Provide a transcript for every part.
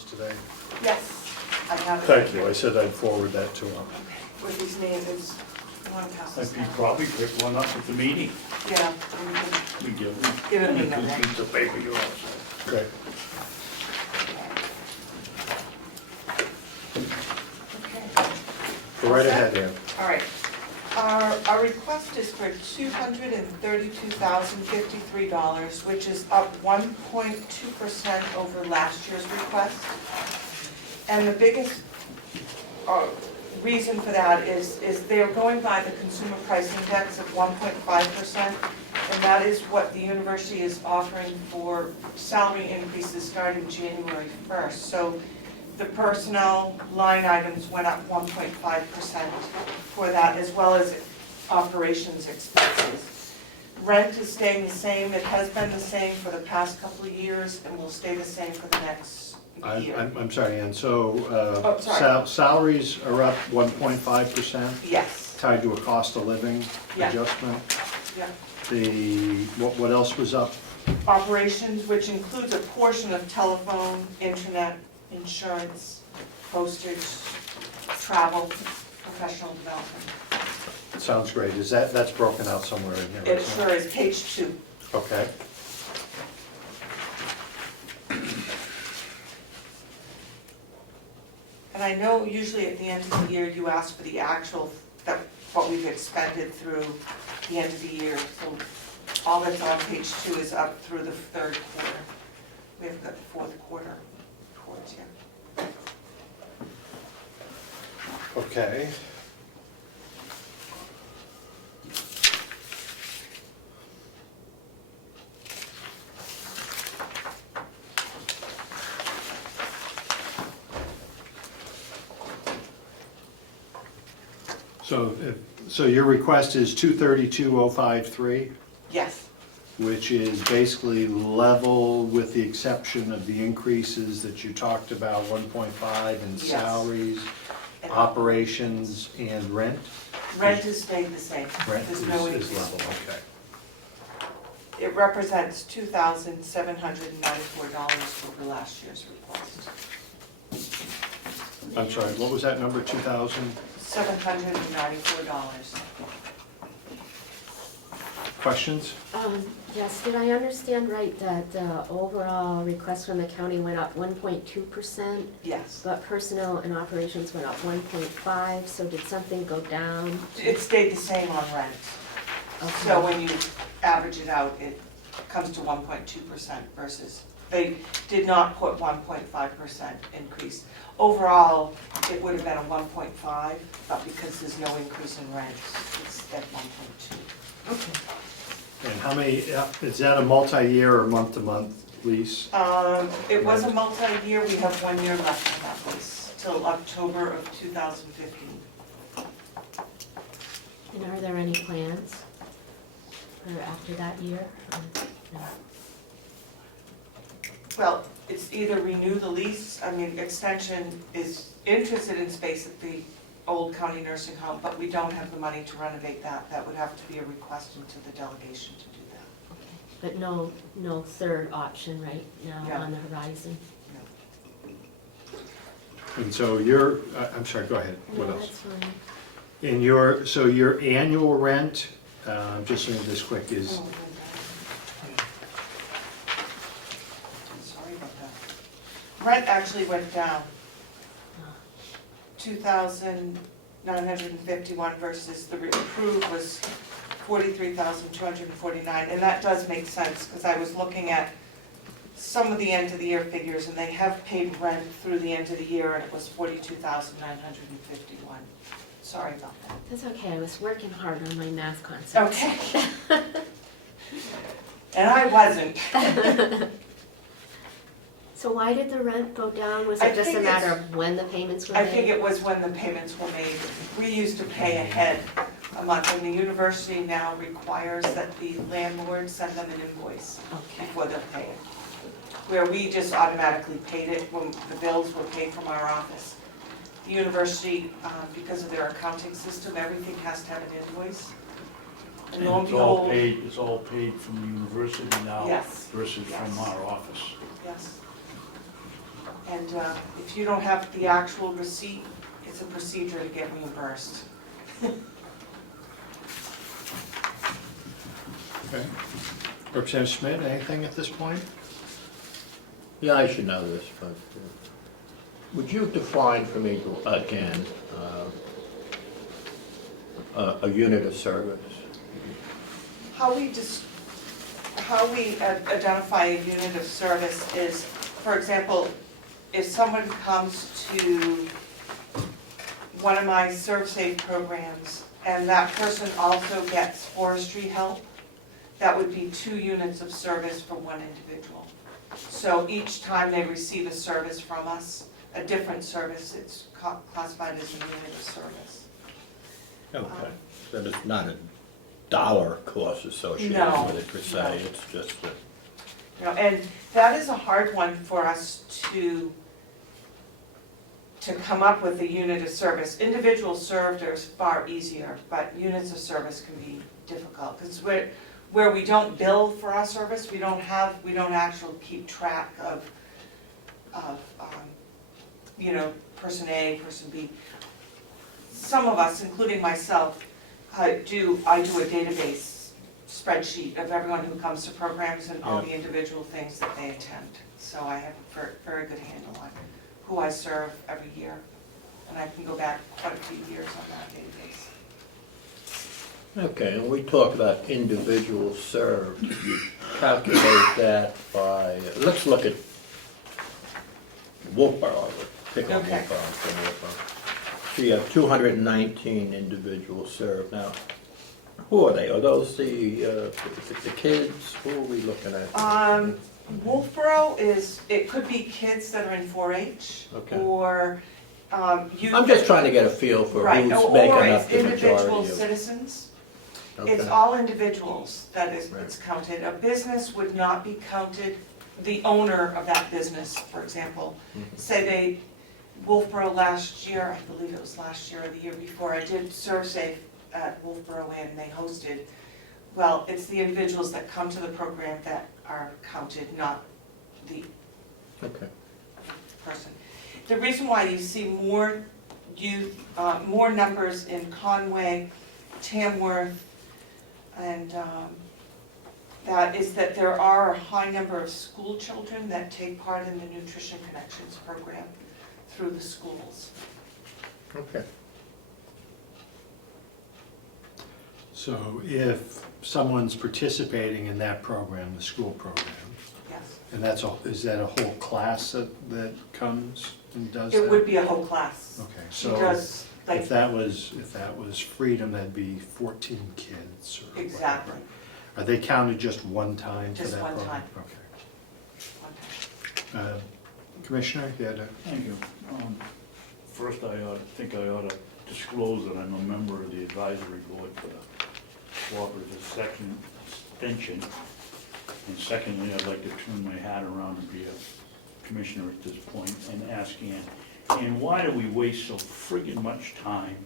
us today? Yes, I have it. Thank you, I said I'd forward that to him. Okay, with these names, I want to pass this If you down. probably pick one up at the meeting, Yeah, and we can we give them. give it a Two minute. sheets of paper, you're all set. Great. Okay. Go right ahead, Ann. All right. Our request is for $232,053, which is up 1.2% over last year's request. And the biggest reason for that is they're going by the consumer price index of 1.5%, and that is what the university is offering for salary increases starting January 1st. So the personnel line items went up 1.5% for that, as well as operations expenses. Rent is staying the same. It has been the same for the past couple of years and will stay the same for the next year. I'm sorry, Ann, so Oh, sorry. salaries are up 1.5%, Yes, tied to a cost of living Yeah. adjustment. yeah. What else was up? Operations, which includes a portion of telephone, internet, insurance, postage, travel, professional development. Sounds great, that's broken out somewhere in here? It isn't sure is, page 2. Okay. And I know usually at the end of the year, you ask for the actual, what we've expended through the end of the year. So all that's on page 2 is up through the 3rd quarter. We haven't got the 4th quarter reports yet. Okay. So your request is 232,053, Yes, which is basically level with the exception of the increases that you talked about, 1.5 in Yes. salaries, and operations, and rent? rent has stayed the same. Rent There's is no is increase. level, okay. It represents $2,794 over last year's request. I'm sorry, what was that number, 2,000? $794. Questions? Yes, did I understand right that the overall request from the county went up 1.2%, Yes. but personnel and operations went up 1.5, so did something go down? It stayed the same on rent. Okay. So when you average it out, it comes to 1.2% versus, they did not put 1.5% increase. Overall, it would have been a 1.5, but because there's no increase in rent, it's at 1.2. Okay. And how many, is that a multi-year or month-to-month lease? It was a multi-year, we have 1 year left on that lease, till October of 2015. And are there any plans for after that year? No. Well, it's either renew the lease, I mean, Extension is interested in space at the old county nursing home, but we don't have the money to renovate that. That would have to be a request into the delegation to do that. But no third option right now Yeah. on the horizon? And so I'm sorry, go ahead, what No, else? that's fine. And so your annual rent, just looking at this quick, is, Oh, sorry about that. Rent actually went down, 2,951 versus the approved was 43,249, and that does make sense, because I was looking at some of the end of the year figures, and they have paid rent through the end of the year, and it was 42,951. Sorry about that. That's okay, I was working hard on my math concepts. Okay. And I wasn't. So why did the rent go down? Was I it just a think matter it's- of when the payments were I made? think it was when the payments were made. We used to pay ahead a month, and the university now requires that the landlord send them an invoice Okay. before they're paid. Where we just automatically paid it when the bills were paid from our office. The university, because of their accounting system, everything has to have an invoice. And lo and It's all behold, paid, it's all paid from the university now Yes. versus Yes. from our office. yes. And if you don't have the actual receipt, it's a procedure to get reimbursed. Okay. Representative Schmidt, anything at this point? Yeah, I should know this, but would you define for me again a unit of service? How we identify a unit of service is, for example, if someone comes to one of my ServSafe programs and that person also gets forestry help, that would be 2 units of service for one individual. So each time they receive a service from us, a different service, it's classified as a unit of service. Okay, so there's not a dollar cost associated No, with it per se, no. it's just a... You know, and that is a hard one for us to come up with a unit of service. Individual served are far easier, but units of service can be difficult, because where we don't bill for our service, we don't actually keep track of you know, person A, person B. Some of us, including myself, I do a database spreadsheet of everyone who comes to programs and all the individual things that they attend. So I have a very good handle on who I serve every year, and I can go back quite a few years on that database. Okay, and we talk about individuals served, you calculate that by, let's look at Wolfboro, pick on Okay. Wolfboro. So you have 219 individuals served. Now, who are they? Are those the kids? Who are we looking at? Wolfboro it could be kids that are in 4-H, Okay. or youth. I'm just trying to get a feel for Right, who's or making it's up the individual majority of... citizens. Okay. It's all individuals that is, Right. it's counted. A business would not be counted, the owner of that business, for example. Say Wolfboro last year, I believe it was last year or the year before, I did ServSafe at Wolfboro and they hosted. Well, it's the individuals that come to the program that are counted, not the Okay. person. The reason why you see more youth, more numbers in Conway, Tamworth, and that is that there are a high number of school children that take part in the Nutrition Connections program through the schools. Okay. So if someone's participating in that program, the school program, Yes. and is that a whole class that comes and does that? It would be a whole class. Okay, She so does, like, if that was Freedom, that'd be 14 kids or whatever. exactly, Are they counted just one time for Just that one program? time. Okay. one time. Commissioner, you had a... Thank you. First, I think I ought to disclose that I'm a member of the advisory board for the cooperative section extension. And secondly, I'd like to turn my hat around and be a commissioner at this point and ask Ann, why do we waste so friggin' much time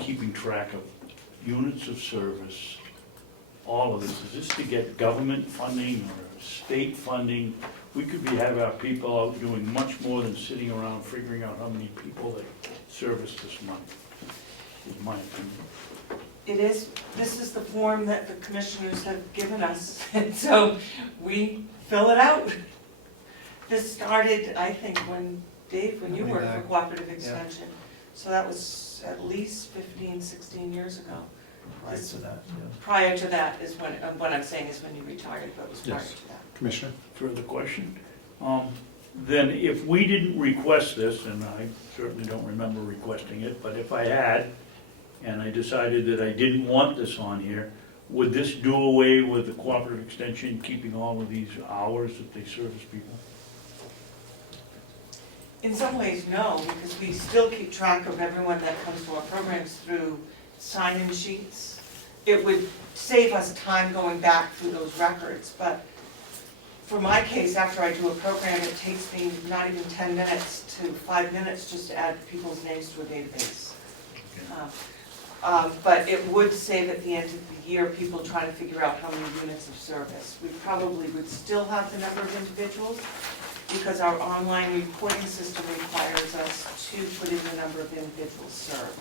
keeping track of units of service, all of this? Is this to get government funding or state funding? We could have our people out doing much more than sitting around figuring out how many people they service this month, in my opinion. This is the form that the commissioners have given us, and so we fill it out. This started, I think, when you Way worked for back. Cooperative Extension. So that was at least 15, 16 years ago. Right to that, yeah. Prior to that is what I'm saying is when you retired, but it was prior Yes. to that. Commissioner? Further question? Then if we didn't request this, and I certainly don't remember requesting it, but if I had, and I decided that I didn't want this on here, would this do away with the cooperative extension keeping all of these hours that they service people? In some ways, no, because we still keep track of everyone that comes to our programs through sign-in sheets. It would save us time going back through those records, but for my case, after I do a program, it takes me not even 10 minutes to 5 minutes just to add people's names to a database. But it would save at the end of the year people trying to figure out how many units of service. We probably would still have the number of individuals, because our online reporting system requires us to put in the number of individuals served.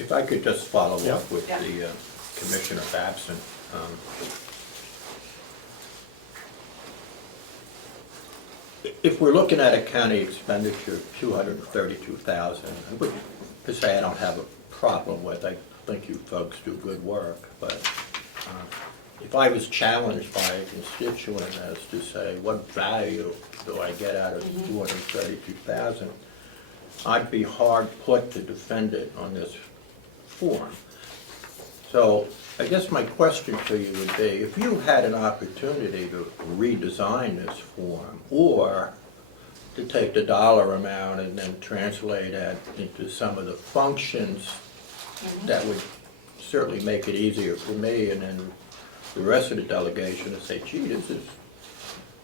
If I could just follow Yeah. up with Yeah. the Commissioner Babson. If we're looking at a county expenditure of $232,000, I would say I don't have a problem with. I think you folks do good work, but if I was challenged by a constituent as to say, what value do I get out of $232,000, I'd be hard put to defend it on this form. So I guess my question to you would be, if you had an opportunity to redesign this form, or to take the dollar amount and then translate that into some of the functions, that would certainly make it easier for me and then the rest of the delegation to say, gee, this is,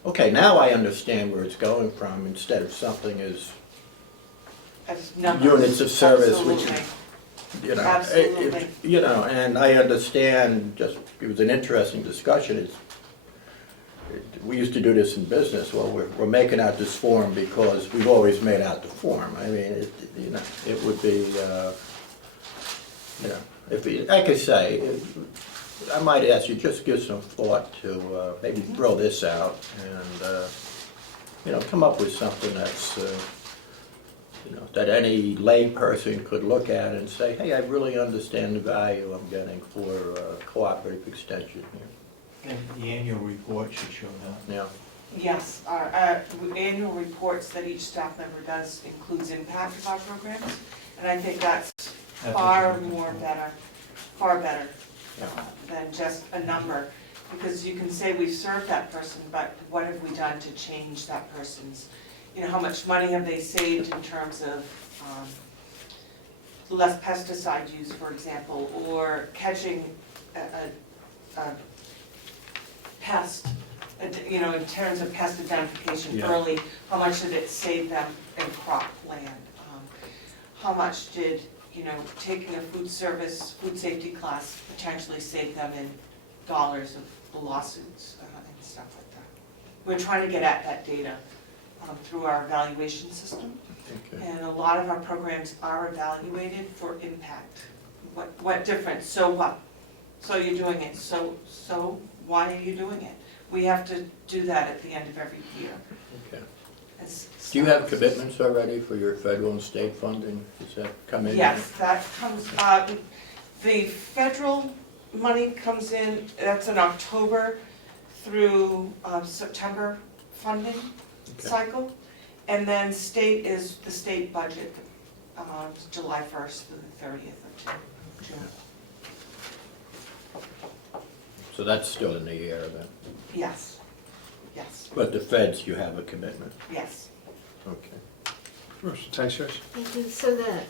okay, now I understand where it's going from, instead of something as As numbers. units of service, which Absolutely. you know, Absolutely. you know, and I understand, just, it was an interesting discussion. We used to do this in business. Well, we're making out this form because we've always made out the form. I mean, you know, it would be, you know, like I say, I might ask you, just give some thought to maybe throw this out and, you know, come up with something that's, you know, that any lay person could look at and say, hey, I really understand the value I'm getting for cooperative extension here. And the annual report should show that. Yeah. Yes, our annual reports that each staff member does includes impact of our programs, and I think that's That's far what you're more looking for. better, far better Yeah. than just a number. Because you can say we've served that person, but what have we done to change that person's, you know, how much money have they saved in terms of less pesticide use, for example, or catching a pest, you know, in terms of pest identification Yeah. early, how much did it save them in crop land? How much did, you know, taking a food safety class potentially save them in dollars of lawsuits and stuff like that? We're trying to get at that data through our evaluation system, Okay. and a lot of our programs are evaluated for impact. What difference? So what? So you're doing it, so why are you doing it? We have to do that at the end of every year. Okay. It's- Do you have commitments already for your federal and state funding? Does that come in? Yes, that comes, the federal money comes in, that's in October through September funding Okay. cycle. And then state is the state budget, July 1st through the 30th of June. So that's still in the air then? Yes, yes, But the feds, you have a commitment? yes. Okay. Commissioner Teichers? Thank you. So the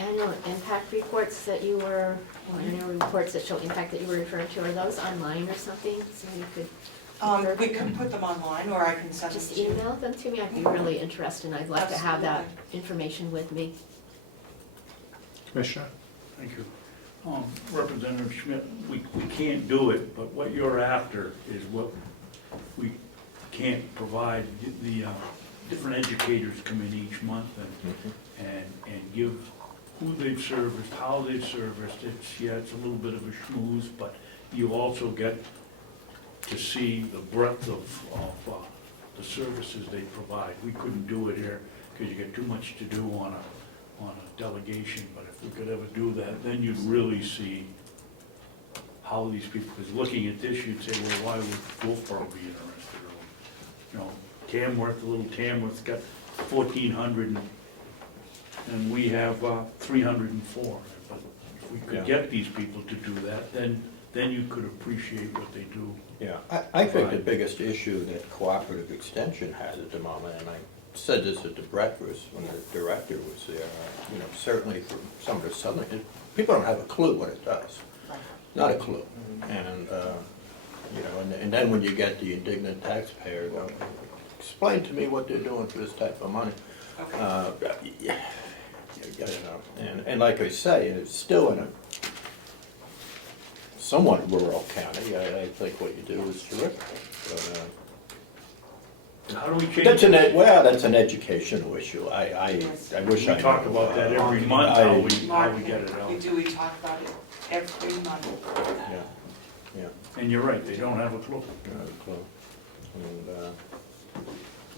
annual impact reports that you were, or annual reports that show impact that you were referring to, are those online or something? So you could We can put them online, or I can send them just to you. email them to me? I'd be really interested, and I'd like to have that Absolutely. information with me. Commissioner? Thank you. Representative Schmidt, we can't do it, but what you're after is what we can't provide. The different educators come in each month and give who they've serviced, how they've serviced. It's a little bit of a schmooze, but you also get to see the breadth of the services they provide. We couldn't do it here because you get too much to do on a delegation, but if we could ever do that, then you'd really see how these people, because looking at this, you'd say, well, why would Wolfboro be interested? Or, you know, Tamworth, little Tamworth's got 1,400 and we have 304. But if we Yeah. could get these people to do that, then you could appreciate what they do. Yeah, I think the biggest issue that cooperative extension has at the moment, and I said this at the breakfast when the director was there, you know, certainly for some of the southern, people don't have a clue what it does. Not a clue. And, you know, and then when you get the indignant taxpayer, go, explain to me what they're doing for this type of money. Okay. You know, and like I say, it's still in a somewhat rural county. I think what you do is terrific. But, How do we change? That's an educational issue. I wish We I. talk knew, about that every I- month, how we get it We out. do, we talk about it every month. Yeah, yeah, And you're right, they don't have a clue. not a clue. And,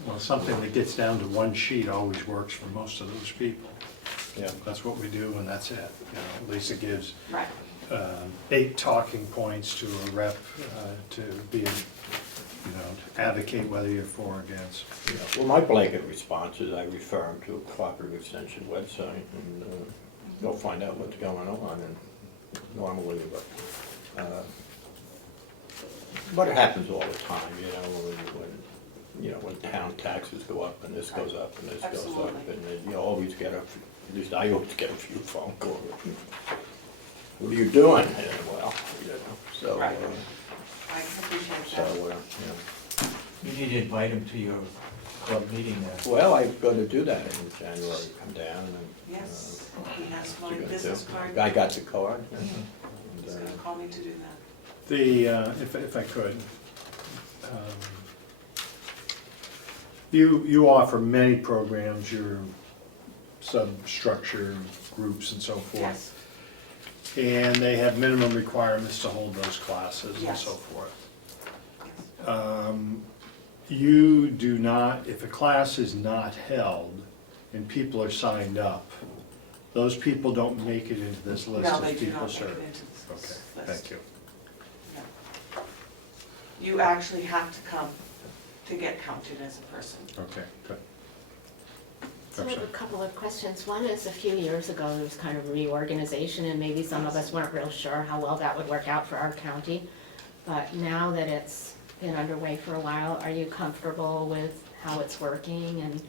Well, something that gets down to one sheet always works for most of those people. yeah, That's what we do and that's it. You know, Lisa gives Right. 8 talking points to a rep to be, to advocate whether you're for or against. yeah. Well, my blanket response is I refer them to a cooperative extension website and they'll find out what's going on and normally, but it happens all the time, when town taxes go up and this goes up and this goes up. Absolutely. And then you always get at least I always get a few phone calls. What are you doing? And, well, so, Right. I appreciate so, that. You need to invite him to your club meeting there. Well, I'm going to do that in January, come down and. Yes, he has what my you gonna business do? card. I got the card. He's And, gonna call me to do that. The, if I could, you offer many programs, your substructure groups and so forth. Yes, And they have minimum requirements to hold those classes and Yes. so forth. yes. You do not, if a class is not held and people are signed up, those people don't make it into this list No, of they do people not make served. it into this Okay, list. thank you. No. You actually have to come to get counted as a person. Okay, good. So I have a couple of questions. One is, a few years ago, there was kind of reorganization, and maybe some of us weren't real sure how well that would work out for our county. But now that it's been underway for a while, are you comfortable with how it's working? And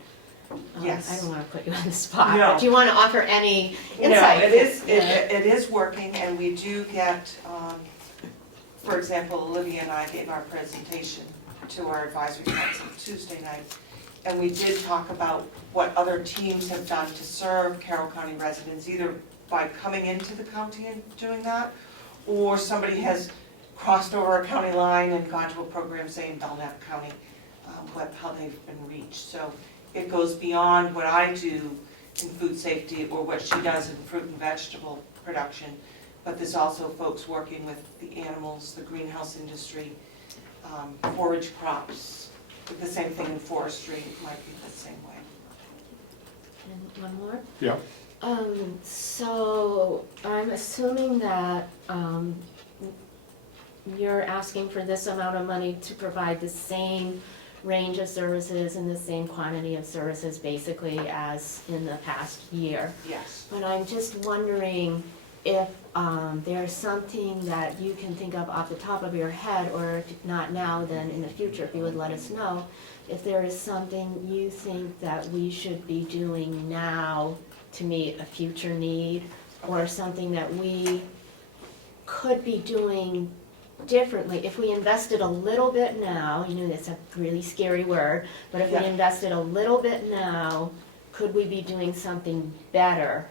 Yes. I don't want to put you on the spot, No. but do you want to offer any No, insight? it is, Yeah. it is working, and we do get, for example, Olivia and I gave our presentation to our advisory council Tuesday night, and we did talk about what other teams have done to serve Carroll County residents, either by coming into the county and doing that, or somebody has crossed over a county line and gone to a program, say in Belknap County, how they've been reached. So it goes beyond what I do in food safety or what she does in fruit and vegetable production, but there's also folks working with the animals, the greenhouse industry, forage crops. The same thing in forestry, it might be the same way. And one more? Yeah. So I'm assuming that you're asking for this amount of money to provide the same range of services and the same quantity of services basically as in the past year. Yes. But I'm just wondering if there's something that you can think of off the top of your head, or if not now, then in the future, if you would let us know, if there is something you think that we should be doing now to meet a future need, or something that we could be doing differently. If we invested a little bit now, that's a really scary word, but if we Yeah. invested a little bit now, could we be doing something better?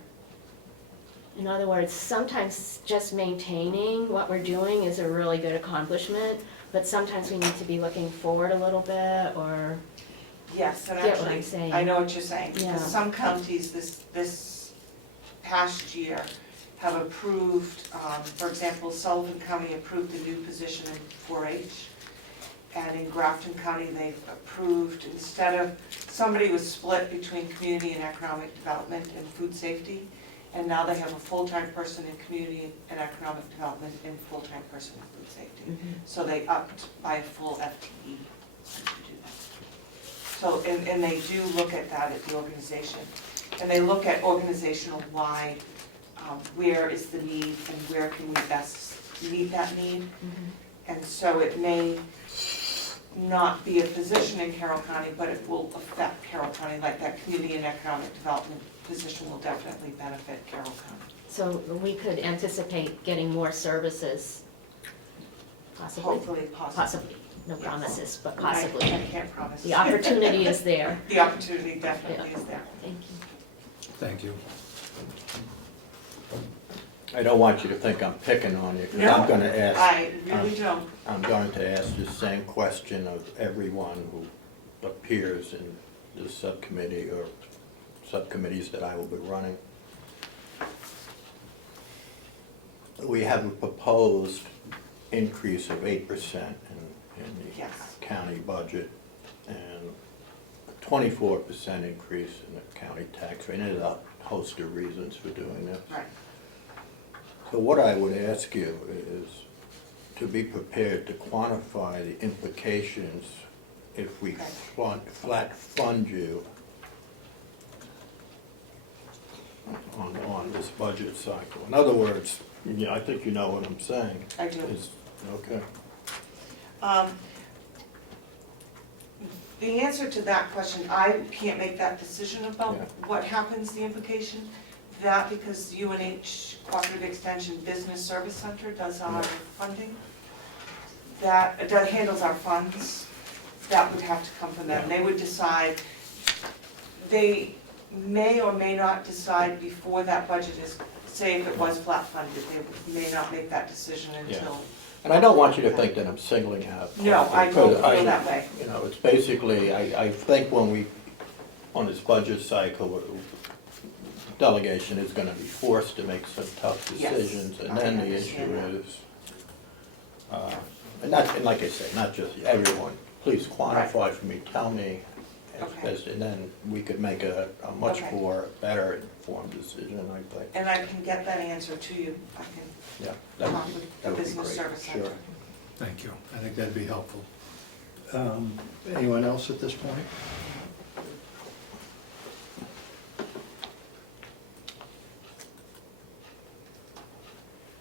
In other words, sometimes just maintaining what we're doing is a really good accomplishment, but sometimes we need to be looking forward a little bit, or, Yes, and Get what I'm actually, saying. I know what you're saying. Yeah. Because some counties this past year have approved, for example, Sullivan County approved a new position in 4-H. And in Grafton County, they've approved, instead of, somebody was split between community and economic development and food safety. And now they have a full-time person in community and economic development and full-time person in food safety. So they upped by a full FTE to do that. So, and they do look at that at the organization. And they look at organizational wide, where is the need and where can we best meet that need. And so it may not be a position in Carroll County, but it will affect Carroll County, like that community and economic development position will definitely benefit Carroll County. so we could anticipate getting more services, possibly? Hopefully, possibly. Possibly, no Yes. promises, but I possibly. can't promise. The opportunity is there. The opportunity definitely is there. Thank you. Thank you. I don't want you to think I'm picking on you, 'cause No, I'm gonna ask, I really don't. I'm going to ask the same question of everyone who appears in the subcommittee or subcommittees that I will be running. We have a proposed increase of 8% in the Yes. county budget and a 24% increase in the county tax rate. And there's a host of reasons for doing this. Right. So what I would ask you is to be prepared to quantify the implications if we Okay. flat fund you on this budget cycle. In other words, yeah, I think you know what I'm saying. I do. Okay. The answer to that question, I can't make that decision about Yeah. what happens, the implication. That because UNH Cooperative Extension Business Service Center does our Yeah. funding. That handles our funds. That would have to come from them. Yeah. They would decide, they may or may not decide before that budget is, say if it was flat funded, they may not make that decision until. And I don't want you to think that I'm singling out. No, I don't because feel that way. You know, it's basically, I think when we, on this budget cycle, delegation is gonna be forced to make some tough Yes, decisions. And I then the understand issue that. is, and like I say, not just everyone, please quantify for me, tell me. Okay. And then we could make a much Okay. more better informed decision, I think. And I can get that answer to you. I can Yeah, that talk would with be, the that would be Business great. Service Sure. Center. Thank you. I think that'd be helpful. Anyone else at this point?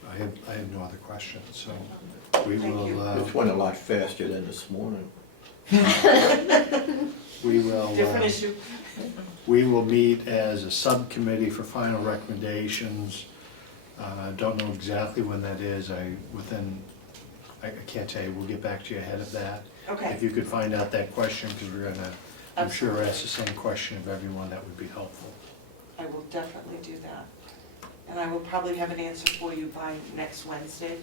I have no other questions, so we Thank you. will, This went a lot faster than this morning. we will, Different issue. we will meet as a subcommittee for final recommendations. Don't know exactly when that is. I can't tell you. We'll get back to you ahead of that. If Okay, you could find out that question, because we're gonna, I'm sure, Absolutely. ask the same question of everyone, that would be helpful. I will definitely do that. And I will probably have an answer for you by next Wednesday,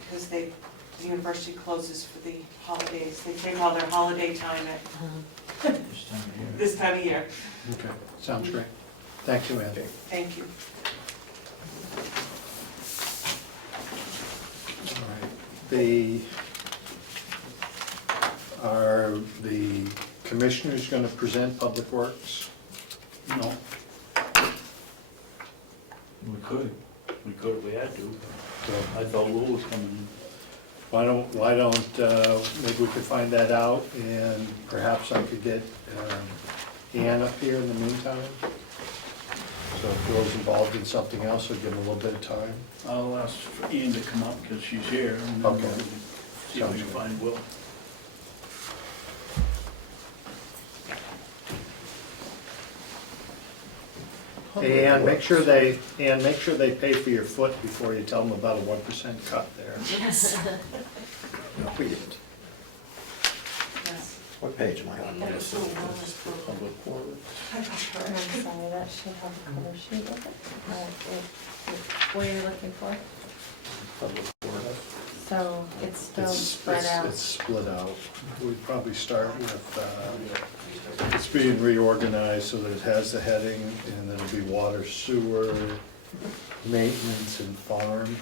because the university closes for the holidays. They take all their holiday time at This time of year. this time of year. Okay, sounds great. Thank you, Andy. Thank you. All right. The commissioners gonna present Public Works? No, We could. we could if we had to. So I thought Lou was coming in. why don't, maybe we could find that out, and perhaps I could get Ann up here in the meantime? So if Bill's involved in something else, we'll give him a little bit of time. I'll ask for Ian to come up because she's here. And then Okay. we'll see if we can find Will. And make sure they pay for your foot before you tell them about a 1% cut there. Yes. No, we didn't. Yes. What page am I on? That was the wellness Public Works. I got her. I'm sorry, that should have a cover sheet with it. What are you looking for? Public Works. So it's still It's spread out. It's split out. We'd probably start with, it's being reorganized so that it has the heading, and then it'll be water, sewer, maintenance, and farm.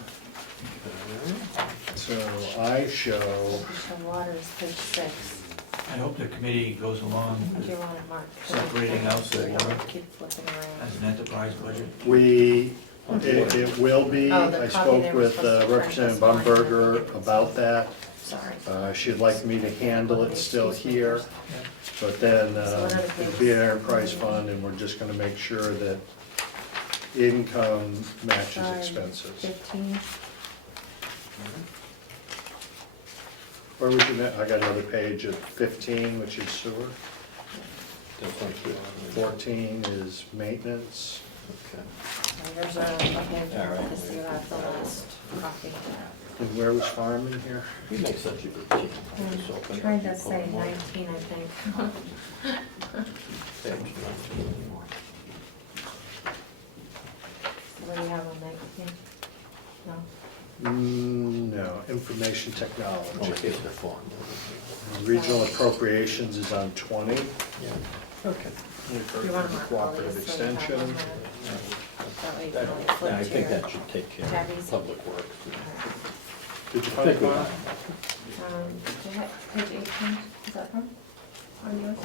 So I show, Additional water is page 6. I hope the committee goes along Do you want it marked? separating out the water Keep flipping around. as an enterprise budget. it will be, Oh, the I copy spoke they were with supposed to print Representative this morning. Bumberger about that. Sorry. She'd like me to handle it still here, but then it'll be an enterprise fund, and we're just gonna make sure that income matches Sorry, expenses. 15. Where was you, I got another page of 15, which is sewer. That's on 14 is maintenance. Okay. There's a, okay, All right. just so you have the last copy. And where was farm in here? You make such a good team. Just open I'm up trying to your say book. 19, I think. Page 19. What do you have on 19? No? No, information technology. Oh, here's the form. Regional appropriations is on 20. Yeah, okay. Do you want to mark all Cooperative these so you have extension. them there? That way you I can only flip I to think your that should take care tabbies. of Public Works. Did you I find think it, we Bob? got Do you have page 18, is that from, on yours?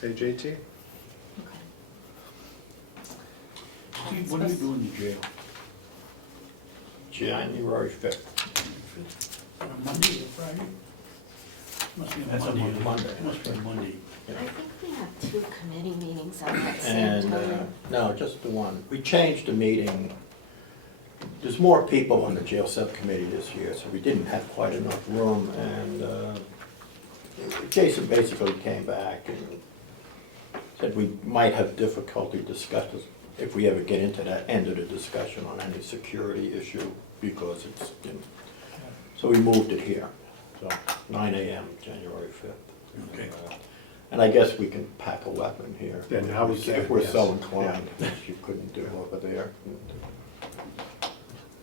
Page 18? Okay. Steve, what are you doing in jail? January 5th. On a Monday or Friday? Must be a That's a Monday. Monday. Must be a Monday. I think we have 2 committee meetings on that same And, time. no, just the one. We changed the meeting. There's more people on the jail subcommittee this year, so we didn't have quite enough room. And Jason basically came back and said we might have difficulty discussing, if we ever get into that end of the discussion on any security issue, because it's, you know. So we moved it here, so 9 AM, January 5th. Okay. And I guess we can pack a weapon here. Then how we can, If we're yes. so inclined, which you couldn't do over there.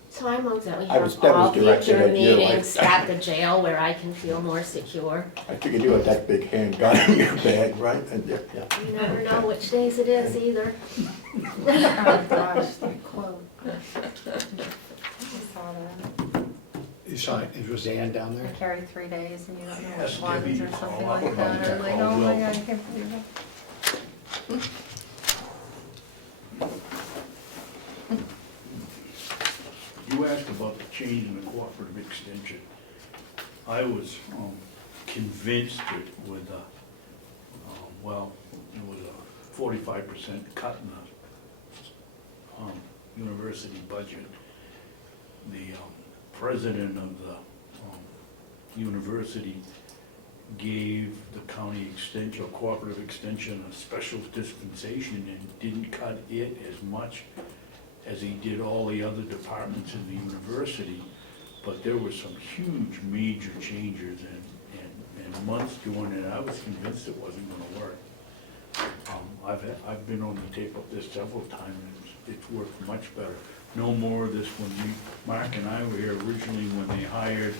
So I move that we That was have all directed future at you. meetings at the jail where I can feel more secure. I figured you had that big handgun in your bag, right? And yeah. You never know which days it is either. Oh, gosh, the quote. I saw that. You saw it, it was Ann down I there? carry 3 days and you don't know Yes, which ones Debbie, or you something call up like that. about Or like, that oh my call, God, I can't believe it. You asked about the change in the cooperative extension. I was convinced it would, well, it was a 45% cut in the university budget. The president of the university gave the county extension, or cooperative extension, a special dispensation and didn't cut it as much as he did all the other departments in the university, but there were some huge major changes and months doing it. I was convinced it wasn't gonna work. I've been on the tape of this several times, and it's worked much better. No more of this when Mark and I were here originally when they hired,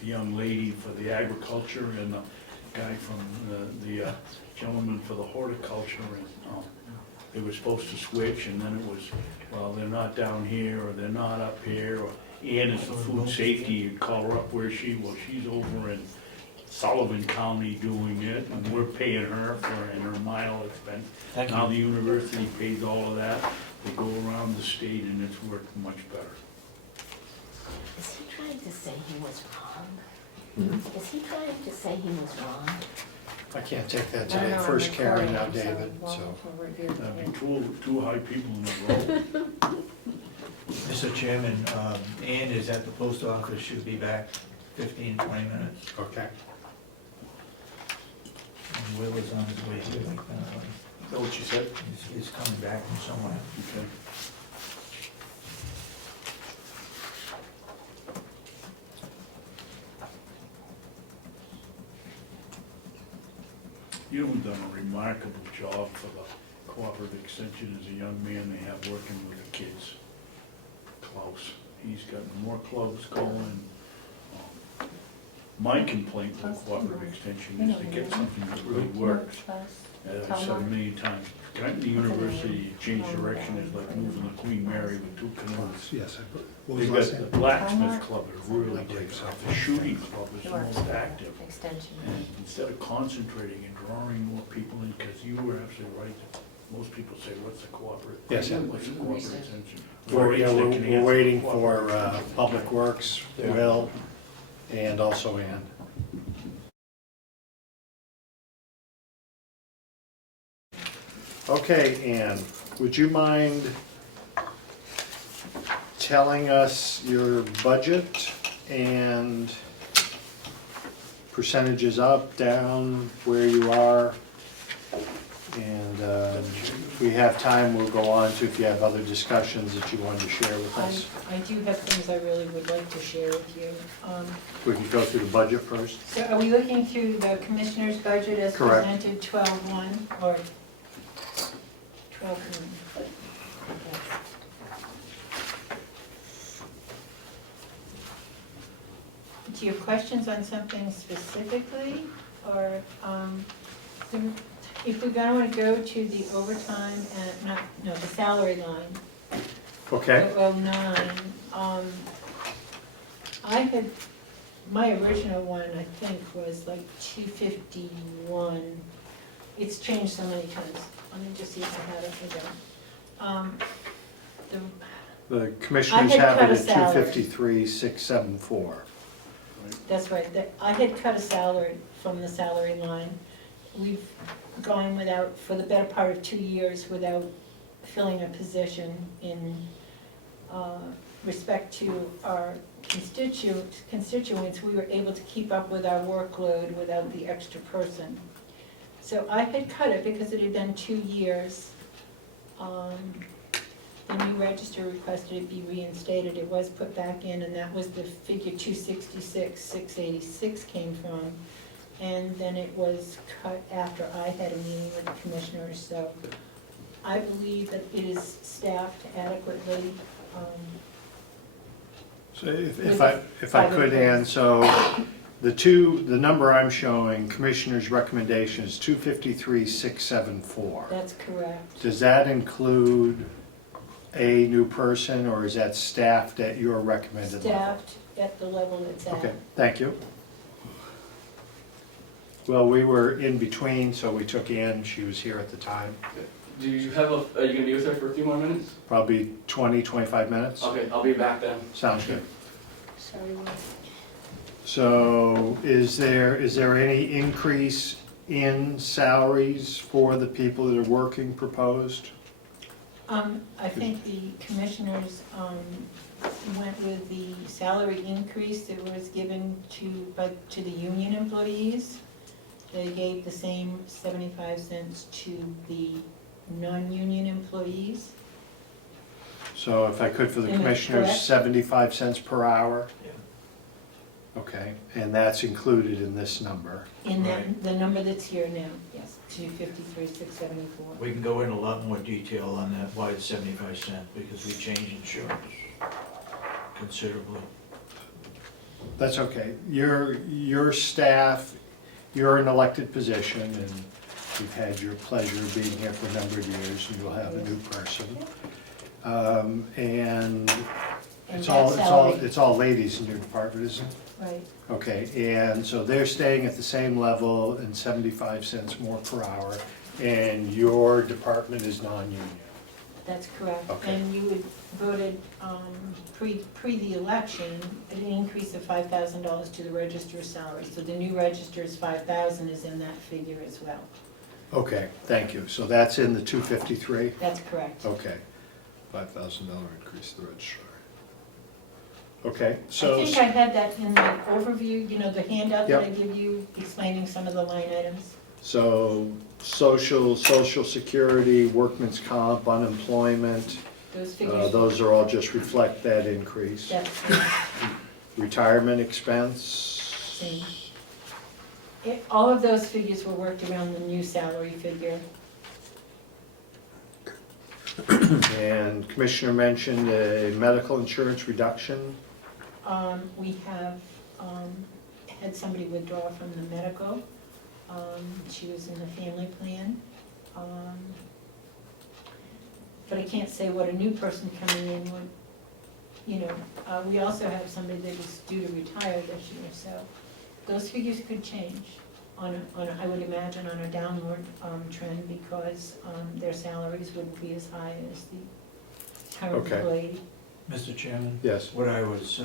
the young lady for the agriculture and the guy from the gentleman for the horticulture, and they were supposed to switch, and then it was, well, they're not down here, or they're not up here, or Ann is the food safety, you call her up where she's over in Sullivan County doing it, and we're paying her for, and her mile expense. Thank Now you. the university pays all of that, they go around the state, and it's worked much better. Is he trying to say he was wrong? Mhm. Is he trying to say he was wrong? I can't take that I don't today. know, I'm First Karen, recording, now so David, we'll- so. we'll review That'd it. be two high people in a row. Mr. Chairman, Ann is at the post office, she'll be back 15, 20 minutes. Okay. And Will is on his way here, like that. Is that what you said? He's coming back from somewhere. Okay. You've done a remarkable job for the cooperative extension as a young man they have working with the kids. Klaus, he's got more clubs going. My complaint with cooperative extension is to get something that really works. As I've said a million times, kind of the university change direction is like moving the Queen Mary with two canoes. Yes, what was They've the last got name? the blacksmith club is really I believe taken so. off, the shooting club is the most active. Extension. And instead of concentrating and drawing more people in, because you were absolutely right, most people say, what's the cooperative? Yes, yeah. What's the cooperative extension? We're, yeah, They we're can we're answer waiting cooperative. for Public Works, Will, and also Ann. Okay, Ann, would you mind telling us your budget and percentages up, down, where you are? And if we have time, we'll go on to if you have other discussions that you wanted to share with us. I do have things I really would like to share with you. We can go through the budget first. So are we looking through the commissioner's budget as Correct. presented, 12-1, or 12-1? Okay. do you have questions on something specifically, or, if we're gonna go to the overtime and, the salary line, Okay, 009, I had, my original one, I think, was like 251. It's changed so many times. Let me just see if I have it again. the commissioners I had have cut it a at salary. 253,674. That's right, I had cut a salary from the salary line. We've gone without, for the better part of 2 years, without filling a position in respect to our constituents. We were able to keep up with our workload without the extra person. So I had cut it because it had been 2 years. The new register requested it be reinstated. It was put back in, and that was the figure 266,686 came from. And then it was cut after I had a meeting with the commissioners, so I believe that it is staffed adequately. So if With I could, Ann, employees. so the number I'm showing, commissioner's recommendation is 253,674. That's correct. Does that include a new person, or is that staffed at your recommended level? Staffed at the level it's at. Okay, thank you. Well, we were in between, so we took Ann, she was here at the time, Do you have are you gonna be with her for a few more minutes? probably 20, 25 minutes. Okay, I'll be back then. Sounds good. Sorry, Will. So is there any increase in salaries for the people that are working proposed? I think the commissioners went with the salary increase that was given to the union employees. They gave the same 75 cents to the non-union employees. So if I could for the Am I commissioners, correct? 75 cents per hour? Yeah. Okay, and that's included in this number. In Right. the number that's here now, yes, 253,674. We can go in a lot more detail on that, why it's 75 cents, because we changed insurance considerably. That's okay. Your staff, you're an elected position, and you've had your pleasure of being here for a number of years, and you'll have a new person. And And it's that all salary, ladies in your department, isn't it? right, Okay, and so they're staying at the same level and 75 cents more per hour, and your department is non-union. that's correct. Okay. And you had voted pre the election, an increase of $5,000 to the registrar's salary. So the new registrar's 5,000 is in that figure as well. Okay, thank you. So that's in the 253? That's correct. Okay, $5,000 increase to the registrar. Okay, so. I think I had that in the overview, the handout that I Yep. give you explaining some of the line items. So social security, workman's comp, unemployment, Those figures, those are all just reflect that increase. that's Retirement expense, same. All of those figures were worked around the new salary figure. and Commissioner mentioned a medical insurance reduction. We have had somebody withdraw from the medical. She was in the family plan. But I can't say what a new person coming in would, we also have somebody that is due to retire this year, so those figures could change on I would imagine, on a downward trend, because their salaries wouldn't be as high as the current Okay. employee. Mr. Chairman? Yes. What I was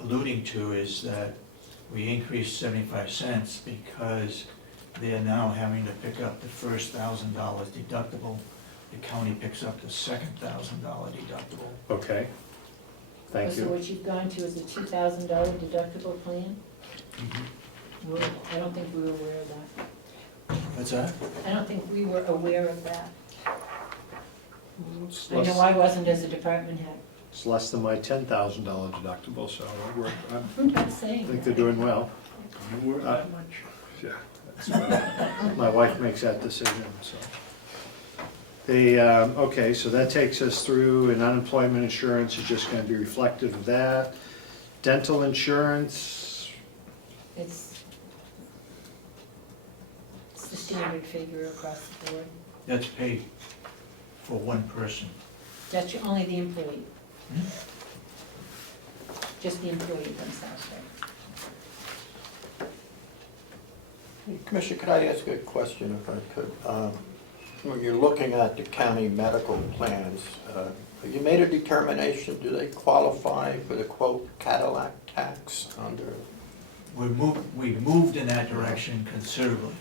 alluding to is that we increased 75 cents because they're now having to pick up the first $1,000 deductible. The county picks up the second $1,000 deductible. Okay, thank So you. what you've gone to is a $2,000 deductible plan? I don't think we were aware of that. What's that? I don't think we were aware of that. It's I know less- I wasn't as a department head. It's less than my $10,000 deductible, so I'm not saying I think that. they're doing well. You work that much? Yeah, my wife makes that decision, so. Okay, so that takes us through, and unemployment insurance is just gonna be reflective of that. Dental insurance, It's the standard figure across the board. That's paid for one person. That's only the employee. Just the employee themselves, right? Commissioner, could I ask a question if I could? When you're looking at the county medical plans, have you made a determination, do they qualify for the quote Cadillac tax under? We've moved in that direction considerably.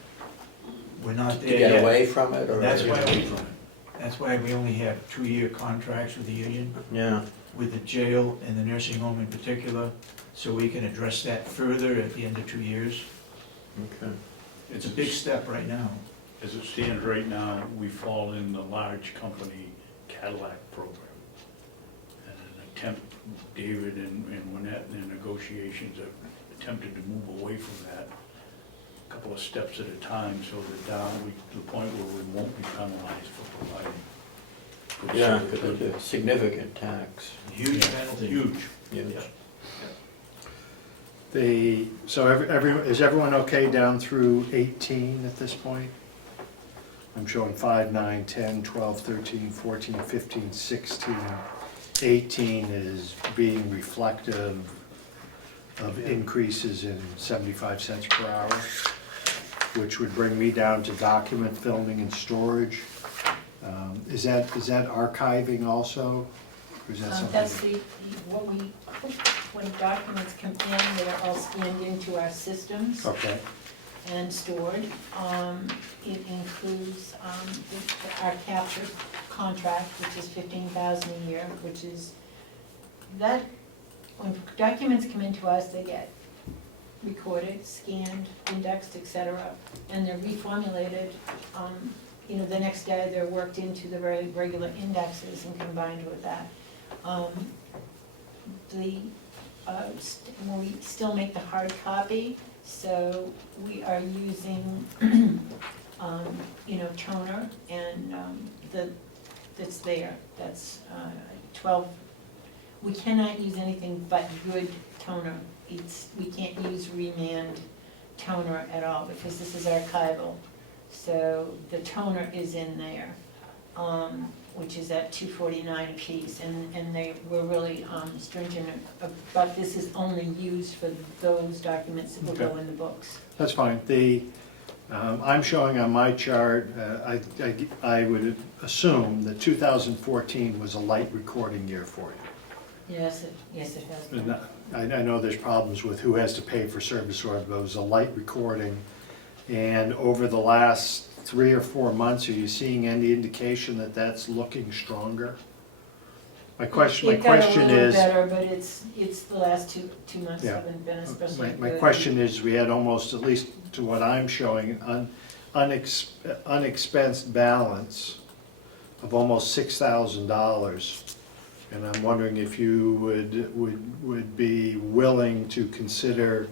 We're not To there get yet. away from it, or? That's why we only have 2-year contracts with the union, Yeah, with the jail and the nursing home in particular, so we can address that further at the end of 2 years. okay. It's a big step right now. As it stands right now, we fall in the large company Cadillac program. And an attempt, David and Winnet in their negotiations have attempted to move away from that, a couple of steps at a time, so that down to the point where we won't be penalized for providing good Yeah, service. because it's a significant tax. Huge penalty. Huge. Huge. Yeah. so is everyone okay down through 18 at this point? I'm showing 5, 9, 10, 12, 13, 14, 15, 16. 18 is being reflective of increases in 75 cents per hour, which would bring me down to document filming and storage. Is that archiving also? Or is that something? That's what we, when documents come in, they're all scanned into our systems Okay, and stored. It includes our capture contract, which is $15,000 a year, which is, that, when documents come into us, they get recorded, scanned, indexed, et cetera, and they're reformulated. The next day, they're worked into the very regular indexes and combined with that. We still make the hard copy, so we are using, toner, and that's there, that's 12. We cannot use anything but good toner. We can't use remand toner at all, because this is archival. So the toner is in there, which is at $2.49 a piece, and we're really stringent but this is only used for those documents that will go in the books. that's fine. I'm showing on my chart, I would assume that 2014 was a light recording year for you. Yes, it has And been. I know there's problems with who has to pay for service order, but it was a light recording. And over the last 3 or 4 months, are you seeing any indication that that's looking stronger? My question It got a little is, better, but it's the last two months Yeah. haven't been especially good. my question is, we had almost, at least to what I'm showing, unexpensed balance of almost $6,000. And I'm wondering if you would be willing to consider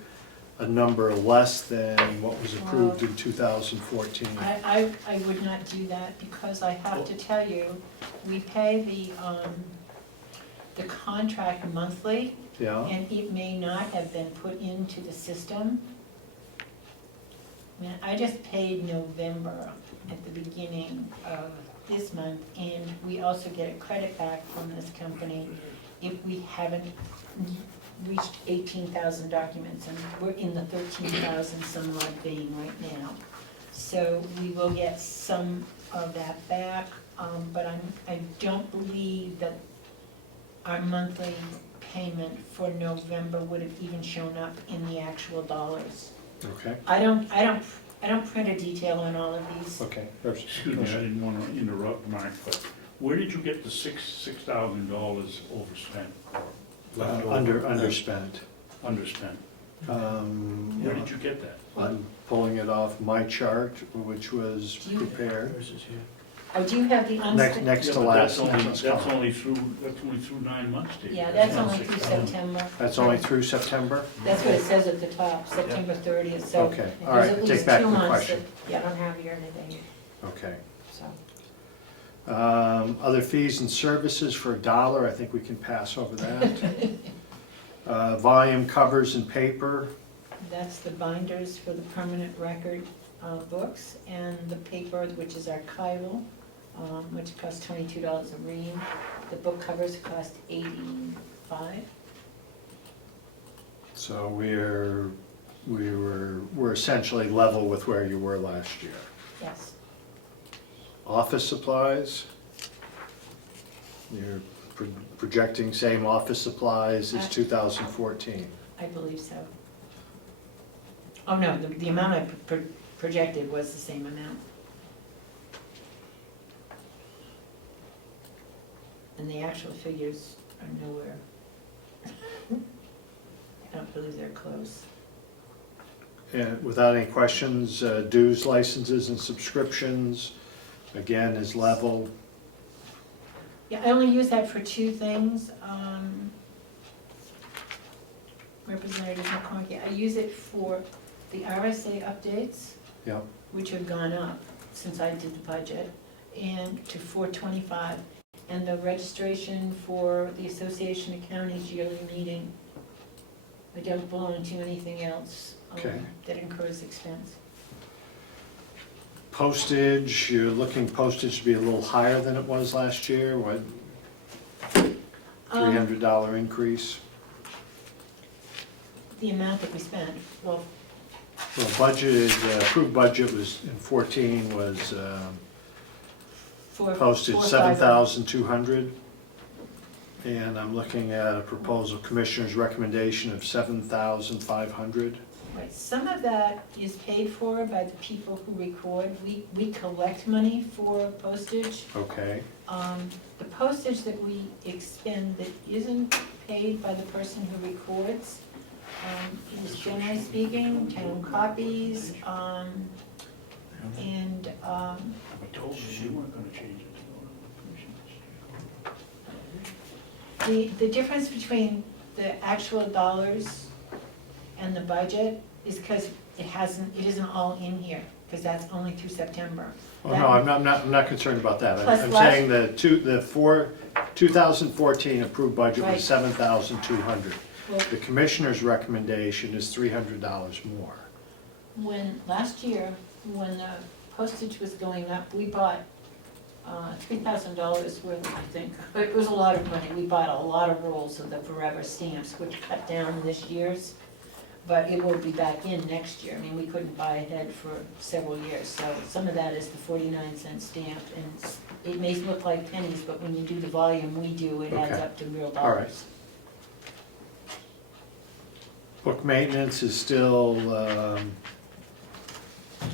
a number less than what was approved in 2014. I would not do that, because I have to tell you, we pay the contract monthly, Yeah, and it may not have been put into the system. I mean, I just paid November at the beginning of this month, and we also get a credit back from this company if we haven't reached 18,000 documents, and we're in the 13,000 some odd being right now. So we will get some of that back, but I don't believe that our monthly payment for November would have even shown up in the actual dollars. okay, I don't print a detail on all of these. okay. Excuse me, I didn't want to interrupt, Mark, but where did you get the $6,000 overspent or Underspent. underspent? Where did you get that? I'm pulling it off my chart, which was Do you- prepared. Yours is here. Oh, do you have the unspent? Next Yeah, to but last. that's next only column. that's only through 9 months, Dave. Yeah, that's not only through 6,000. September. That's only through September? That's what it says at the top, September 30th, so. Okay, there's all right, at take least back 2 the months question. that I don't have here anything, Okay. so. Other fees and services for $1, I think we can pass over that. Volume covers and paper, That's the binders for the permanent record books, and the paper, which is archival, which costs $22 a ream. The book covers cost $85. so we're essentially level with where you were last year. Yes, Office supplies, you're projecting same office supplies as 2014. I believe so. Oh, no, the amount I projected was the same amount. And the actual figures are nowhere. I don't believe they're close. And without any questions, dues, licenses, and subscriptions, again, is level. Yeah, I only use that for two things. Representative McConaughey, I use it for the RSA updates, Yep. which have gone up since I did the budget, and to 425, and the registration for the Association of Counties yearly meeting. I don't belong to anything else Okay. that incurs expense. Postage, you're looking postage to be a little higher than it was last year, what, $300 increase? The amount that we spent, well, Well, budgeted, approved budget was, in 14 was for. postage 450. 7,200. And I'm looking at a proposal, Commissioner's recommendation of 7,500. Right, some of that is paid for by the people who record. We collect money for postage. Okay, The postage that we expend that isn't paid by the person who records is, generally speaking, town copies, and, I told you, you weren't gonna change it. the difference between the actual dollars and the budget is because it isn't all in here, because that's only through September. oh no, I'm not concerned about that. Plus I'm last- saying the 2014 approved budget Right. was 7,200. Well, The Commissioner's recommendation is $300 more. last year, when the postage was going up, we bought $3,000 worth, I think. It was a lot of money. We bought a lot of rolls of the Forever stamps, which cut down this year's, but it will be back in next year. I mean, we couldn't buy ahead for several years, so some of that is the 49-cent stamp, and it may look like pennies, but when you do the volume we do, it adds Okay. up to real All right. dollars. Book maintenance is still,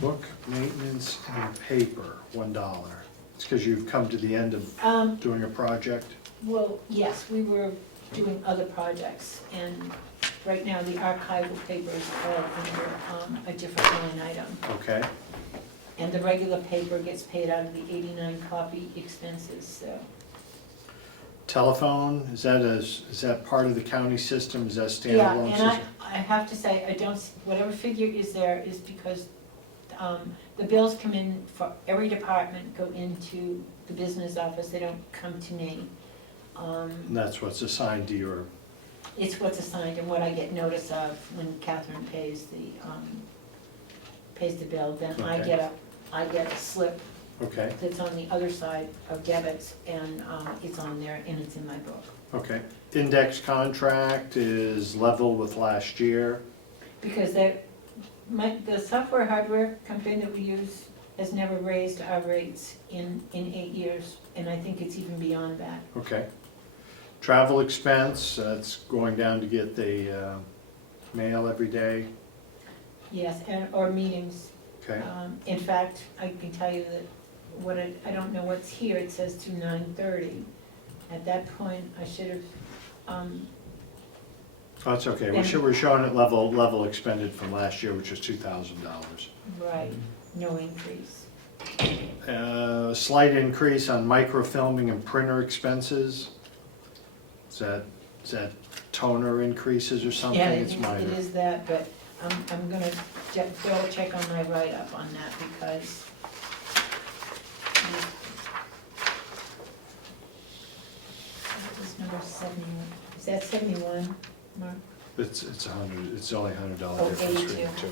book maintenance and paper, $1. It's because you've come to the end of doing a project? Well, yes, we were doing other projects, and right now the archival paper is all under a different line item. Okay, And the regular paper gets paid out of the 89 copy expenses, so. telephone, is that part of the county system, is that Yeah, standalone and system? I have to say, I don't, whatever figure is there is because the bills come in for every department, go into the business office, they don't come to me. And that's what's assigned to your, It's what's assigned and what I get notice of when Catherine pays the bill, then Okay. I get a slip okay, that's on the other side of debits, and it's on there, and it's in my book. okay. Index contract is level with last year, Because the software hardware company that we use has never raised our rates in 8 years, and I think it's even beyond that. okay. Travel expense, that's going down to get the mail every day, Yes, or meetings. okay? In fact, I can tell you that I don't know what's here, it says to 9:30. At that point, I should have, Oh, that's okay, And- we're showing it level expended from last year, which was $2,000. right, no increase. Slight increase on microfilming and printer expenses. Is that toner increases or something? Yeah, It's it minor. is that, but I'm gonna double check on my write-up on that, because that was number 71. Is that 71? Mark? It's it's only $100 Oh, difference between 82. the two.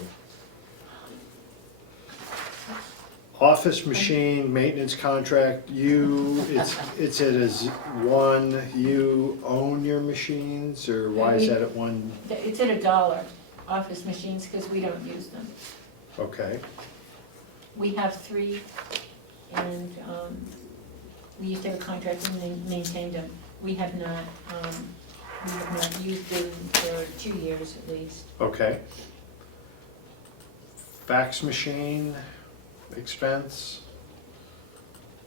Office machine maintenance contract, it's at as one, you own your machines, or why is that at one? It's at $1, office machines, because we don't use them. Okay, We have 3, and we used to have a contract and maintained them. We have not used them for 2 years at least. okay. Fax machine expense,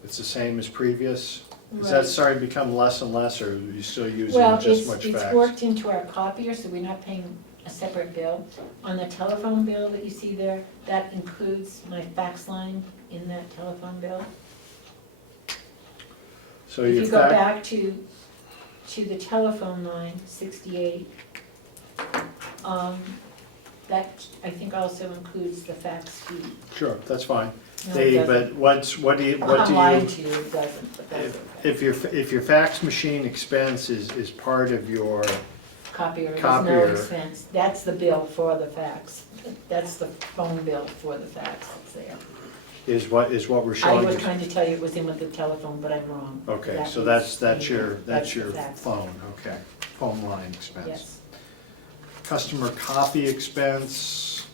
it's the same as previous? Is that Right. starting to become less and less, or are you still using Well, just much it's fax? worked into our copier, so we're not paying a separate bill. On the telephone bill that you see there, that includes my fax line in that telephone bill. So If your you go fax, back to the telephone line, 68, that I think also includes the fax fee. sure, that's fine. No, it doesn't. But what do you? I'm lying to you, it doesn't, but that's okay. If your fax machine expense is part of your, Copier, there's no Copier. expense. That's the bill for the fax. That's the phone bill for the fax that's there. is what we're I showing was you? trying to tell you it was in with the telephone, but I'm wrong. Okay, That so is that's the- your that's the phone, fax. okay, phone line expense. Yes. Customer copy expense,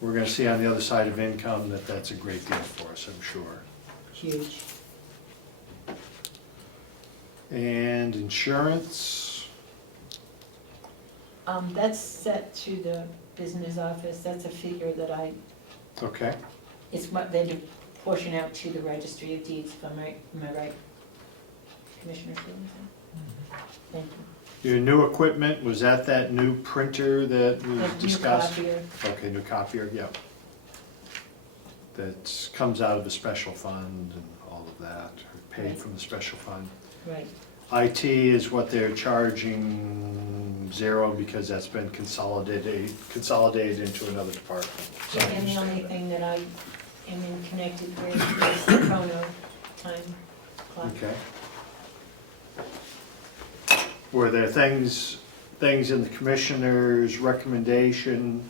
we're gonna see on the other side of income that that's a great deal for us, I'm sure. Huge. And insurance, That's set to the business office. That's a figure that okay, it's what they do portion out to the registry of deeds, if I'm right, am I right? Commissioner Stevenson? Thank you. your new equipment, was that new printer that we That new discussed? copier, Okay, new copier, yep. That comes out of the special fund and all of that, paid Right. from the special fund. right. IT is what they're charging zero because that's been consolidated into another department. So I And the only understand thing that I am connected with is the Comeau time clock. that. Okay. Were there things in the commissioner's recommendation?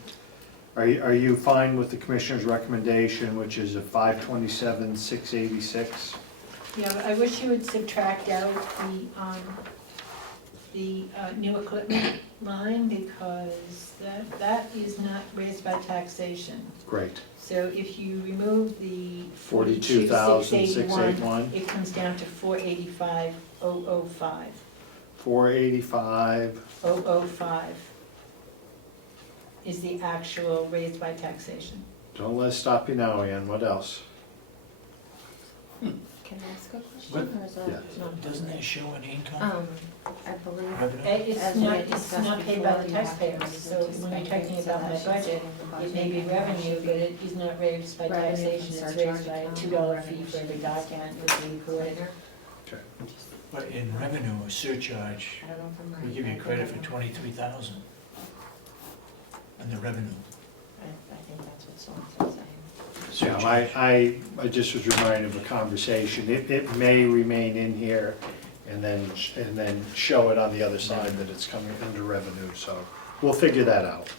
Are you fine with the commissioner's recommendation, which is a 527,686? Yeah, but I wish you would subtract out the new equipment line, because that is not raised by taxation. Great. So if you remove the 42,681. it comes down to 485,005. 485, 005 is the actual raised by taxation. don't let us stop you now, Ann, what else? Can I ask a question, What? or is that? Yeah. No. Doesn't that show an income? I believe. Revenue? It's As we not, had it's discussed not paid by before, the you have to taxpayers, put it so into when you're spending, talking so about my that should budget, stay in the it may be budget, and that revenue, should but be it is not raised by revenue from taxation, it's surcharge raised by a account, $2 revenue fee for every from document expense that's included. later. Okay. But in revenue or surcharge, I don't know if I'm right. we give I you think credit I for know. 23,000 on the revenue. I think that's what someone said. Yeah, I just was reminded of a conversation, it may remain in here and then show it on the other side that it's coming under revenue, so we'll figure that out.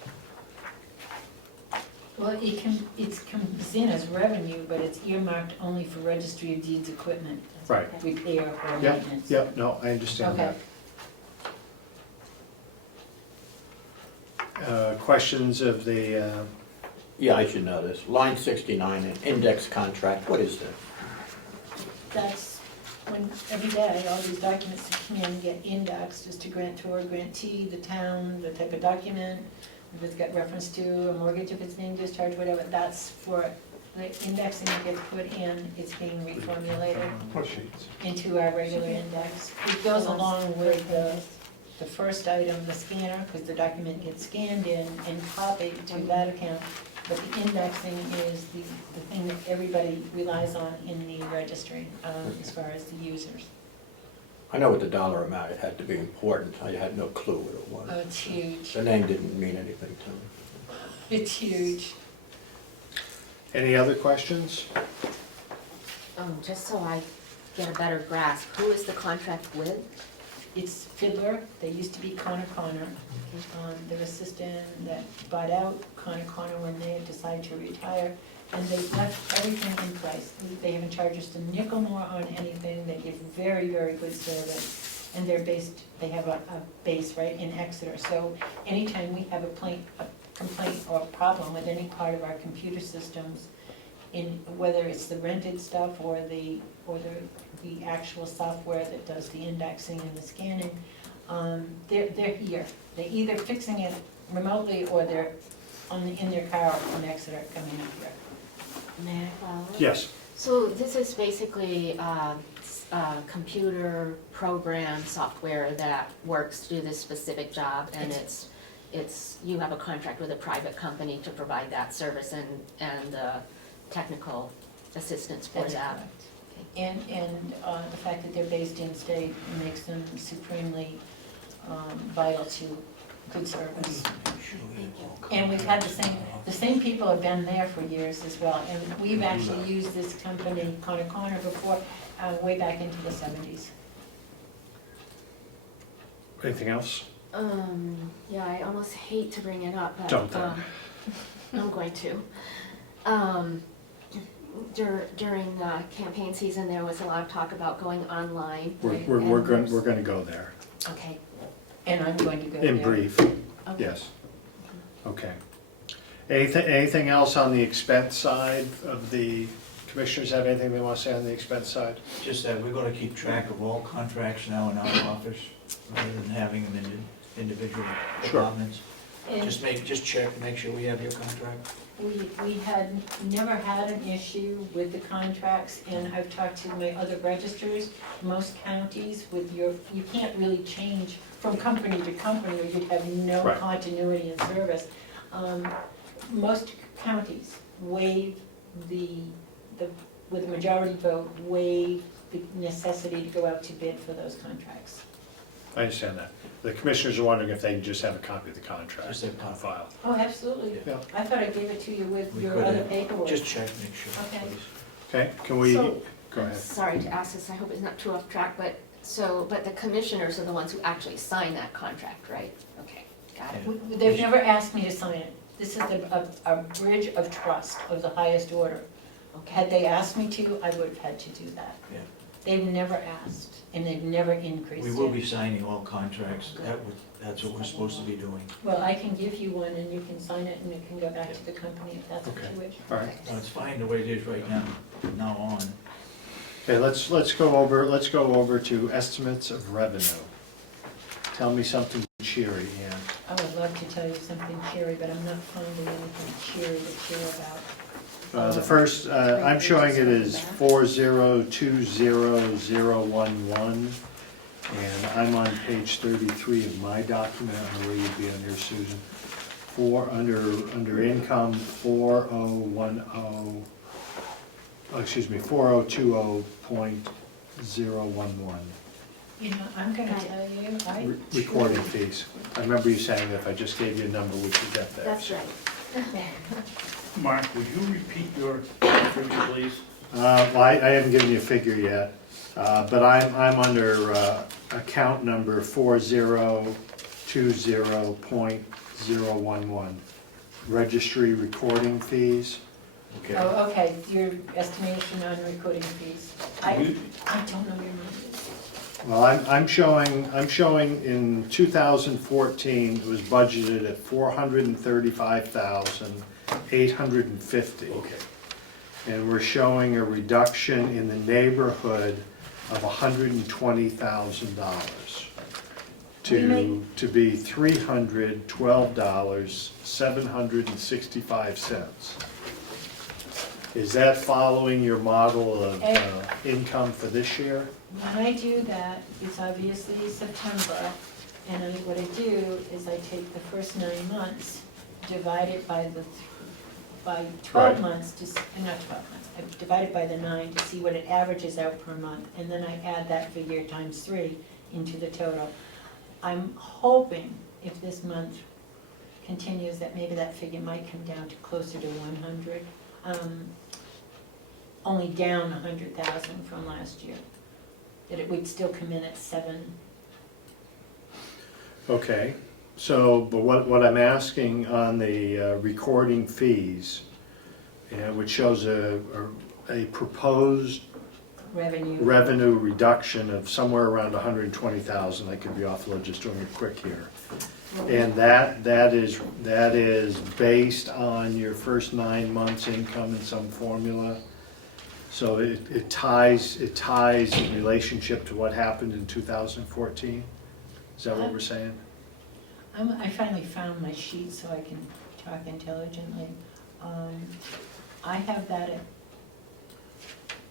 Well, it comes in as revenue, but it's earmarked only for registry of deeds equipment. Right. Repair or Yep, maintenance. yep, no, I understand Okay. that. Questions of the, Yeah, I should know this. Line 69, an index contract, what is that? That's when every day, all these documents that come in get indexed as to grantor, grantee, the town, the type of document, if it's got reference to a mortgage, if it's being discharged, whatever, that's for the indexing that gets put in, it's being reformulated into our regular index. It goes along with the first item, the scanner, because the document gets scanned in and copied to that account. But the indexing is the thing that everybody relies on in the registry, as far as the users. I know what the dollar amount, it had to be important, I had no clue what it was. Oh, it's huge, The name didn't mean anything to me. it's huge. any other questions? Just so I get a better grasp, who is the contract with? it's Fiddler, they used to be Connor. Their assistant that bought out Connor when they had decided to retire, and they left everything in place. They haven't charged us a nickel more on anything, they give very, very good service, and they have a base right in Exeter, so anytime we have a complaint or problem with any part of our computer systems, in whether it's the rented stuff or the actual software that does the indexing and the scanning, they're here. They're either fixing it remotely or they're in their car from Exeter coming up here. May I follow? Yes, So this is basically computer program software that works to do this specific job, and it's you have a contract with a private company to provide that service and technical assistance for That's that. correct. And the fact that they're based in state makes them supremely vital to good service. And we've had the same people have been there for years as well, and we've actually used this company, Connor, before, way back into the 70s. anything else? Yeah, I almost hate to bring it up, but Don't then. I'm going to. During the campaign season, there was a lot of talk about going online. We're gonna go there, Okay, And I'm going to go there. in brief, okay. yes. Okay. Anything else on the expense side of the, commissioners have anything they want to say on the expense side? Just that we're gonna keep track of all contracts now in our office, rather than having them in individual Sure. departments. And Just check, make sure we have your contract. we had never had an issue with the contracts, and I've talked to my other registers. Most counties you can't really change from company to company, or you'd have no Right. continuity in service. Most counties waive with a majority vote, waive the necessity to go out to bid for those contracts. I understand that. The commissioners are wondering if they can just have a copy of the contract Just a on copy. file. Oh, absolutely. Yeah. I thought I gave it to you with We your could other have- paperwork. Just check, make sure, Okay. please. Okay, can we, So, go I'm ahead. sorry to ask this, I hope it's not too off track, but the commissioners are the ones who actually sign that contract, right? Okay, got it. They've never asked me to sign it. This is a bridge of trust of the highest order. Had Okay, they asked me to, I would have had to do that. Yeah. They've never asked, and they've never increased We it. will be signing all contracts, that's what we're supposed to be doing. Well, I can give you one, and you can sign it, and it can go back to the company if that's what Okay. you wish. All right. No, it's fine the way it is right now on. Okay, let's go over to estimates of revenue. Tell me something cheery, Ann. I would love to tell you something cheery, but I'm not finding anything cheery to cheer about. The first, I'm showing it as 4020011, and I'm on page 33 of my document. I don't know where you'd be on yours, Susan. Under income, 4020, 4020.011. You know, I'm gonna tell you, I. Recording fees. I remember you saying that if I just gave you a number, we could get there. that's right. Mark, would you repeat your figure, please? Well, I haven't given you a figure yet, but I'm under account number 4020.011, registry recording fees. Okay. Oh, okay, your estimation on recording fees. I don't know your numbers. Well, I'm showing in 2014, it was budgeted at 435,850. Okay. And we're showing a reduction in the neighborhood of $120,000 to be $312,765. Is that following your model of income for this year? When I do that, it's obviously September, and what I do is I take the first 9 months, divide it by 12 Right. months, not 12 months, I divide it by the 9 to see what it averages out per month, and then I add that figure times 3 into the total. I'm hoping if this month continues, that maybe that figure might come down to closer to 100, only down 100,000 from last year. That it would still come in at Okay, so, but what I'm asking on the recording fees, which shows a proposed revenue reduction of somewhere around 120,000, I could be off the lid just doing it quick here. And that is based on your first 9 months' income in some formula. So it ties in relationship to what happened in 2014? Is that what we're saying? I finally found my sheet so I can talk intelligently. I have that at,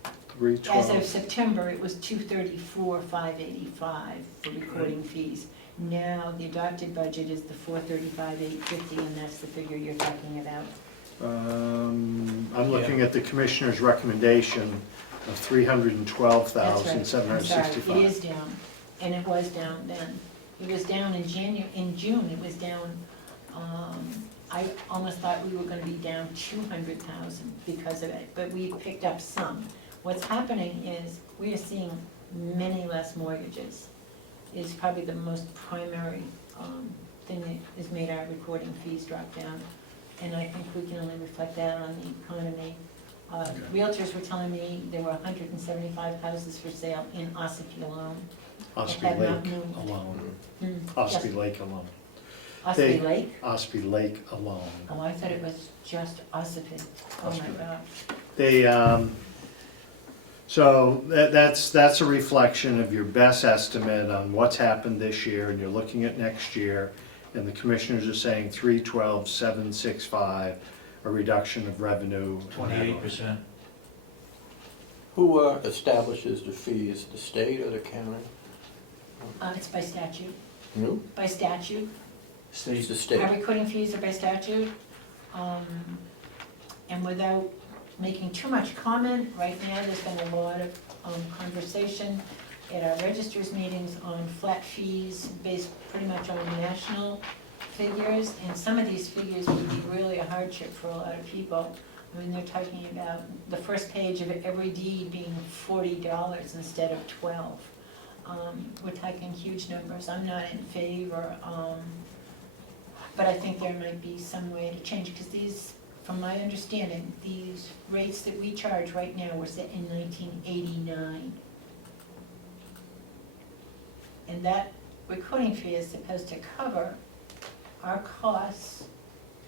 as 312. of September, it was 234,585 for recording fees. Now, the adopted budget is the 435,850, and that's the figure you're talking about. I'm looking at the commissioner's recommendation of That's right. I'm sorry, 312,765. it is down, and it was down then. It was down in June, it was down, I almost thought we were gonna be down 200,000 because of it, but we picked up some. What's happening is, we are seeing many less mortgages, is probably the most primary thing that has made our recording fees drop down. And I think we can only reflect that on the economy. Realtors were telling me there were 175 houses for sale in Ossipee alone. Ossipee Lake alone. Ossipee Just Lake alone. Ossipee Lake? Ossipee Lake alone. Oh, I thought it was just Ossipee. Oh my Ossipee. God. They, so that's a reflection of your best estimate on what's happened this year, and you're looking at next year, and the commissioners are saying 312,765, a reduction of revenue. 28%. Who establishes the fees, the state or the county? It's by statute, No, by statute. it's State, the state. Our recording fees are by statute. And without making too much comment, right now, there's been a lot of conversation at our registers meetings on flat fees based pretty much on national figures. And some of these figures would be really a hardship for a lot of people. I mean, they're talking about the first page of every deed being $40 instead of $12. We're talking huge numbers. I'm not in favor, but I think there might be some way to change, because these, from my understanding, these rates that we charge right now were set in 1989. And that recording fee is supposed to cover our costs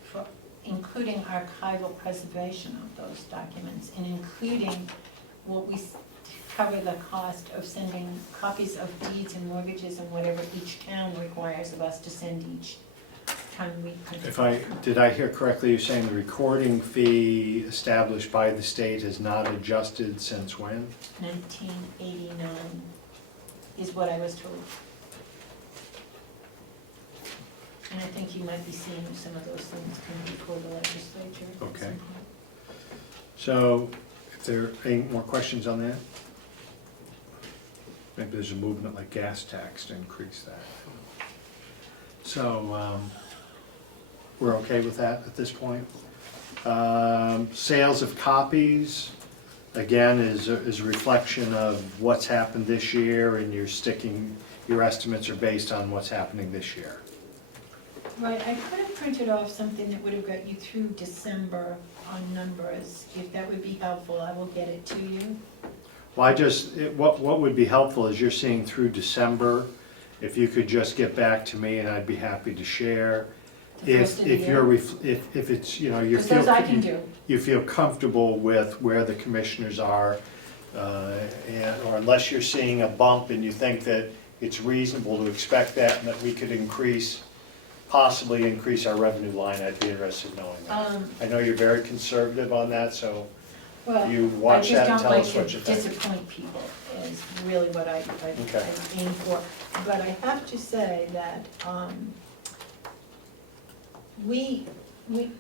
for, including archival preservation of those documents, and including what we cover the cost of sending copies of deeds and mortgages and whatever each town requires of us to send each time we print. Did I hear correctly, you're saying the recording fee established by the state has not adjusted since when? 1989 is what I was told. And I think you might be seeing some of those things come before the legislature at some Okay. point. So, if there are any more questions on that? Maybe there's a movement like gas tax to increase that. So, we're okay with that at this point? Sales of copies, again, is a reflection of what's happened this year, and your estimates are based on what's happening this year. Right, I could have printed off something that would have got you through December on numbers. If that would be helpful, I will get it to you. Well, what would be helpful is you're seeing through December, if you could just get back to me, and I'd be happy to share. The first of the If year. you're, if it's, you Because those I can do. you feel comfortable with where the commissioners are, or unless you're seeing a bump and you think that it's reasonable to expect that, and that we could possibly increase our revenue line, I'd be interested in knowing that. I know you're very conservative on that, so Well, you watch that and I tell us just what don't you like to think. disappoint people, is really what I Okay. aim for. But I have to say that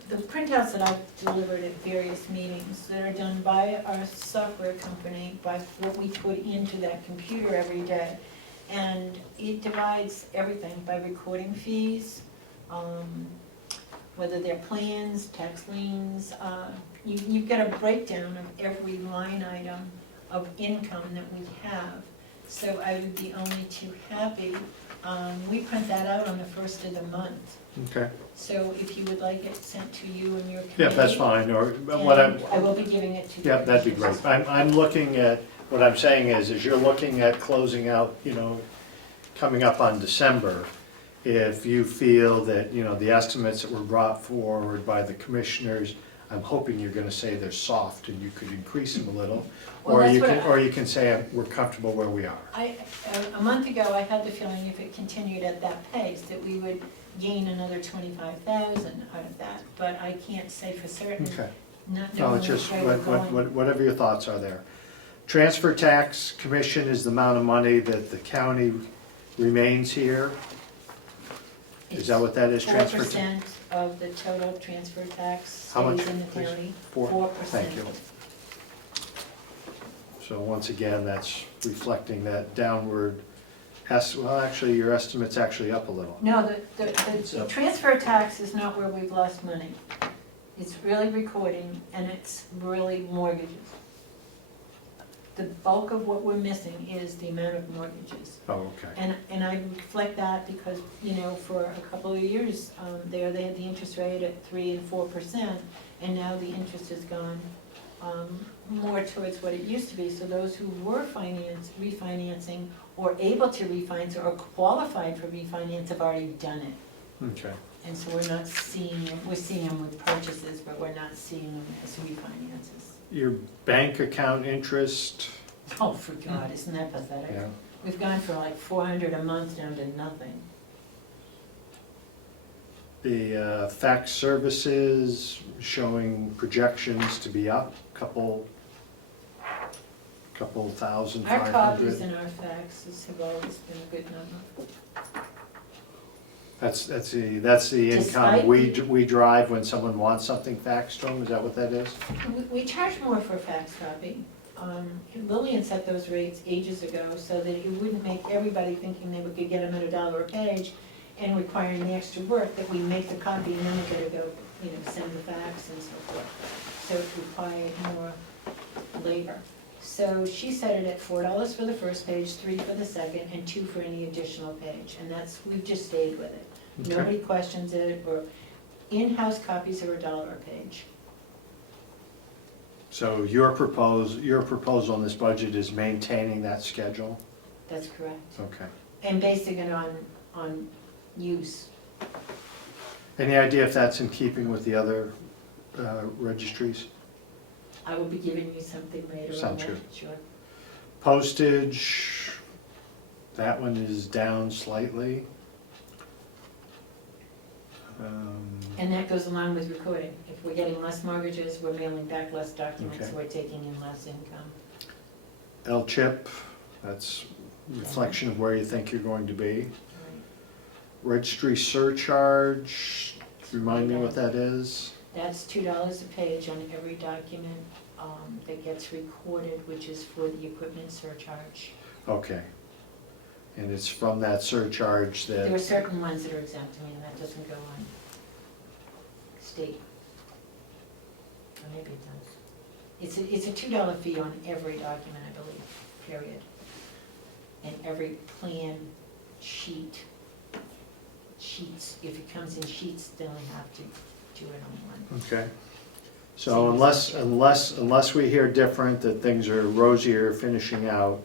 the printouts that I've delivered at various meetings that are done by our software company, by what we put into that computer every day, and it divides everything by recording fees, whether they're plans, tax liens, you've got a breakdown of every line item of income that we have. So I would be only too happy We print that out on the first of the month. Okay. So if you would like it sent to you and your committee. Yeah, that's fine, or what I'm, and I will be giving it to you. yeah, that'd be great. I'm looking at, what I'm saying is you're looking at closing out, coming up on December. If you feel that, the estimates that were brought forward by the commissioners, I'm hoping you're gonna say they're soft and you could increase them a little. Well, Or that's you what can, I- or you can say we're comfortable where we are. A month ago, I had the feeling if it continued at that pace, that we would gain another 25,000 out of that, but I can't say for certain, Okay. not No, knowing it's which just, way we're going. whatever your thoughts are there. Transfer tax commission is the amount of money that the county remains here. Is that what that is, transfer? 4% of the total transfer tax How much, stays in the please? county. 4%. 4%. Thank you. So once again, that's reflecting that downward, well, actually, your estimate's actually up a little. No, the transfer tax is not where we've lost money. It's really recording, and it's really mortgages. The bulk of what we're missing is the amount of mortgages. Oh, okay. And I reflect that because, for a couple of years, they had the interest rate at 3% and 4%, and now the interest has gone more towards what it used to be. So those who were refinancing, or able to refinance, or qualified for refinance have already done it. Okay. And so we're not seeing them, we're seeing them with purchases, but we're not seeing them as refinances. Your bank account interest, Oh, for God, isn't that pathetic? yeah. We've gone from like 400 a month down to nothing. The fax services showing projections to be up, couple thousand Our five copies hundred. and our faxes have always been a good number. That's the income Despite we drive when someone wants something faxed to them, is that what that is? We charge more for a fax copy. Lillian set those rates ages ago so that it wouldn't make everybody thinking they could get them at $1 a page and requiring the extra work that we make the copy and then we gotta go, send the fax and so forth. So it required more labor. So she set it at $4 for the first page, $3 for the second, and $2 for any additional page. And we've just stayed with it. Okay. Nobody questions it, or in-house copies are $1 a page. So your proposal on this budget is maintaining that schedule? That's correct. Okay. And basing it on use. Any idea if that's in keeping with the other registries? I will be giving you something later on Sounds that, good. sure. Postage, that one is down slightly. And that goes along with recording. If we're getting less mortgages, we're mailing back less documents, Okay. so we're taking in less income. L-chip, that's a reflection of where you think you're going to be. Right. Registry surcharge, remind me what that is? That's $2 a page on every document that gets recorded, which is for the equipment surcharge. Okay. And it's from that surcharge There are that, certain ones that are exempt, and that doesn't go on state. Or maybe it does. It's a $2 fee on every document, I believe, period. And every plan sheets, if it comes in sheets, then we have to do it on one. okay. So unless we hear different, that things are rosier finishing out,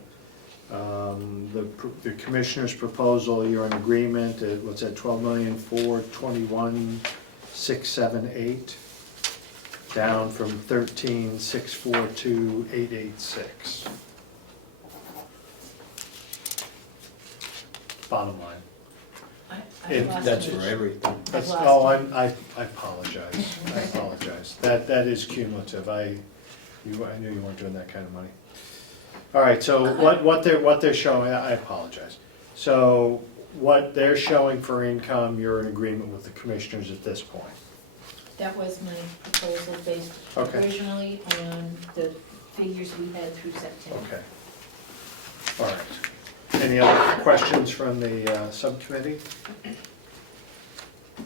the commissioner's proposal, you're in agreement, what's that, 12,421,678, down from 13,642,886. Bottom line. That's for everything. That's, lost oh, it. I apologize, I apologize. That is cumulative, I knew you weren't doing that kind of money. All right, so what they're showing, I apologize. So what they're showing for income, you're in agreement with the commissioners at this point? That was my proposal based Okay. originally on the figures we had through September. Okay. All right. Any other questions from the subcommittee?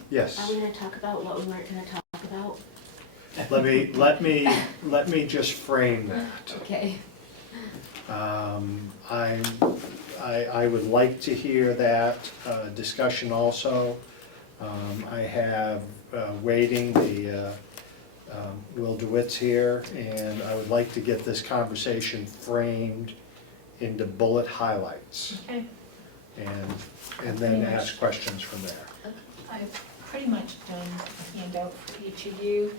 Yes. Are we gonna talk about what we weren't gonna talk about? Let me just frame that. Okay. I would like to hear that discussion also. I have waiting the Will DeWitt's here, and I would like to get this conversation framed into bullet highlights, Okay, and then ask questions from there. I've pretty much done a handout for each of you,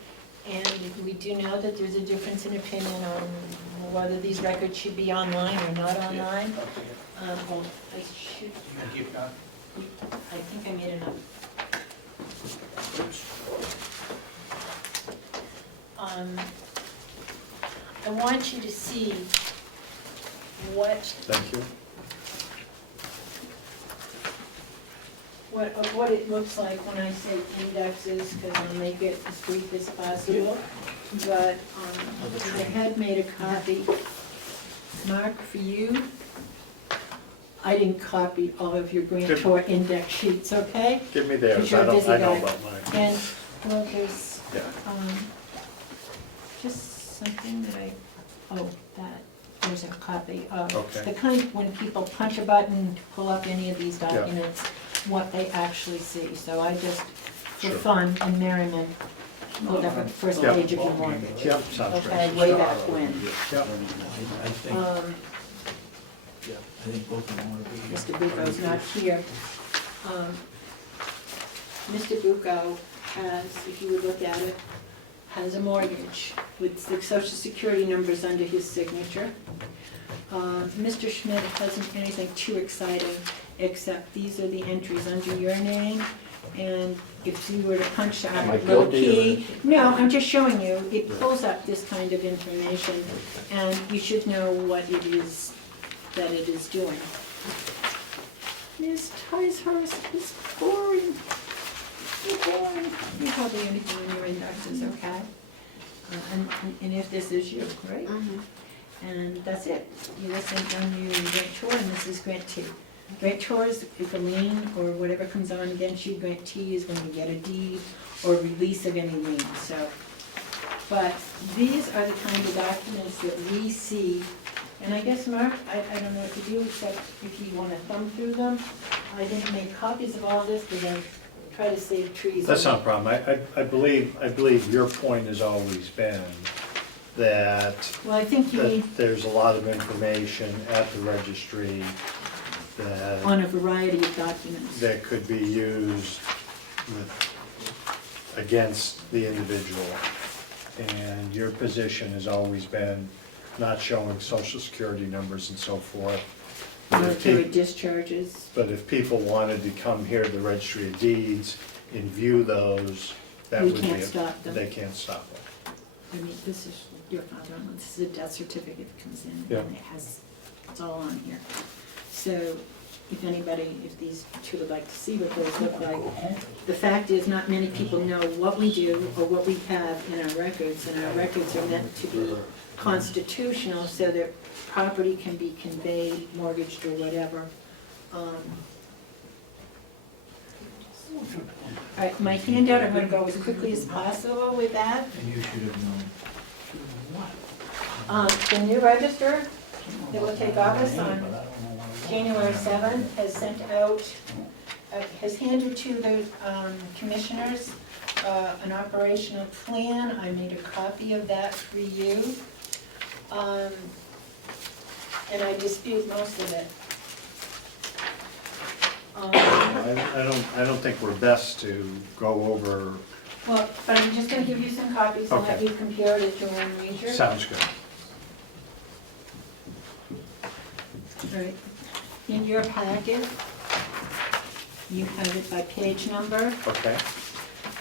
and we do know that there's a difference in opinion on whether these records should be online or not online. Well, I should, I think I made enough. I want you to see what Thank you. what it looks like when I say indexes, because I'll make it as brief as possible. But I had made a copy. Mark, for you, I didn't copy all of your grantor index sheets, okay? Give me theirs, You're a busy I know guy. about mine. And, well, there's Yeah. just something that there's a copy of Okay. the kind, when people punch a button to pull up any of these documents, what they actually see. So I just, for Sure. fun and merriment, pulled up the first Yep. page of your mortgage. Yep, sounds Okay, great. way back when. Yep. I think, I think both of them want to be. Mr. Bucco's not here. Mr. Bucco has, if you would look at it, has a mortgage with the social security numbers under his signature. Mr. Schmidt hasn't anything too exciting, except these are the entries under your name. And if you were to punch out Am I a little guilty key, no, I'm just showing you, it pulls up this kind of information, and you should know what it is that it is doing. Ms. Ticehurst is boring. You're boring. You probably only doing your indexes, okay? And if this is you, great. And that's it. You listen on your grantor, and this is grantee. Grantors, if a lien or whatever comes on against you, grantee is when you get a deed or release of any lien, so. But these are the kind of documents that we see, and I guess, Mark, I don't know what to do, except if you want to thumb through them. I didn't make copies of all this, because I try to save trees. That's not a problem. I believe your point has always been that Well, I think you need, there's a lot of information at the registry that on a variety of documents. that could be used against the individual. And your position has always been not showing social security numbers and so forth. Military discharges. But if people wanted to come here to the registry of deeds and view those, that We would be. can't stop them. They can't stop them. I mean, this is your father-in-law, this is a death certificate that comes in, Yeah. and it's all on here. So, if anybody, if these two would like to see what those look like, the fact is, not many people know what we do or what we have in our records, and our records are meant to be constitutional, so that property can be conveyed, mortgaged, or whatever. All right, my handout, I'm gonna go as quickly as possible with that. And you should have known. The new register that will take office on January 7th has sent out, has handed to the commissioners an operational plan. I made a copy of that for you. And I dispute most of it. I don't think we're best to go over. Well, but I'm just gonna give you some copies and let Okay. you compare it at your own leisure. Sounds good. All right. In your packet, you have it by page number. Okay.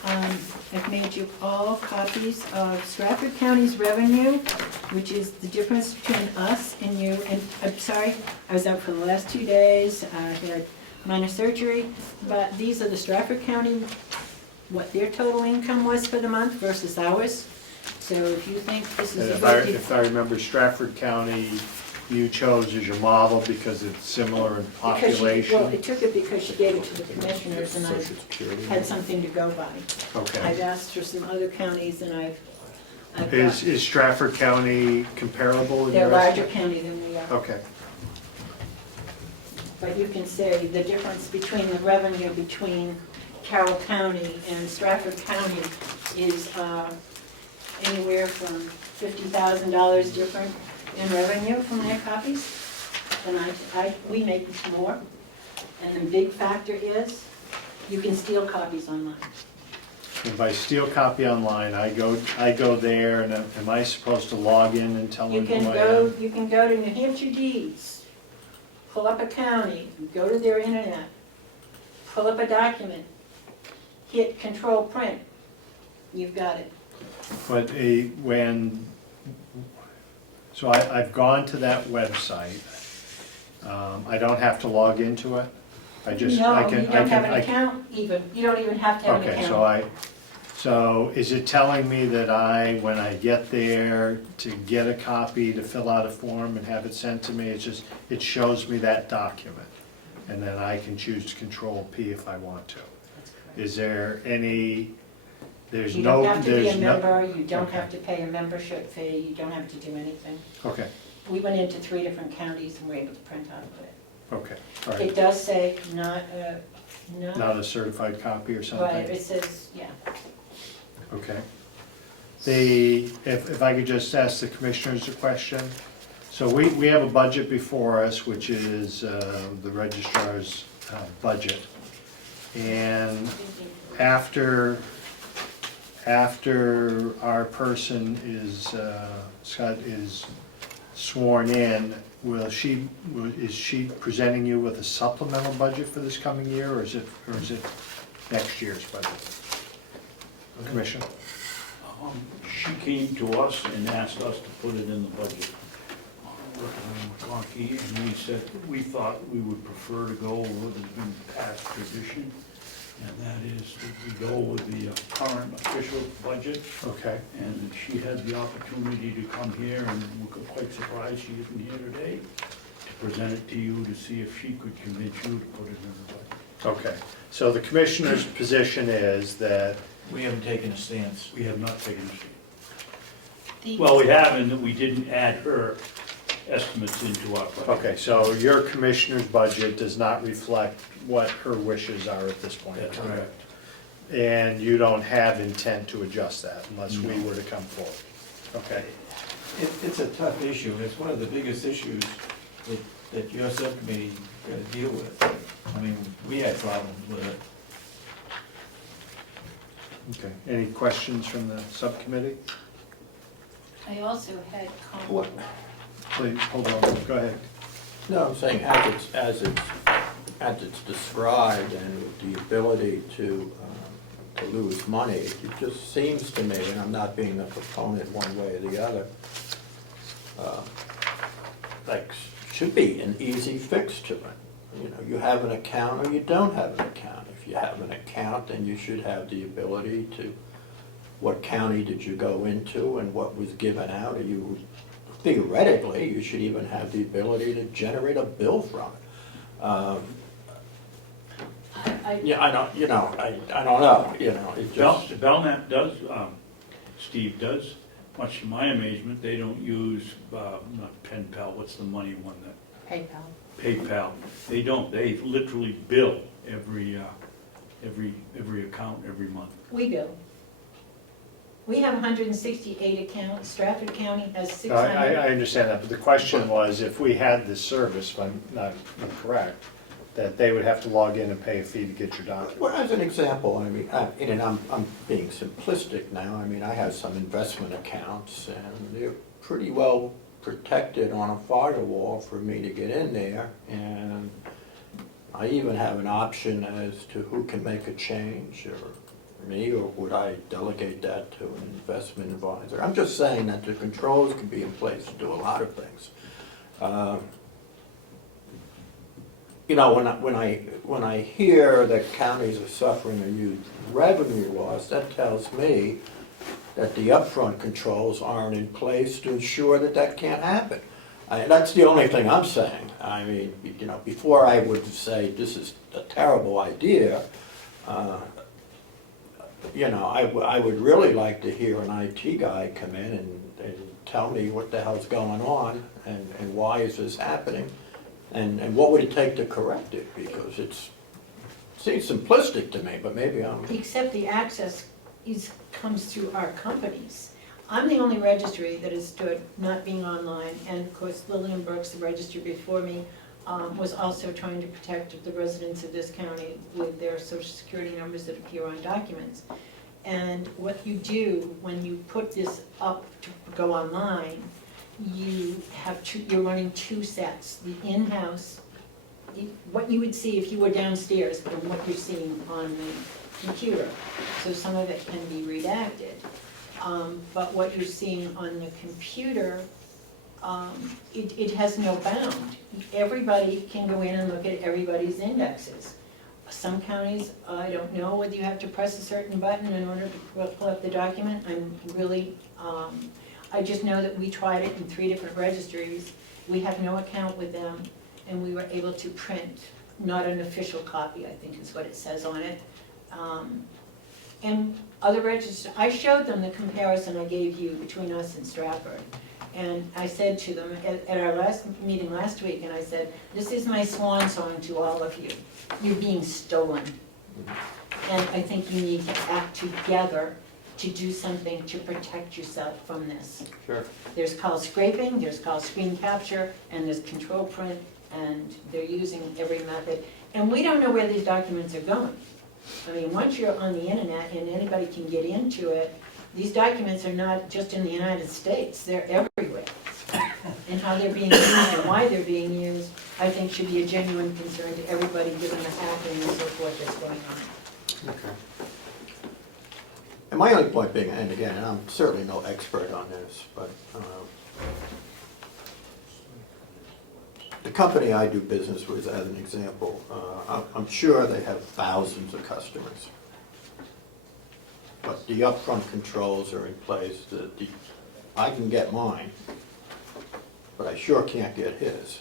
I've made you all copies of Stratford County's revenue, which is the difference between us and you. And I'm sorry, I was out for the last 2 days. I had minor surgery, but these are the Stratford County, what their total income was for the month versus ours. So if you think this is a good. If I remember, Stratford County, you chose as your model because it's similar in Well, population. it took it because she gave it to the commissioners and I Social Security. had something to go by. Okay. I've asked for some other counties and I've got, Is Stratford County comparable in they're your a larger estimate? county than we are. Okay. but you can say the difference between the revenue between Carroll County and Stratford County is anywhere from $50,000 different in revenue from their copies. And we make more. And the big factor is you can steal copies online. If I steal copy online, I go there, and am I supposed to log in and tell them who I am? You can go to New Hampshire Deeds, pull up a county, go to their internet, pull up a document, hit Control Print, you've got it. But so I've gone to that website. I don't have to log into it? I can. No, you don't have an account even, you don't even have to have an account. Okay, so is it telling me that when I get there to get a copy, to fill out a form and have it sent to me, it shows me that document? And then I can choose Control P if I want to? Is there any, You don't have to be a member, you don't have to pay a membership fee, you don't have to do anything. Okay, We went into 3 different counties and were able to print out of it. okay, all It right. does say not Not a certified copy or something? but it says, yeah. Okay. If I could just ask the commissioners a question. So we have a budget before us, which is the registrar's budget. And after our person Scott is sworn in, is she presenting you with a supplemental budget for this coming year, or is it next year's budget? Commission? She came to us and asked us to put it in the budget. And we said, we thought we would prefer to go with the past tradition, and that is that we go with the current official budget. Okay. And she had the opportunity to come here, and we're quite surprised she isn't here today, to present it to you to see if she could convince you to put it in the budget. Okay, so the commissioner's position is that, We haven't taken a stance. We have not taken a stand. Well, we have, and we didn't add her estimates into our budget. okay, so your commissioner's budget does not reflect what her wishes are at this point in That's time? correct. And you don't have intent to adjust that unless we were to come forward? Okay, It's a tough issue. It's one of the biggest issues that your subcommittee got to deal with. I mean, we had problems with it. okay. Any questions from the subcommittee? I also had What? Please, hold on, go ahead. No, I'm saying as it's described, and with the ability to lose money, it just seems to me, and I'm not being a proponent one way or the other, like, should be an easy fix to it. You know, you have an account or you don't have an account. If you have an account, then you should have the ability to, what county did you go into and what was given out? Or you, theoretically, you should even have the ability to generate a bill from it. Yeah, I don't, I don't know, it just. Belknap does, Steve does, much to my amazement, they don't use, not pen pal, what's the money one that? PayPal. PayPal. They don't, they literally bill every account every month. We bill. We have 168 accounts, Stratford County has I 600. understand that, but the question was, if we had this service, if I'm not incorrect, that they would have to log in and pay a fee to get your document. Well, as an example, I mean, and I'm being simplistic now, I mean, I have some investment accounts, and they're pretty well protected on a firewall for me to get in there, and I even have an option as to who can make a change, or me, or would I delegate that to an investment advisor? I'm just saying that the controls can be in place to do a lot of things. You know, when I hear that counties are suffering a huge revenue loss, that tells me that the upfront controls aren't in place to ensure that that can't happen. That's the only thing I'm saying. I mean, you know, before I would say this is a terrible idea, you know, I would really like to hear an IT guy come in and tell me what the hell's going on and why is this happening. And what would it take to correct it? Because it seems simplistic to me, but maybe I'm, Except the access comes through our companies. I'm the only registry that has stood not being online, and of course Lillian Brooks, the registry before me, was also trying to protect the residents of this county with their social security numbers that appear on documents. And what you do when you put this up to go online, you're running two sets, the in-house, what you would see if you were downstairs and what you're seeing on the computer. So some of it can be redacted. But what you're seeing on the computer, it has no bound. Everybody can go in and look at everybody's indexes. Some counties, I don't know whether you have to press a certain button in order to pull up the document. I just know that we tried it in 3 different registries. We have no account with them, and we were able to print, not an official copy, I think is what it says on it. And other registers, I showed them the comparison I gave you between us and Stratford. And I said to them at our last meeting last week, and I said, this is my swan song to all of you. You're being stolen. And I think you need to act together to do something to protect yourself from this. sure. There's call scraping, there's call screen capture, and there's control print, and they're using every method. And we don't know where these documents are going. I mean, once you're on the internet and anybody can get into it, these documents are not just in the United States, they're everywhere. And how they're being used and why they're being used, I think should be a genuine concern to everybody given the hacking and so forth that's going on. Okay. And my only point being, and again, and I'm certainly no expert on this, but the company I do business with, as an example, I'm sure they have thousands of customers. But the upfront controls are in place that I can get mine, but I sure can't get his.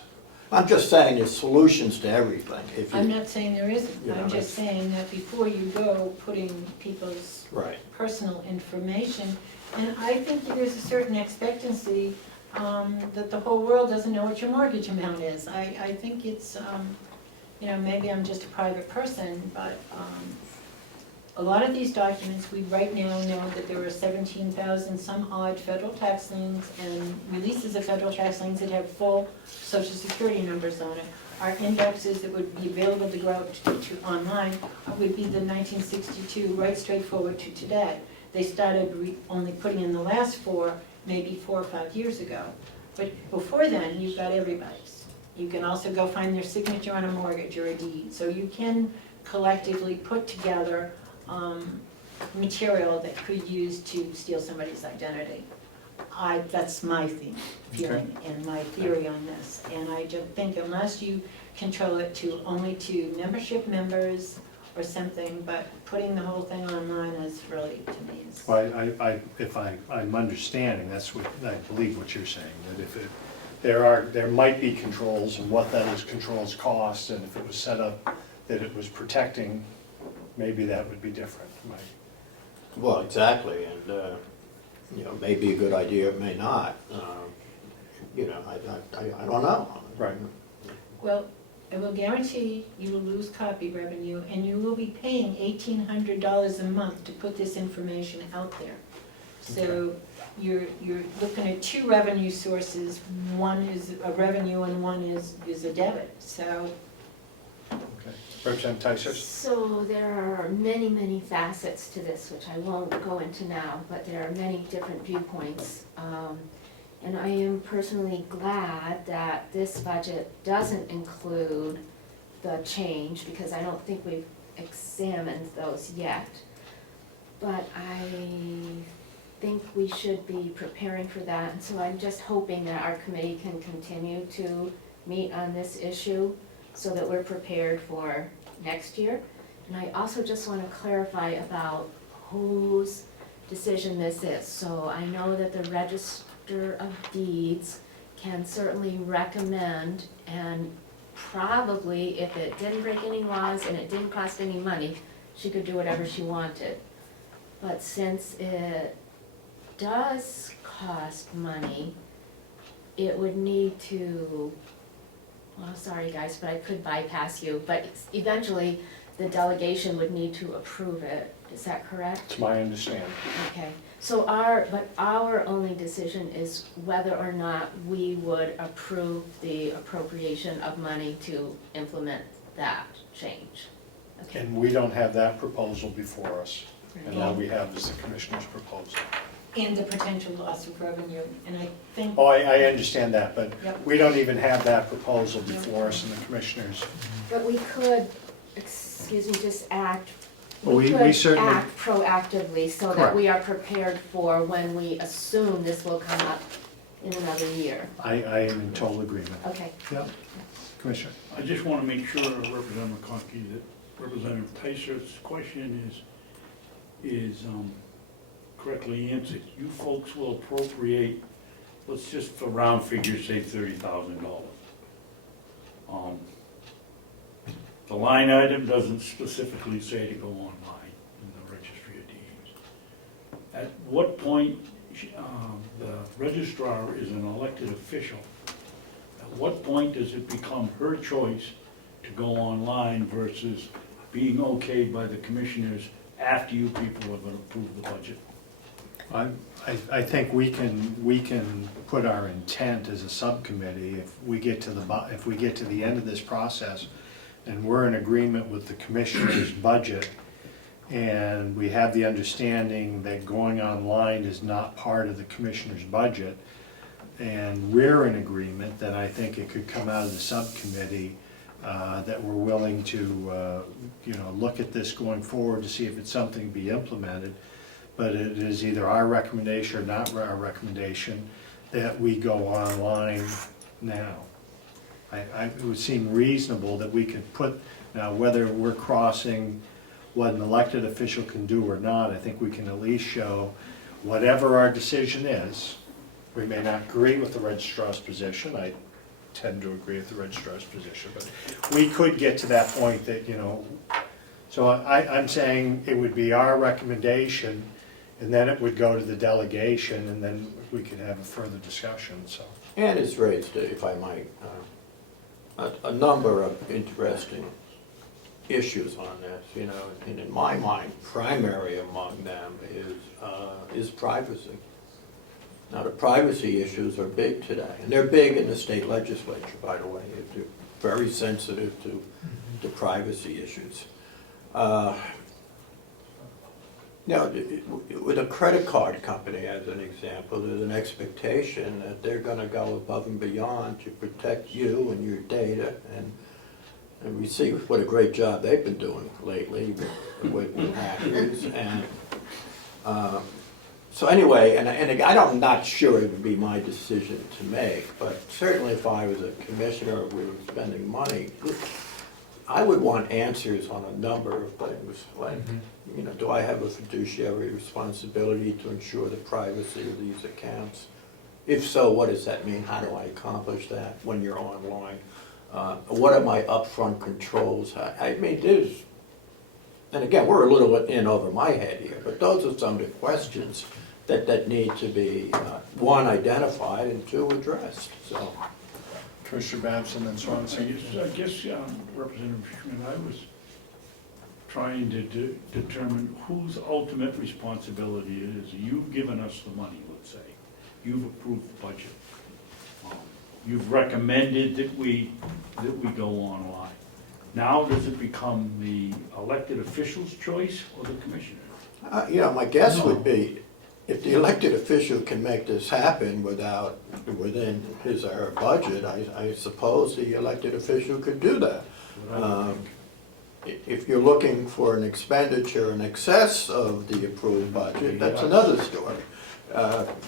I'm just saying there's solutions to everything. If you, I'm not saying there isn't, Yeah, I'm just saying that before you go putting people's right. personal information, and I think there's a certain expectancy that the whole world doesn't know what your mortgage amount is. I think it's, you know, maybe I'm just a private person, but a lot of these documents, we right now know that there are 17,000 some odd federal tax liens and releases of federal tax liens that have full social security numbers on it. Our indexes that would be available to go out to online would be the 1962, right straight forward to today. They started only putting in the last 4, maybe 4 or 5 years ago. But before then, you've got everybody's. You can also go find their signature on a mortgage or a deed. So you can collectively put together material that could use to steal somebody's identity. That's my feeling and my theory on this. And I just think unless you control it only to membership members or something, but putting the whole thing online is really, to me, is. Well, if I'm understanding, that's what, I believe what you're saying, that if there might be controls, and what that is controls cost, and if it was set up that it was protecting, maybe that would be different. Well, exactly, and you know, may be a good idea, it may not. You know, I don't know. Right. Well, I will guarantee you will lose copy revenue, and you will be paying $1,800 a month to put this information out there. So you're looking at 2 revenue sources. One is a revenue and one is a debit. So Okay. Representative Tyser? So there are many, many facets to this, which I won't go into now, but there are many different viewpoints. And I am personally glad that this budget doesn't include the change, because I don't think we've examined those yet. But I think we should be preparing for that, and so I'm just hoping that our committee can continue to meet on this issue so that we're prepared for next year. And I also just want to clarify about whose decision this is. So I know that the Register of Deeds can certainly recommend, and probably if it didn't break any laws and it didn't cost any money, she could do whatever she wanted. But since it does cost money, it would need to well, sorry guys, but I could bypass you, but eventually the delegation would need to approve it, is that correct? It's my understanding. Okay, so our only decision is whether or not we would approve the appropriation of money to implement that change. Okay, And we don't have that proposal before us. And all we have is the commissioner's proposal. And the potential loss of revenue, and I think, Oh, I understand that, but Yep. we don't even have that proposal before us and the commissioners. but we could, excuse me, just act, Well, we we could certainly- act proactively so that Correct. we are prepared for when we assume this will come up in another year. I am in total agreement. Okay, Yep. Commissioner? I just want to make sure, Representative McConkey, that Representative Tyser's question is correctly answered. You folks will appropriate, let's just for round figures, say $30,000. The line item doesn't specifically say to go online in the registry of deeds. At what point, the registrar is an elected official, at what point does it become her choice to go online versus being okayed by the commissioners after you people have approved the budget? I think we can put our intent as a subcommittee, if we get to the end of this process and we're in agreement with the commissioner's budget and we have the understanding that going online is not part of the commissioner's budget, and we're in agreement, then I think it could come out of the subcommittee that we're willing to, look at this going forward to see if it's something to be implemented. But it is either our recommendation or not our recommendation that we go online now. It would seem reasonable that we could put, now whether we're crossing what an elected official can do or not, I think we can at least show whatever our decision is. We may not agree with the registrar's position, I tend to agree with the registrar's position, but we could get to that point that, so I'm saying it would be our recommendation, and then it would go to the delegation, and then we could have a further discussion, so. And it's raised, if I might, a number of interesting issues on this, and in my mind, primary among them is privacy. Now, the privacy issues are big today, and they're big in the state legislature, by the way. They're very sensitive to privacy issues. Now, with a credit card company, as an example, there's an expectation that they're gonna go above and beyond to protect you and your data, and we see what a great job they've been doing lately with hackers, and so anyway, and I'm not sure it would be my decision to make, but certainly if I was a commissioner, we were spending money, I would want answers on a number of things, like, do I have a fiduciary responsibility to ensure the privacy of these accounts? If so, what does that mean? How do I accomplish that when you're online? What are my upfront controls? I mean, and again, we're a little in over my head here, but those are some of the questions that need to be, one, identified, and two, addressed, so. Commissioner Babson and Swanson. I guess Representative Schmidt, I was trying to determine whose ultimate responsibility it is. You've given us the money, let's say. You've approved the budget. You've recommended that we go online. Now, does it become the elected official's choice or the commissioner? My guess would be, if the elected official can make this happen within his or her budget, I suppose the elected official could do that. If you're looking for an expenditure in excess of the approved budget, that's another story.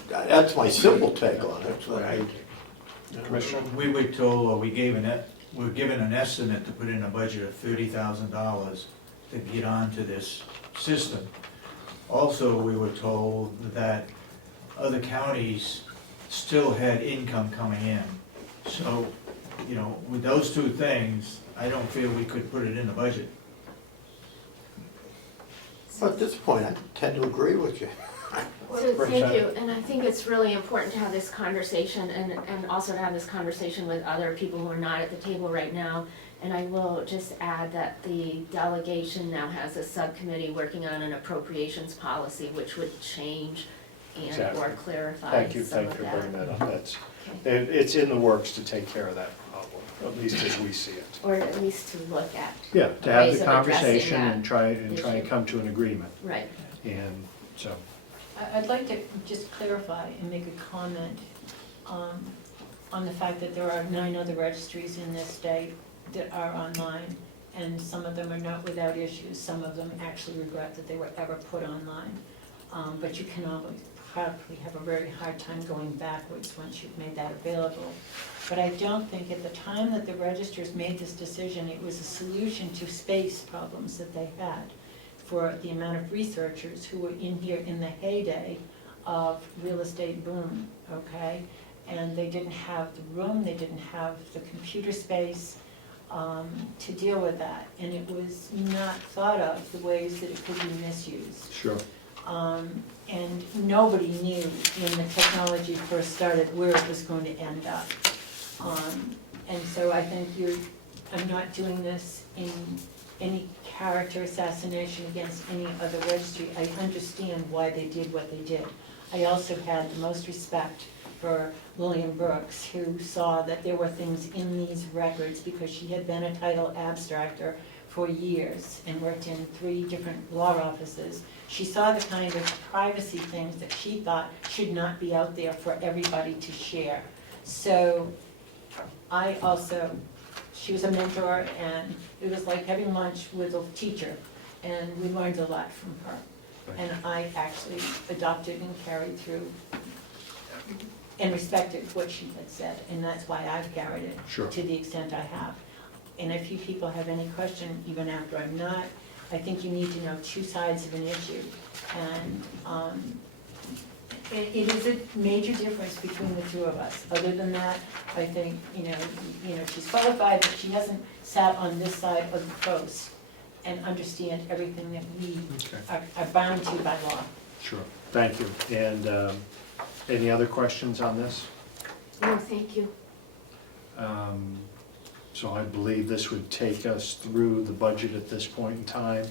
That's my simple take on it. Commissioner? We were told, or we were given an estimate to put in a budget of $30,000 to get onto this system. Also, we were told that other counties still had income coming in. So, with those two things, I don't feel we could put it in the budget. At this point, I tend to agree with you. So thank Representative. you, and I think it's really important to have this conversation and also to have this conversation with other people who are not at the table right now. And I will just add that the delegation now has a subcommittee working on an appropriations policy, which would change and Exactly. or clarify Thank you some of for that. bringing that up. That's, Okay. it's in the works to take care of that problem, at least as we see it. Or at least to look at. Yeah, to have Ways the of addressing conversation that and try and issue. come to an agreement. Right. And so, I'd like to just clarify and make a comment on the fact that there are 9 other registries in this state that are online, and some of them are not without issues. Some of them actually regret that they were ever put online. But you can always probably have a very hard time going backwards once you've made that available. But I don't think at the time that the registers made this decision, it was a solution to space problems that they had for the amount of researchers who were in here in the heyday of real estate boom, okay? And they didn't have the room, they didn't have the computer space to deal with that. And it was not thought of the ways that it could be misused. sure. And nobody knew when the technology first started where it was going to end up. And so I think I'm not doing this in any character assassination against any other registry. I understand why they did what they did. I also had the most respect for Lillian Brooks, who saw that there were things in these records because she had been a title abstractor for years and worked in 3 different law offices. She saw the kind of privacy things that she thought should not be out there for everybody to share. So she was a mentor, and it was like having lunch with a teacher, and we learned a lot from her. And I actually adopted and carried through and respected what she had said, and that's why I've carried it Sure. to the extent I have. And if you people have any question, even after I'm not, I think you need to know 2 sides of an issue. And it is a major difference between the 2 of us. Other than that, I think, she's qualified, but she hasn't sat on this side of the post and understand everything that we Okay. are bound to by law. Sure, thank you. And any other questions on this? No, thank you. So I believe this would take us through the budget at this point in time.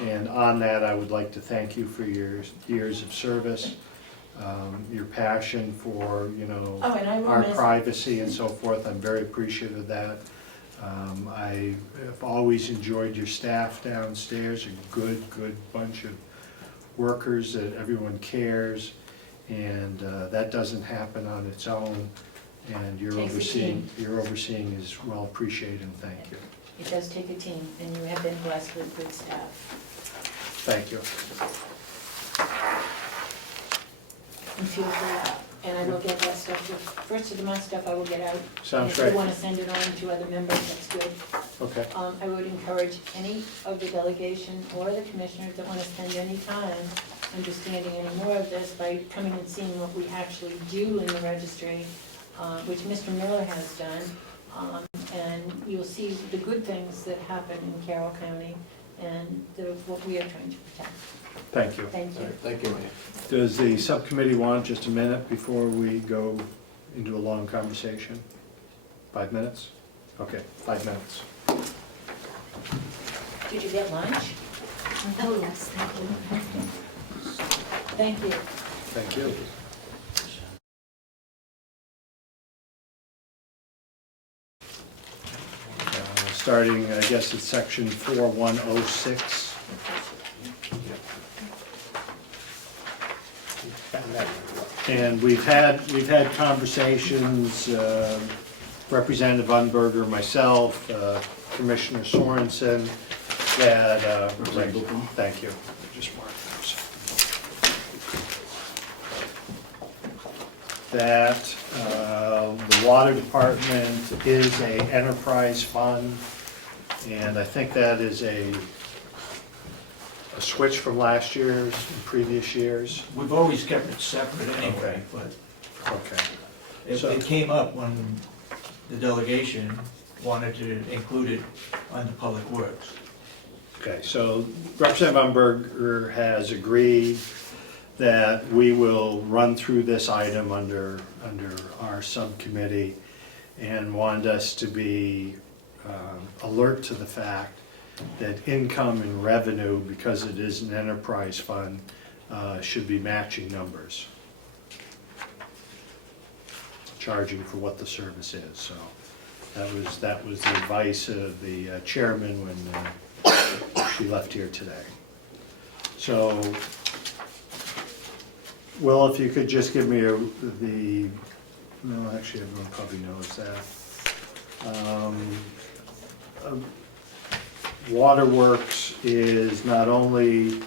And on that, I would like to thank you for your years of service, your passion for, Oh, and I will our miss- privacy and so forth. I'm very appreciative of that. I have always enjoyed your staff downstairs, a good bunch of workers that everyone cares. And that doesn't happen on its own. And your Takes a overseeing is well appreciated, and thank you. It does take a team, and you have been blessed with good staff. Thank you. And feel free, and I will get that stuff, the first of the month stuff I will get out. Sounds And great. if you want to send it on to other members, that's good. Okay, I would encourage any of the delegation or the commissioners that want to spend any time understanding any more of this by coming and seeing what we actually do in the registry, which Mr. Miller has done. And you'll see the good things that happen in Carroll County and what we are trying to protect. thank you. Thank you. Thank you. Does the subcommittee want just a minute before we go into a long conversation? 5 minutes? Okay, 5 minutes. Did you get lunch? Oh, yes, thank you. Thank you. Thank you. Starting, I guess it's section 4106. And we've had conversations, Representative Unberger, myself, Commissioner Sorensen, that, thank you. Just mark those. That the water department is a enterprise fund, and I think that is a switch from last year's and previous years. We've always kept it separate anyway, Okay. but Okay. it came up when the delegation wanted to include it under Public Works. Okay, so Representative Umberger has agreed that we will run through this item under our subcommittee and want us to be alert to the fact that income and revenue, because it is an enterprise fund, should be matching numbers, charging for what the service is. So that was the advice of the chairman when she left here today. So, Will, if you could just give me no, actually everyone probably knows that. Waterworks is not only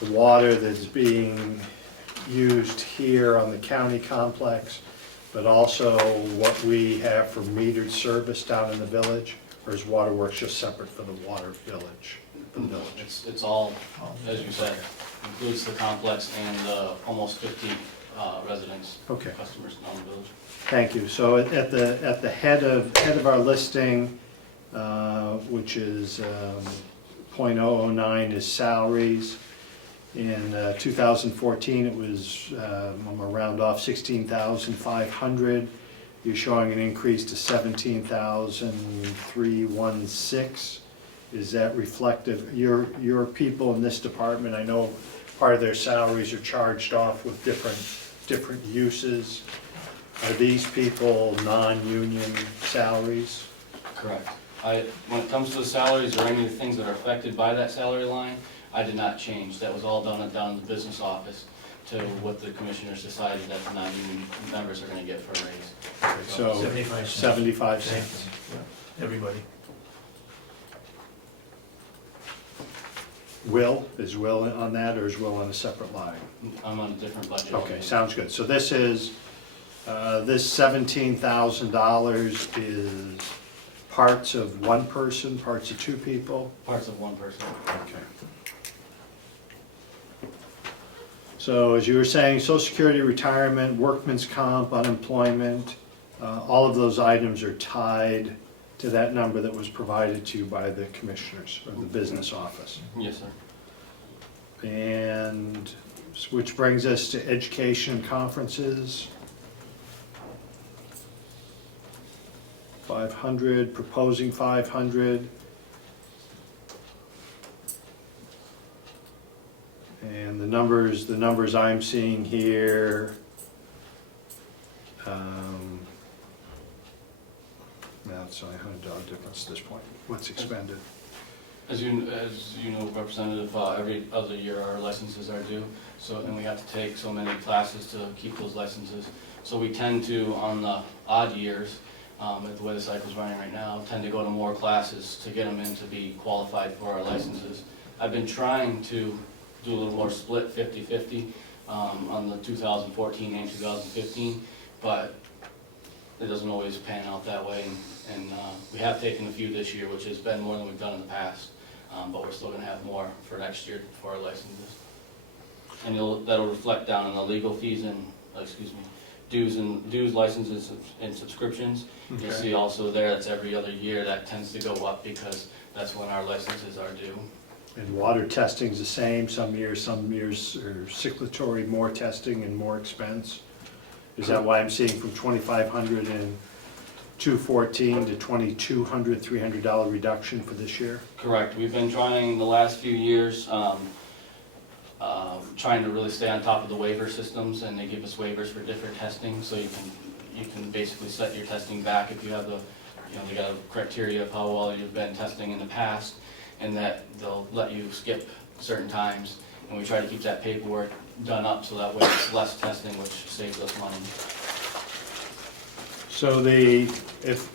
the water that's being used here on the county complex, but also what we have for metered service down in the village, or is Waterworks just separate for the water village, for the village? It's all, as you said, includes the complex and the almost 50 residents, Okay. customers in the village. Thank you. So at the head of our listing, which is .009 is salaries. In 2014, it was, I'm gonna round off, 16,500. You're showing an increase to 17,316. Is that reflective? Your people in this department, I know part of their salaries are charged off with different uses. Are these people non-union salaries? Correct. When it comes to the salaries or any of the things that are affected by that salary line, I did not change. That was all done in the business office to what the commissioners decided that the non-union members are gonna get for a raise. So 75 cents. 75 cents. Yeah, everybody. Is Will on that, or is Will on a separate line? I'm on a different budget. Okay, sounds good. So this is, this $17,000 is parts of one person, parts of two people? Parts of one person. Okay. So as you were saying, Social Security, retirement, workman's comp, unemployment, all of those items are tied to that number that was provided to you by the commissioners or the business office. Yes, sir. And which brings us to education and conferences. 500, proposing 500. And the numbers I'm seeing here, now it's only $100 difference at this point. What's expended? As you know, Representative, every other year our licenses are due, so, and we have to take so many classes to keep those licenses. So we tend to, on the odd years, the way the cycle's running right now, tend to go to more classes to get them in to be qualified for our licenses. I've been trying to do a little more split 50-50 on the 2014 and 2015, but it doesn't always pan out that way. And we have taken a few this year, which has been more than we've done in the past, but we're still going to have more for next year for our licenses. And that'll reflect down in the legal fees and, dues, licenses, and subscriptions. You'll see also there, that's every other year, that tends to go up because that's when our licenses are due. And water testing's the same, some years are cyclatory, more testing and more expense. Is that why I'm seeing from $2,500 in 2014 to $2,200, $300 reduction for this year? Correct. We've been trying the last few years, trying to really stay on top of the waiver systems, and they give us waivers for different testing, so you can basically set your testing back if you have they got a criteria of how well you've been testing in the past, and that they'll let you skip certain times, and we try to keep that paperwork done up so that way it's less testing, which saves us money. So if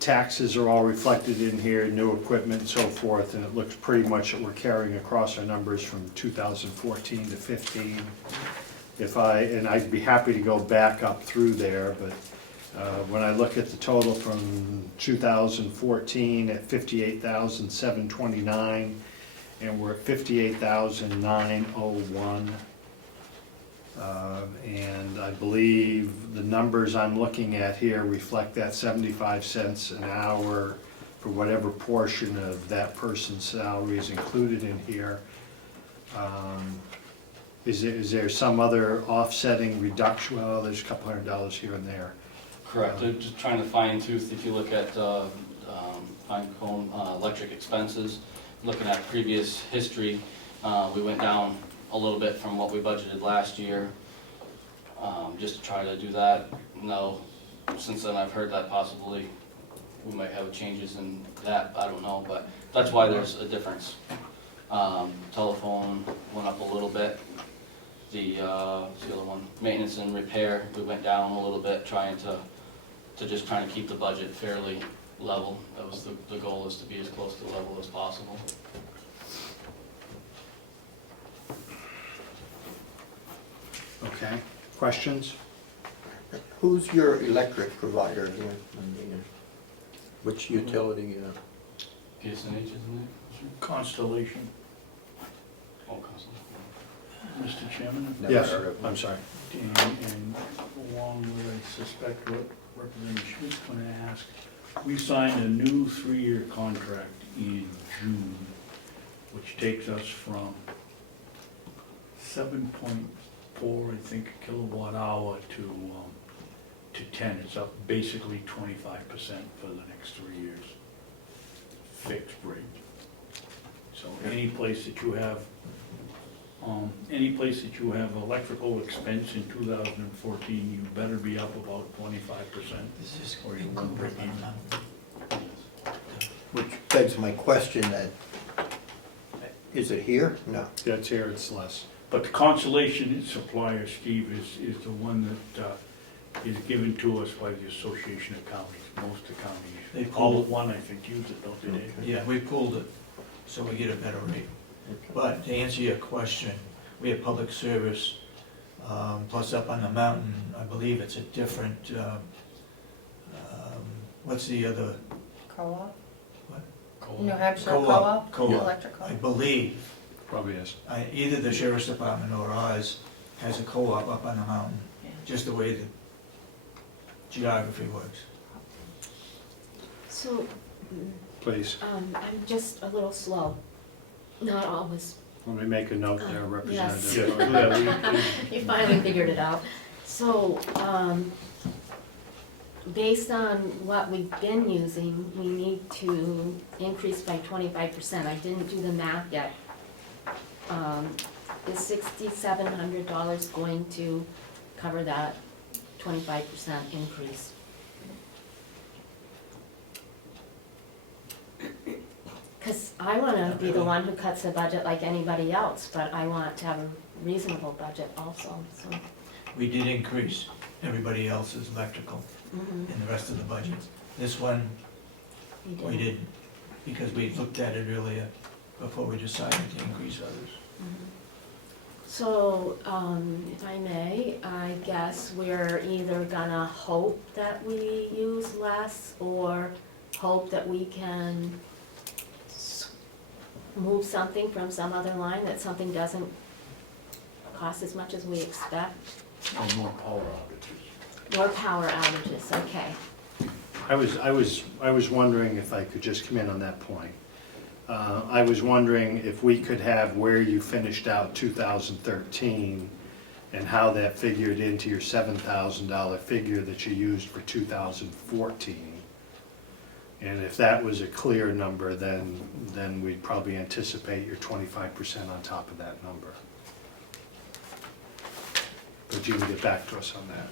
taxes are all reflected in here, new equipment and so forth, and it looks pretty much that we're carrying across our numbers from 2014 to 15. And I'd be happy to go back up through there, but when I look at the total from 2014 at 58,729, and we're at 58,901. And I believe the numbers I'm looking at here reflect that 75 cents an hour for whatever portion of that person's salary is included in here. Is there some other offsetting reduction? Well, there's a couple $100 here and there. Correct, they're just trying to fine tooth, if you look at Pinecone electric expenses, looking at previous history, we went down a little bit from what we budgeted last year, just to try to do that. No, since then I've heard that possibly we might have changes in that, I don't know, but that's why there's a difference. Telephone went up a little bit. What's the other one? Maintenance and repair, we went down a little bit, trying to keep the budget fairly level. That was the goal, is to be as close to level as possible. Okay, questions? Who's your electric provider here? Which utility? PSNH, isn't it? Constellation, Oh, Constellation. Mr. Chairman, Never Yes, heard of them. I'm sorry. and along with, I suspect what Representative Schmidt's gonna ask, we signed a new 3-year contract in June, which takes us from 7.4, I think, kilowatt hour to 10. It's up basically 25% for the next 3 years, fixed rate. So any place that you have electrical expense in 2014, you better be up about 25%, This is or you won't break even. Which begs my question that, is it here? No. That's here, it's less. But the Constellation supplier, Steve, is the one that is given to us by the Association of Counties. Most of the They counties, all pull- but one, I think, use it, don't they, Dave? Yeah, we pulled it, so we get a better rate. But to answer your question, we have public service, plus up on the mountain, I believe it's a different, what's the other? Co-op? Coal. New Hampshire Co-op. Co-op? Co-op. Electric I co-op? believe, Probably is. either the sheriff's department or ours has a co-op up on the mountain, Yeah. just the way the geography works. So, Please, I'm just a little slow, not always. let me make a note there, Yes. Representative. You finally figured it out. So, based on what we've been using, we need to increase by 25%. I didn't do the math yet. Is $6,700 going to cover that 25% increase? Because I want to be the one who cuts the budget like anybody else, but I want to have a reasonable budget also, so. We did increase everybody else's electrical Mhm. in the rest of the budgets. This one, we didn't, because we looked at it earlier before we decided to increase others. Mhm. So, if I may, I guess we're either gonna hope that we use less or hope that we can move something from some other line, that something doesn't cost as much as we expect. Or more power outages. More power outages, okay. I was wondering if I could just come in on that point. I was wondering if we could have where you finished out 2013 and how that figured into your $7,000 figure that you used for 2014. And if that was a clear number, then we'd probably anticipate your 25% on top of that number. But you can get back to us on that.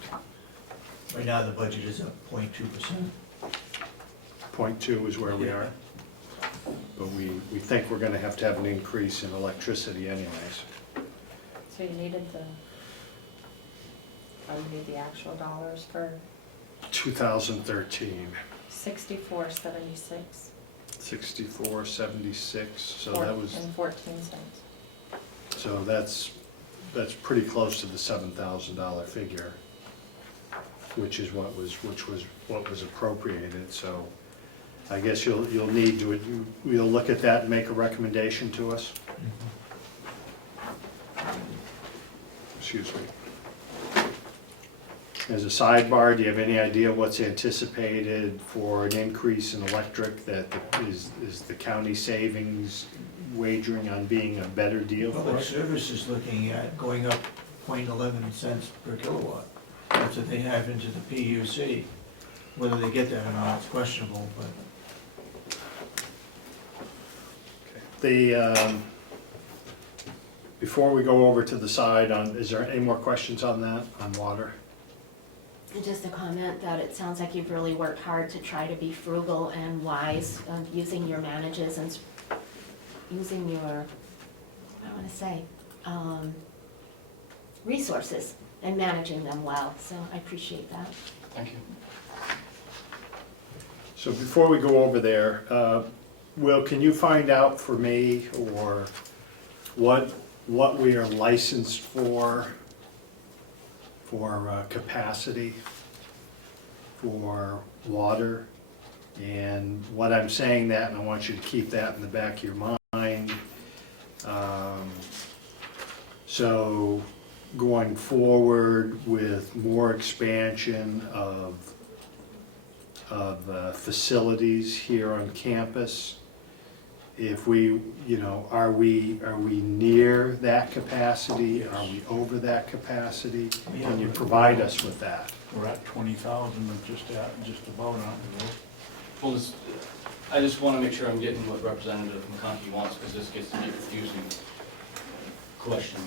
Right now, the budget is up 0.2%. Point 2 is where we are. But we think we're gonna have to have an increase in electricity anyways. So you needed you need the actual dollars for 2013, 64.76. 64.76, so that was, And 14 cents. so that's pretty close to the $7,000 figure, which was what was appropriated, so I guess you'll need to, you'll look at that and make a recommendation to us? Excuse me. As a sidebar, do you have any idea what's anticipated for an increase in electric that is the county savings wagering on being a better deal for Public us? Service is looking at going up 0.11 cents per kilowatt. That's what they have into the PUC. Whether they get that or not, it's questionable, but Before we go over to the side on, is there any more questions on that, on water? And just a comment that it sounds like you've really worked hard to try to be frugal and wise of using your manages and using your, I want to say, resources and managing them well. So I appreciate that. Thank you. So before we go over there, Will, can you find out for me or what we are licensed for capacity for water? And what I'm saying that, and I want you to keep that in the back of your mind. So going forward with more expansion of facilities here on campus, if we, are we near that capacity? Are we over that capacity? Can you provide us with that? We're at 20,000, just about on the road. Well, I just want to make sure I'm getting what Representative McConkey wants, because this gets to be a confusing question.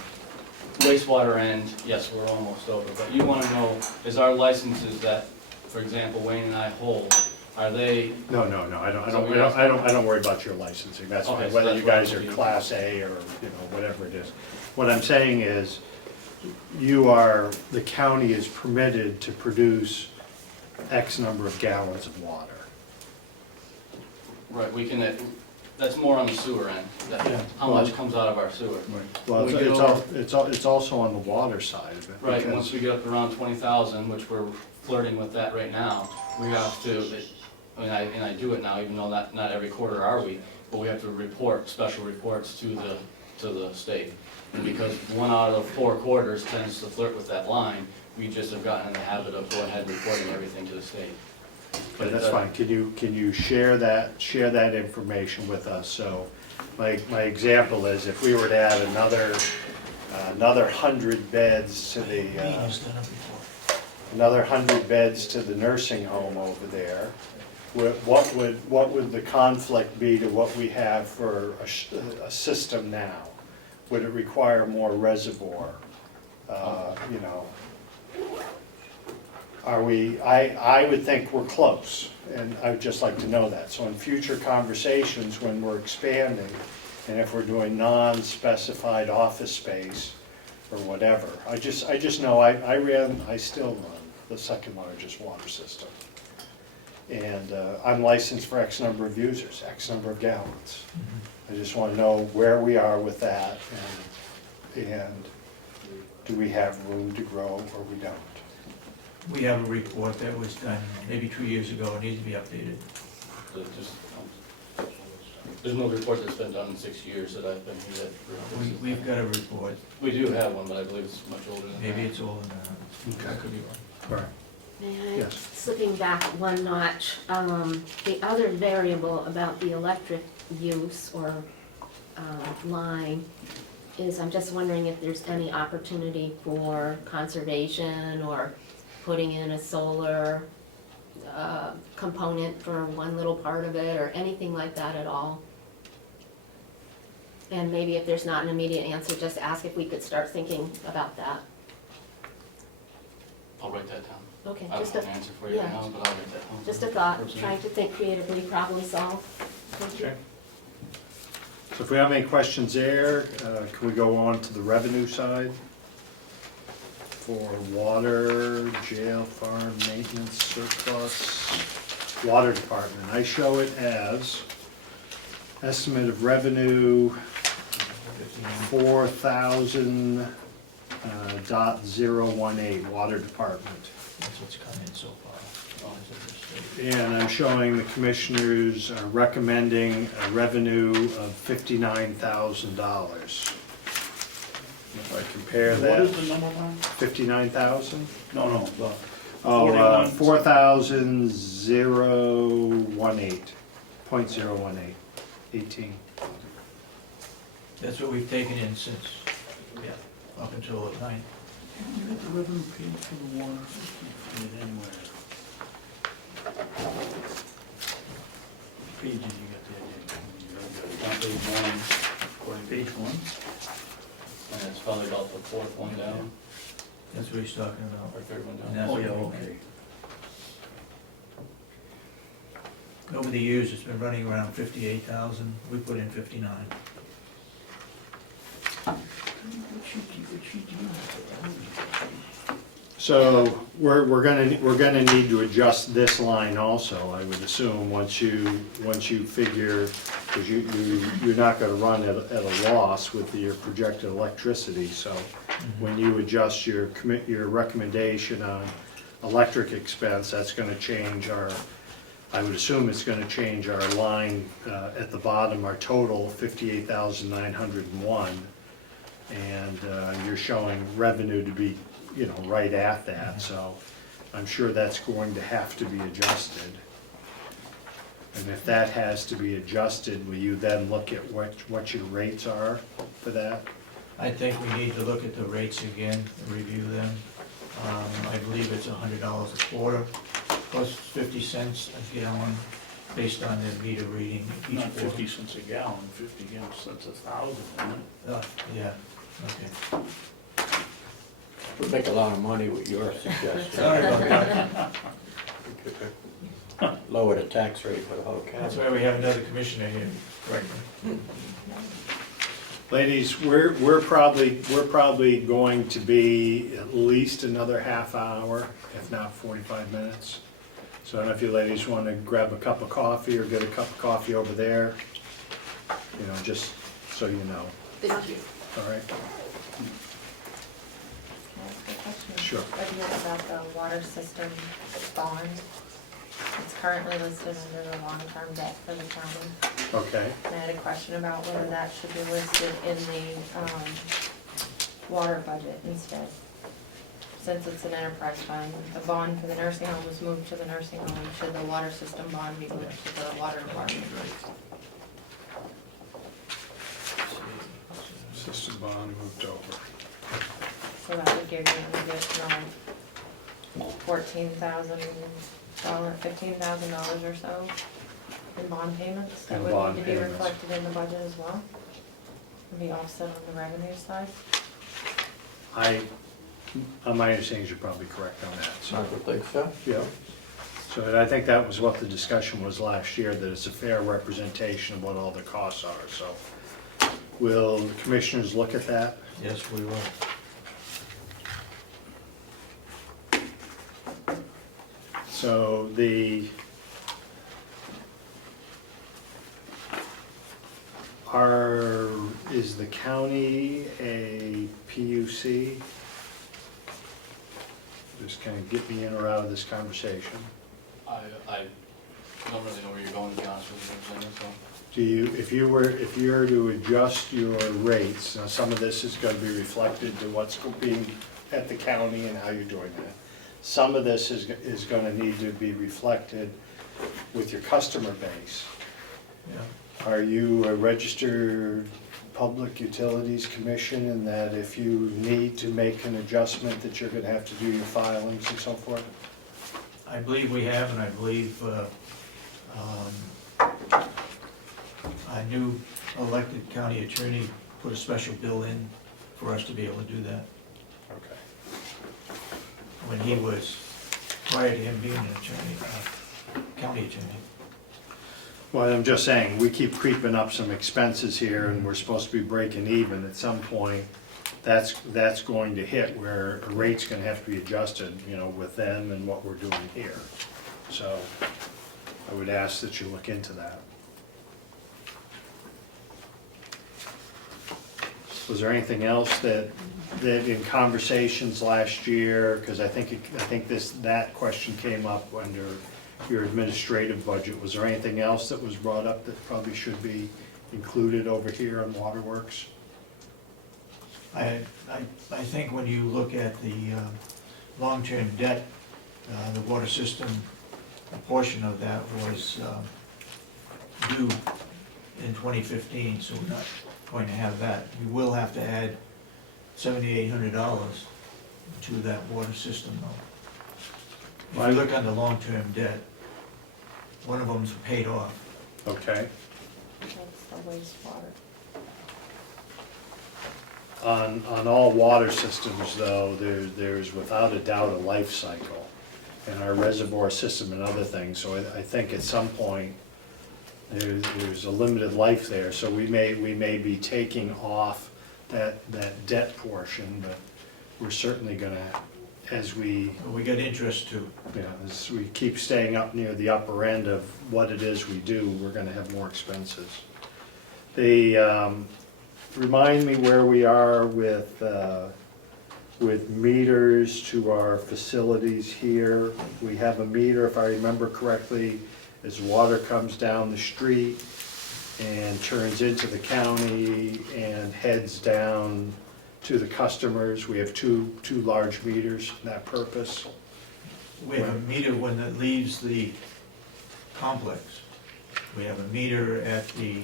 Wastewater end, yes, we're almost over, but you want to know, is our licenses that, for example, Wayne and I hold, are they? No, I don't worry about your licensing, that's Okay, fine, so whether that's you what guys I'm are doing. Class A or, whatever it is. What I'm saying is, the county is permitted to produce X number of gallons of water. Right, we can, that's more on the sewer end, Yeah. how much comes out of our sewer. Well, We get it's also on the water side of it. Right, because- once we get up around 20,000, which we're flirting with that right now, we have to, and I do it now, even though not every quarter are we, but we have to report, special reports to the state. And because 1 out of 4 quarters tends to flirt with that line, we just have gotten in the habit of going ahead and reporting everything to the state. But that's fine, can you share that information with us? So, my example is, if we were to add another 100 beds to the, Dean's done it before. another 100 beds to the nursing home over there, what would the conflict be to what we have for a system now? Would it require more reservoir? Are we, I would think we're close, and I would just like to know that. So in future conversations, when we're expanding, and if we're doing non-specified office space or whatever, I just know I still run the second largest water system. And I'm licensed for X number of users, X number of gallons. I just want to know where we are with that, and do we have room to grow or we don't? We have a report that was done maybe 2 years ago, it needs to be updated. There's no report that's been done in 6 years that I've been here. We've got a report, We do have one, but I believe it's much older than that. maybe it's older than that. Okay. I could be wrong. All right. May I, Yes. slipping back one notch, the other variable about the electric use or line is, I'm just wondering if there's any opportunity for conservation or putting in a solar component for one little part of it, or anything like that at all? And maybe if there's not an immediate answer, just ask if we could start thinking about that. I'll write that down. Okay, I don't just have a, an answer for you yeah. now, but I'll write that down. just a thought, Personally. trying to think creatively, problem solve. Thank you. Okay. So if we have any questions there, can we go on to the revenue side? For water, jail, farm, maintenance, surplus, water department. I show it as estimate of revenue, 4,000.018, water department. That's what's come in so far. And I'm showing the commissioners are recommending a revenue of $59,000. If I compare What that, is the number, Brian? 59,000? No, the Oh, 41. 4,018, .018, 18. That's what we've taken in since, yeah, up until the 9th. You got the revenue page for the water, I can't find it anywhere. Pages you got there, on page one, page one, And it's probably about the fourth one down, That's what he's talking about. or third one And down. that's oh, what yeah, we- okay. Over the years, it's been running around 58,000, we put in 59. So we're gonna need to adjust this line also, I would assume, once you figure, because you're not gonna run at a loss with your projected electricity, so when you adjust your recommendation on electric expense, that's gonna change our, I would assume it's gonna change our line at the bottom, our total 58,901. And you're showing revenue to be, you know, right at that, so I'm sure that's going to have to be adjusted. And if that has to be adjusted, will you then look at what your rates are for that? I think we need to look at the rates again, and review them. I believe it's $100 a quarter, plus 50 cents a gallon, based on the meter reading each Not quarter. 50 cents a gallon, 50 cents a thousand, isn't it? Yeah, okay. Would make a lot of money with your suggestion. Sorry about that. Lower the tax rate for the whole That's county. why we have another commissioner here, right? Ladies, we're probably going to be at least another half hour, if not 45 minutes. So I don't know if you ladies want to grab a cup of coffee or get a cup of coffee over there, you know, just so you know, Thank you. all right? Can I ask a question? Sure. Again, about the water system bond. It's currently listed under the long-term debt for the county. Okay, And I had a question about whether that should be listed in the, water budget instead. Since it's an enterprise fund, the bond for the nursing home was moved to the nursing home, should the water system bond be moved to the water department? system bond moved over. So that would give you an additional $14,000, $15,000 or so in bond payments that In would bond need to be payments. reflected in the budget as well? And be offset on the revenue side? My understanding is you're probably correct on that, I so, would think so. yeah. So I think that was what the discussion was last year, that it's a fair representation of what all the costs are, so. Will the commissioners look at that? Yes, we will. So is the county a PUC? Just kind of get me in or out of this conversation. I don't really know where you're going, to be honest with you, Virginia, so. Do you, if you were to adjust your rates, now some of this is gonna be reflected to what's being at the county and how you're doing that. Some of this is gonna need to be reflected with your customer base. Yeah. Are you a registered public utilities commission, and that if you need to make an adjustment, that you're gonna have to do your filings and so forth? I believe we have, and I believe our new elected county attorney put a special bill in for us to be able to do that. Okay. When he was, prior to him being an attorney, county attorney. Well, I'm just saying, we keep creeping up some expenses here, and we're supposed to be breaking even. At some point, that's going to hit where a rate's gonna have to be adjusted, you know, with them and what we're doing here. So I would ask that you look into that. Was there anything else that in conversations last year, because I think that question came up under your administrative budget, was there anything else that was brought up that probably should be included over here on Waterworks? I think when you look at the long-term debt, the water system, a portion of that was due in 2015, so we're not going to have that. We will have to add $7,800 to that water system though. If you look on the long-term debt, one of them's paid off. Okay. That's the wastewater. On all water systems though, there's without a doubt a life cycle in our reservoir system and other things, so I think at some point, there's a limited life there, so we may be taking off that debt portion, but we're certainly gonna, as we, We got interest too. as we keep staying up near the upper end of what it is we do, we're gonna have more expenses. Remind me where we are with meters to our facilities here. We have a meter, if I remember correctly, as water comes down the street and turns into the county and heads down to the customers. We have two large meters for that purpose. We have a meter when it leaves the complex. We have a meter at the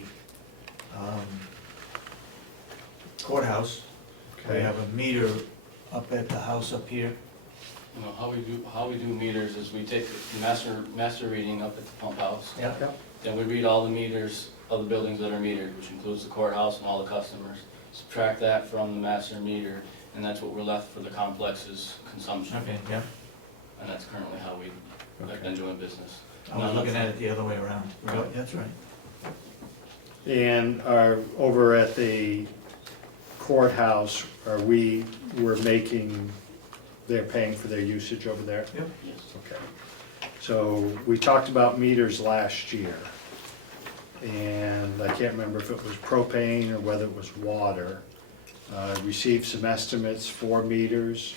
courthouse. We Okay. have a meter up at the house up here. You know, how we do meters is we take the master reading up at the pump house. Yeah. Then we read all the meters of the buildings that are metered, which includes the courthouse and all the customers. Subtract that from the master meter, and that's what we're left for the complex's consumption. Okay, yeah. And that's currently how we have been doing business. I was looking at it the other way around. Right, that's right. And over at the courthouse, we're making, they're paying for their usage over there? Yep. Yes. Okay. So we talked about meters last year. And I can't remember if it was propane or whether it was water. Received some estimates for meters.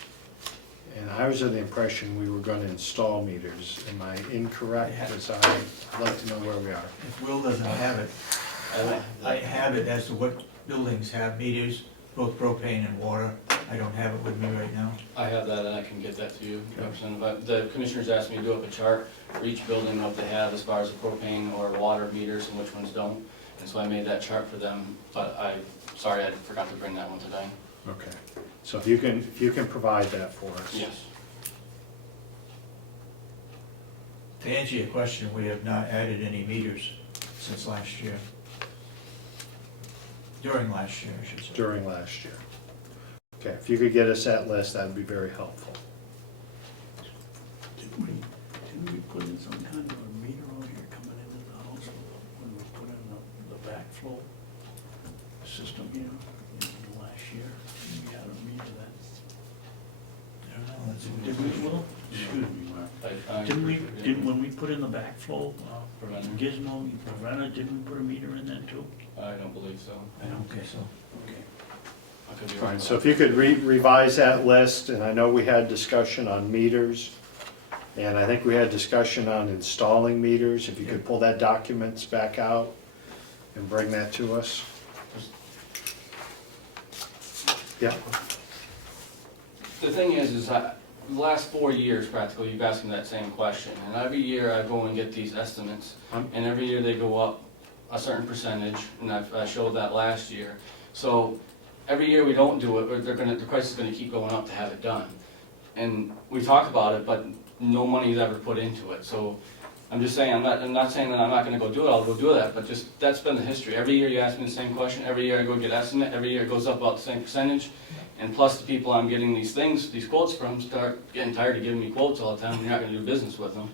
And I was under the impression we were gonna install meters. Am I incorrect? Because I'd like to know where we are. If Will doesn't have it, I have it as to what buildings have meters, both propane and water. I don't have it with me right now. I have that and I can get that to you, Representative. But the commissioners asked me to do up a chart for each building, what they have as far as the propane or water meters and which ones don't. And so I made that chart for them, but sorry, I forgot to bring that one today. Okay. So if you can provide that for us. Yes. To answer your question, we have not added any meters since last year. During last year, I should say. During last year. Okay, if you could get us that list, that'd be very helpful. Didn't we put in some kind of a meter on here coming into the house when we put in the backflow system here in the last year? We had a meter that. I don't know, that's a good Did we, question. Will? Excuse me, Mark. I Didn't when we put in the backflow, Preventer? gizmo, preventer, didn't we put a meter in that too? I don't believe so. I don't think so. Okay. I could be Fine, wrong. so if you could revise that list, and I know we had discussion on meters, and I think we had discussion on installing meters, if you could pull that documents back out and bring that to us. Yeah, The thing is the last 4 years practically, you've asked me that same question. And every year I go and get these estimates, and every year they go up a certain percentage, and I showed that last year. So every year we don't do it, the price is gonna keep going up to have it done. And we talk about it, but no money is ever put into it. So I'm just saying, I'm not saying that I'm not gonna go do it, I'll go do that, but just, that's been the history. Every year you ask me the same question, every year I go get estimate, every year it goes up about the same percentage. And plus the people I'm getting these quotes from start getting tired of giving me quotes all the time, you're not gonna do business with them.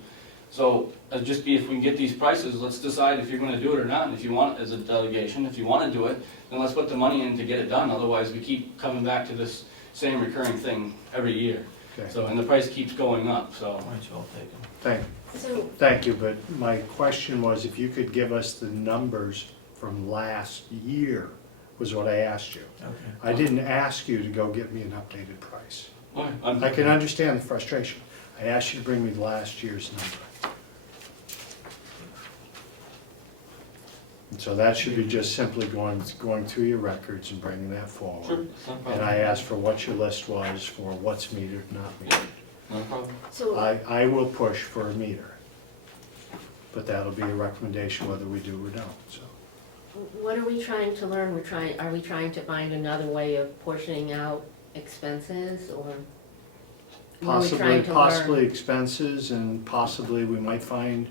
So, just be, if we can get these prices, let's decide if you're gonna do it or not, and if you want, as a delegation, if you wanna do it, then let's put the money in to get it done, otherwise we keep coming back to this same recurring thing every year. okay, So, and the price keeps going up, so. Points well taken. thank you, but my question was if you could give us the numbers from last year, was what I asked you. Okay. I didn't ask you to go get me an updated price. Okay, I can understand the frustration. I asked you to bring me last year's number. And so that should be just simply going through your records and bringing that Sure, forward. it's not a And problem. I asked for what your list was for what's metered, not metered. No problem. So, I will push for a meter. But that'll be a recommendation whether we do or don't, so. what are we trying to learn? Are we trying to find another way of portioning out expenses, or? what are we trying to learn? Possibly expenses, and possibly we might find,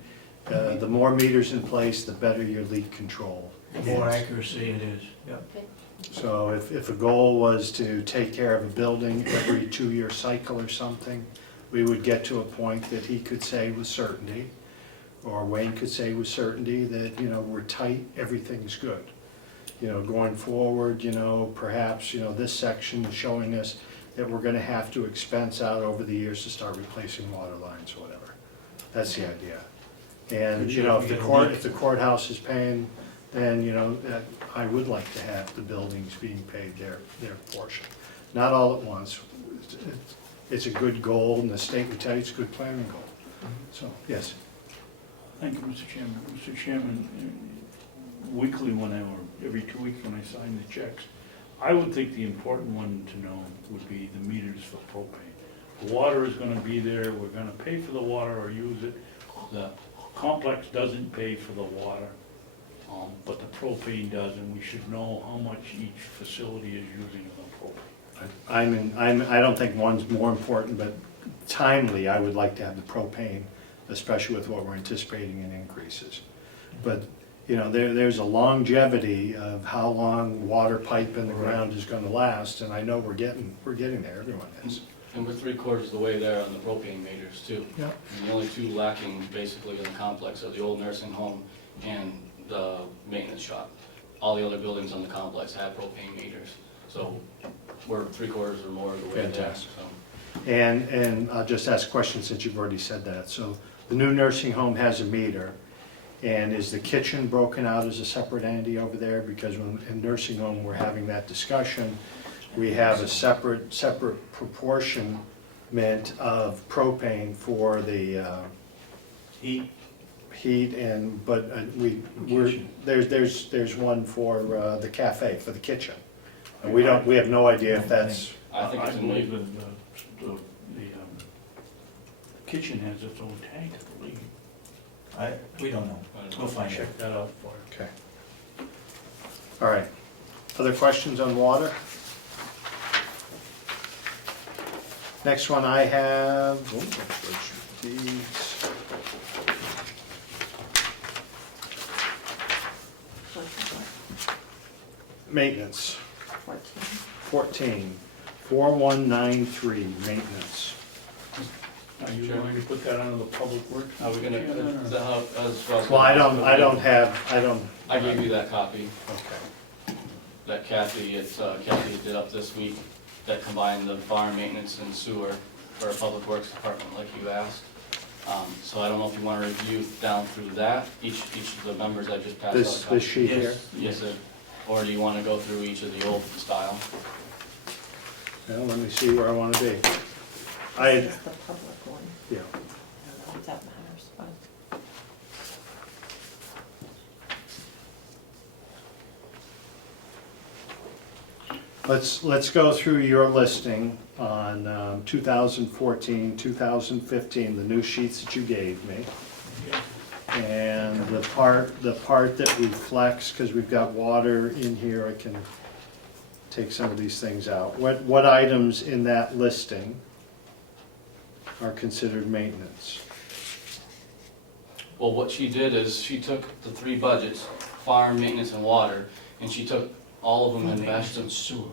the more meters in place, the better your leak control The more is. accuracy it is, yep. Okay. So if a goal was to take care of a building every 2-year cycle or something, we would get to a point that he could say with certainty, or Wayne could say with certainty that, we're tight, everything's good. Going forward, perhaps, this section is showing us that we're gonna have to expense out over the years to start replacing water lines or whatever. That's the idea. And, if the courthouse is paying, then, that I would like to have the buildings being paid their portion. Not all at once. It's a good goal, and the state would tell you it's a good planning goal. So, yes. Thank you, Mr. Chairman. Mr. Chairman, weekly or every 2 weeks when I sign the checks, I would think the important one to know would be the meters for propane. The water is gonna be there, we're gonna pay for the water or use it. The complex doesn't pay for the water, but the propane does, and we should know how much each facility is using of the propane. I don't think one's more important, but timely, I would like to have the propane, especially with what we're anticipating in increases. But, there's a longevity of how long water pipe in the ground is gonna last, and I know we're getting there, everyone is. And we're 3/4 of the way there on the propane meters too. Yeah. And the only two lacking basically in the complex are the old nursing home and the maintenance shop. All the other buildings on the complex have propane meters, so we're 3/4 or more of the way there. Fantastic. So. And I'll just ask a question since you've already said that. So the new nursing home has a meter, and is the kitchen broken out as a separate entity over there? Because when in nursing home, we're having that discussion, we have a separate proportionment of propane for the heat but there's one for the cafe, for the kitchen. And we have no idea if that's, I think it's I in believe the, the kitchen has its own tank, I believe. We don't know, we'll find out. Check that out for you. okay. All right. Other questions on water? Next one I have, these. Maintenance, 4193, maintenance. Are you Sure. going to put that under the public works? are we gonna, Chairman, is or- that how, as well? Well, I don't have. I gave you that copy, Okay. that Kathy did up this week, that combined the farm maintenance and sewer for a public works department like you asked. So I don't know if you wanna review down through that, each of the members I just passed out. This sheet here? Yes. Yes, sir. Or do you wanna go through each of the old style? Well, let me see where I want to be. This is the public one, Yeah. I don't know if that matters, but. Let's go through your listing on 2014, 2015, the new sheets that you gave me. And the part that reflects, because we've got water in here, I can take some of these things out. What items in that listing are considered maintenance? Well, what she did is, she took the three budgets, farm, maintenance, and water, and she took all of them and mashed them. Sewer.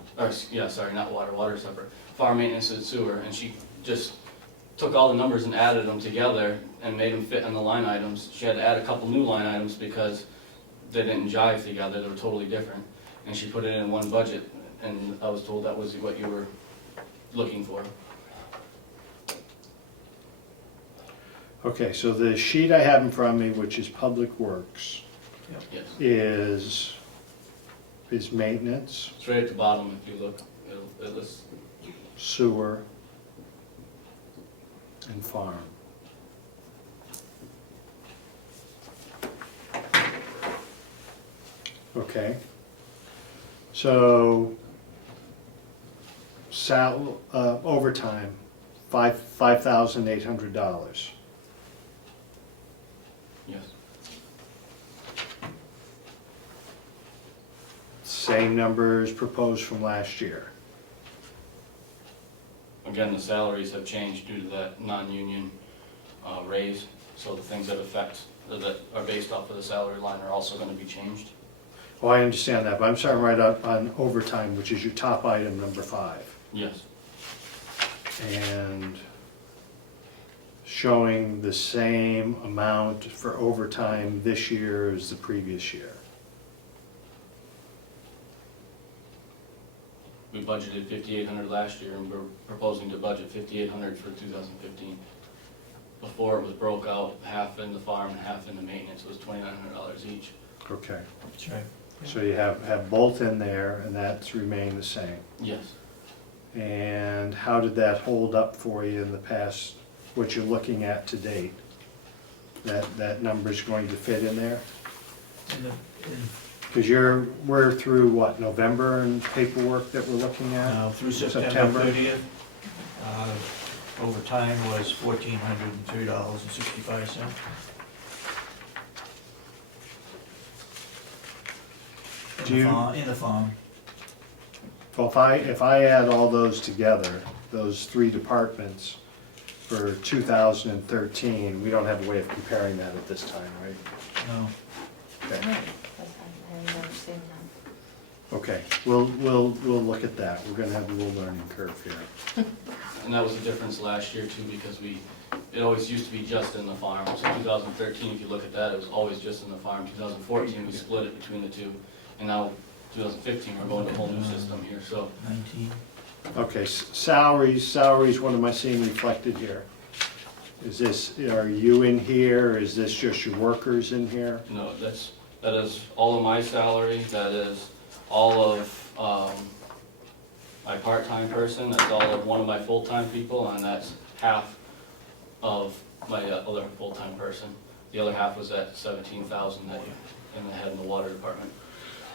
Yeah, sorry, not water, water's separate. Farm, maintenance, and sewer, and she just took all the numbers and added them together and made them fit in the line items. She had to add a couple new line items because they didn't jive together, they were totally different. And she put it in one budget, and I was told that was what you were looking for. Okay, so the sheet I have in front of me, which is Public Works, Yes. is maintenance, It's right at the bottom if you look, it lists. sewer, and farm. Okay. So, overtime, $5,800. Yes. Same numbers proposed from last year. Again, the salaries have changed due to that non-union raise, so the things that are based off of the salary line are also gonna be changed. Well, I understand that, but I'm starting right up on overtime, which is your top item, number 5. Yes, And showing the same amount for overtime this year as the previous year. we budgeted 5,800 last year, and we're proposing to budget 5,800 for 2015. Before it was broke out, half in the farm and half in the maintenance, it was $2,900 each. Okay, That's right. so you have both in there, and that's remained the same. Yes. And how did that hold up for you in the past, what you're looking at to date? That number's going to fit in there? In the, Because we're through what, November and paperwork that we're looking at? through September September. 30th, overtime was $1,403.65. Do you- In the farm. Well, if I add all those together, those 3 departments for 2013, we don't have a way of comparing that at this time, right? No. Okay. I've never seen that. Okay, we'll look at that. We're gonna have a little learning curve here. And that was the difference last year too, because it always used to be just in the farm. So 2013, if you look at that, it was always just in the farm. 2014, we split it between the two. And now 2015, we're going to a whole new system here, so. 19. Okay, salaries, what am I seeing reflected here? Are you in here? Is this just your workers in here? No, that is all of my salary, that is all of my part-time person, that's all of one of my full-time people, and that's half of my other full-time person. The other half was that 17,000 that you had in the water department.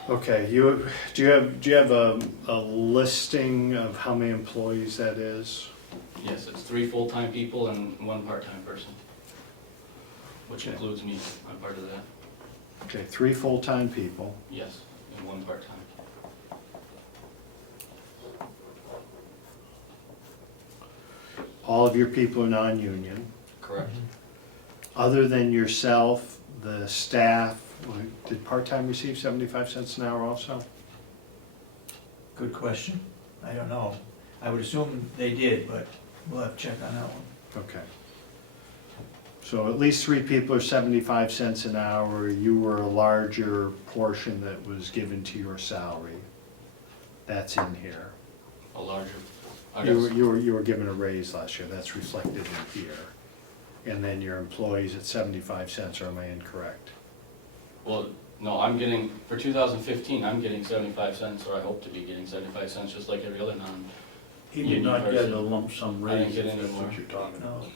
Okay, do you have a listing of how many employees that is? Yes, it's 3 full-time people and 1 part-time person, which Okay. includes me, I'm part of that, Okay, 3 full-time people. yes, and 1 part-time. All of your people are non-union. Correct. Other than yourself, the staff, did part-time receive 75 cents an hour also? Good question. I don't know. I would assume they did, but we'll have to check on that one. Okay. So at least 3 people are 75 cents an hour. You were a larger portion that was given to your salary. That's in here. A larger, I You guess, were given a raise last year. That's reflected in here. And then your employees at 75 cents, or am I incorrect? well, no, I'm getting, for 2015, I'm getting 75 cents, or I hope to be getting 75 cents, just like every other He did not get a lump sum I didn't raise, get if any that's more. what you're talking about. No.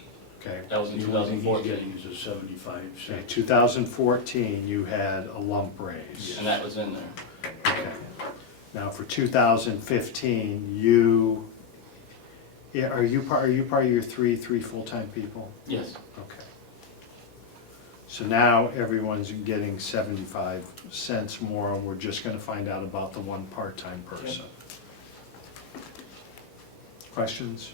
Okay. That was in The only thing he's 2014, getting is a 75 Okay, cent. 2014, you had a lump raise. and that was in there. Okay. Now for 2015, are you part of your three full-time people? Yes, Okay. So now everyone's getting 75 cents more, and we're just gonna find out about the 1 part-time person. Questions?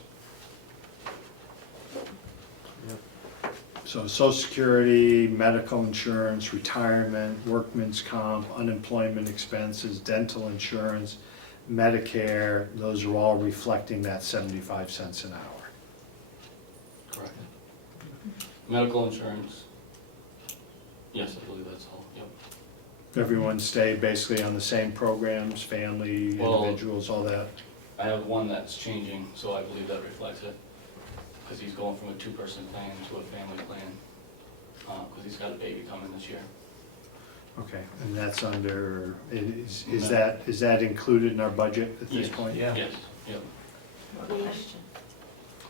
So social security, medical insurance, retirement, workman's comp, unemployment expenses, dental insurance, Medicare, those are all reflecting that 75 cents an hour. correct. Medical insurance, yes, I believe that's all, yep. Everyone stay basically on the same programs, family, Well- individuals, all that? I have one that's changing, so I believe that reflects it, because he's going from a 2-person plan to a family plan, because he's got a baby coming this year. Okay, and that's under, is that included in our budget at this Yes. point? Yeah. Yes, yep. Question.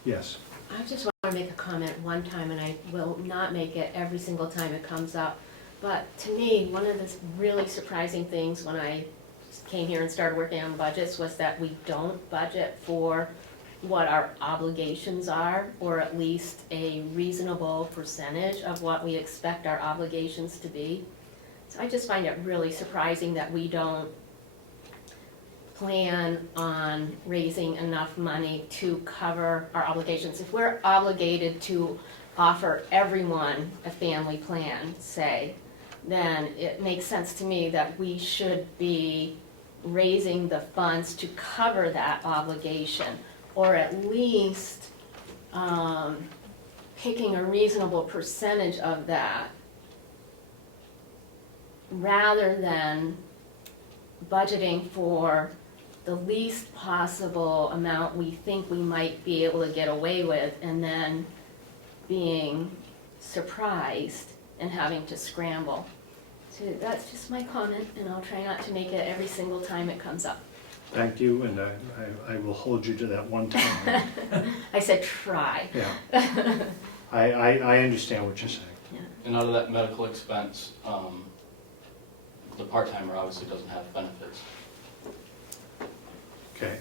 Yes. I just want to make a comment one time, and I will not make it every single time it comes up. But to me, one of the really surprising things when I came here and started working on budgets was that we don't budget for what our obligations are, or at least a reasonable percentage of what we expect our obligations to be. So I just find it really surprising that we don't plan on raising enough money to cover our obligations. If we're obligated to offer everyone a family plan, say, then it makes sense to me that we should be raising the funds to cover that obligation, or at least picking a reasonable percentage of that, rather than budgeting for the least possible amount we think we might be able to get away with, and then being surprised and having to scramble. So that's just my comment, and I'll try not to make it every single time it comes up. Thank you, and I will hold you to that one time. I said try. Yeah. I understand what you're saying. And out of that medical expense, the part-timer obviously doesn't have benefits. Okay,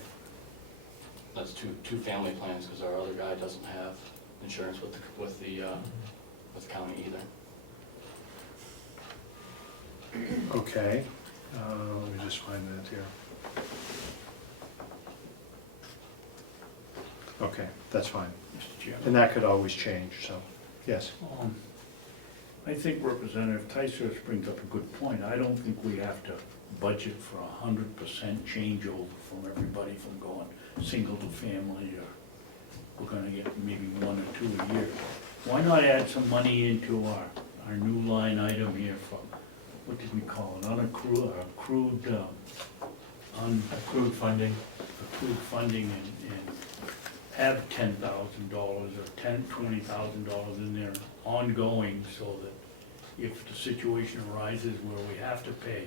That's two family plans, because our other guy doesn't have insurance with the county either. okay. Let me just find that here. Okay, that's fine. Mr. Chairman. And that could always change, so, yes. I think Representative Ticehurst brings up a good point. I don't think we have to budget for 100% changeover from everybody from going single to family, or we're gonna get maybe 1 or 2 a year. Why not add some money into our new line item here from, what did we call it, accrued funding. accrued funding, and have $10,000 or $20,000 in there ongoing, so that if the situation arises where we have to pay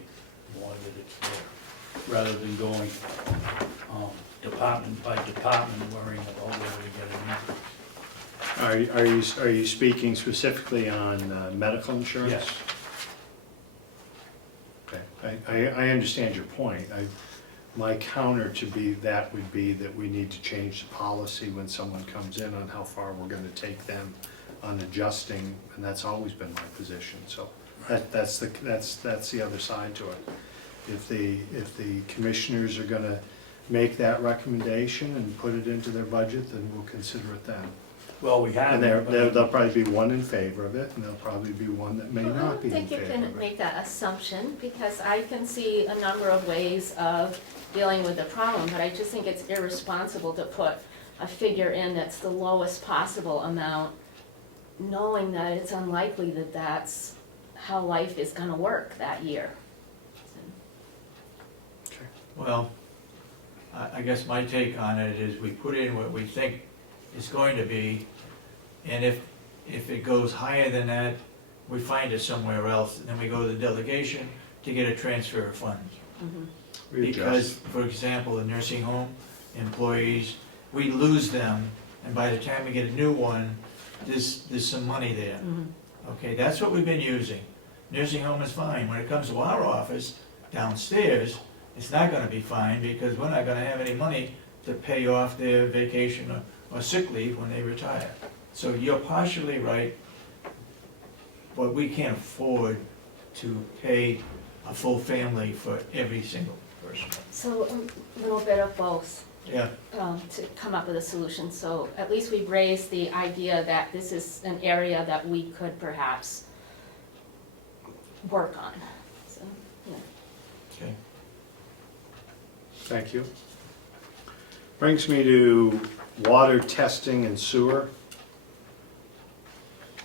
more, that it's there, rather than going department by department worrying about whether we get an increase. Are you speaking specifically on medical insurance? Yes. Okay, I understand your point. My counter to that would be that we need to change the policy when someone comes in on how far we're gonna take them on adjusting, and that's always been my position, so that's the other side to it. If the commissioners are gonna make that recommendation and put it into their budget, then we'll consider it then. Well, we have. And there'll probably be one in favor of it, and there'll probably be one that may not be in I don't think favor you can of it. make that assumption, because I can see a number of ways of dealing with the problem, but I just think it's irresponsible to put a figure in that's the lowest possible amount, knowing that it's unlikely that that's how life is gonna work that year. Okay. Well, I guess my take on it is we put in what we think it's going to be, and if it goes higher than that, we find it somewhere else, and then we go to the delegation to get a transfer of funds. We Because, adjust. for example, the nursing home employees, we lose them, and by the time we get a new one, there's some money there. Okay, that's what we've been using. Nursing home is fine. When it comes to our office downstairs, it's not gonna be fine, because we're not gonna have any money to pay off their vacation or sick leave when they retire. So you're partially right, but we can't afford to pay a full family for every single person. So a little bit of both. Yeah, To come up with a solution. So at least we've raised the idea that this is an area that we could perhaps work on. So, yeah. okay. Thank you. Brings me to water testing and sewer.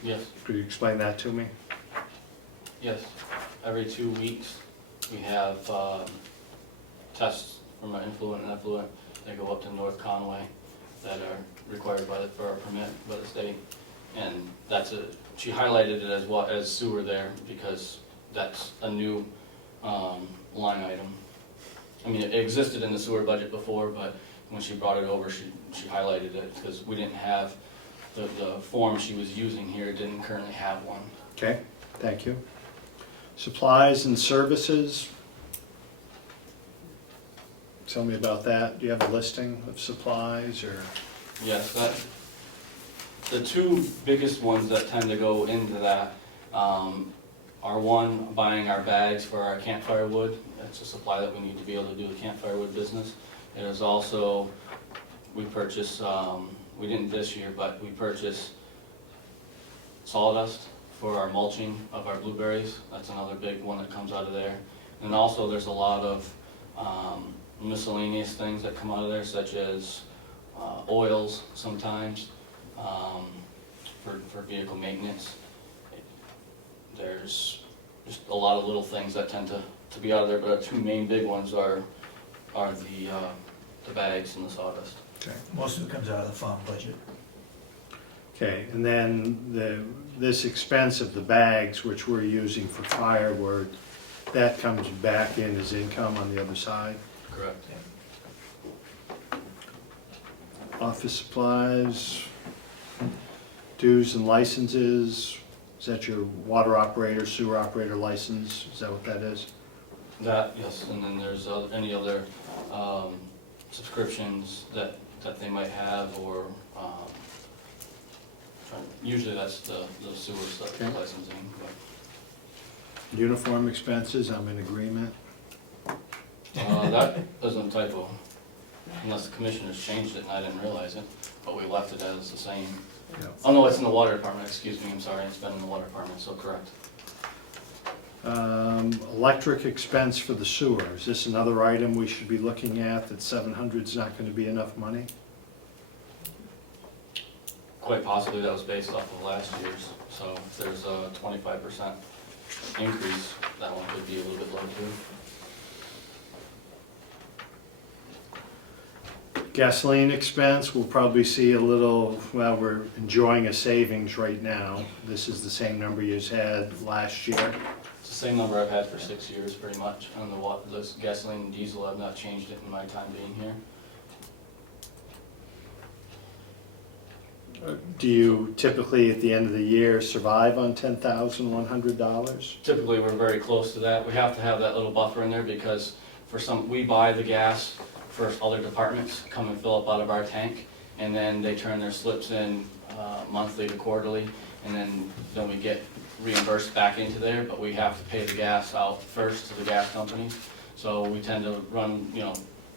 Yes, Could you explain that to me? yes. Every 2 weeks, we have tests from our influent and effluent. They go up to North Conway that are required for our permit by the state. And she highlighted it as sewer there, because that's a new line item. I mean, it existed in the sewer budget before, but when she brought it over, she highlighted it, because we didn't have, the form she was using here didn't currently have one. Okay, thank you. Supplies and services. Tell me about that. Do you have a listing of supplies, or? Yes, the two biggest ones that tend to go into that, R1, buying our bags for our campfire wood. That's a supply that we need to be able to do the campfire wood business. It is also, we purchased, we didn't this year, but we purchased sawdust for our mulching of our blueberries. That's another big one that comes out of there. And also there's a lot of miscellaneous things that come out of there, such as oils sometimes for vehicle maintenance. There's just a lot of little things that tend to be out of there, but our two main big ones are the bags and the sawdust. Okay. Most of it comes out of the farm budget. Okay, and then this expense of the bags, which we're using for firewood, that comes back in as income on the other side? Correct. Office supplies, dues and licenses, is that your water operator, sewer operator license? Is that what that is? That, yes, and then there's any other subscriptions that they might have, or usually that's the sewer stuff, Okay. licensing. But, Uniform expenses, I'm in agreement. that isn't a typo, unless the commissioners changed it and I didn't realize it, but we left it as the same. Yep. Oh, no, it's in the water department, excuse me, I'm sorry, it's been in the water department, so correct. Electric expense for the sewer, is this another item we should be looking at, that 700 is not gonna be enough money? Quite possibly that was based off of last year's, so if there's a 25% increase, that one could be a little bit low too. Gasoline expense, we'll probably see a little, well, we're enjoying a savings right now. This is the same number you had last year. It's the same number I've had for 6 years, pretty much, on the gasoline and diesel. I've not changed it in my time being here. Do you typically, at the end of the year, survive on $10,100? Typically, we're very close to that. We have to have that little buffer in there because we buy the gas for other departments, come and fill up out of our tank, and then they turn their slips in monthly to quarterly, and then we get reimbursed back into there, but we have to pay the gas out first to the gas companies. So we tend to run,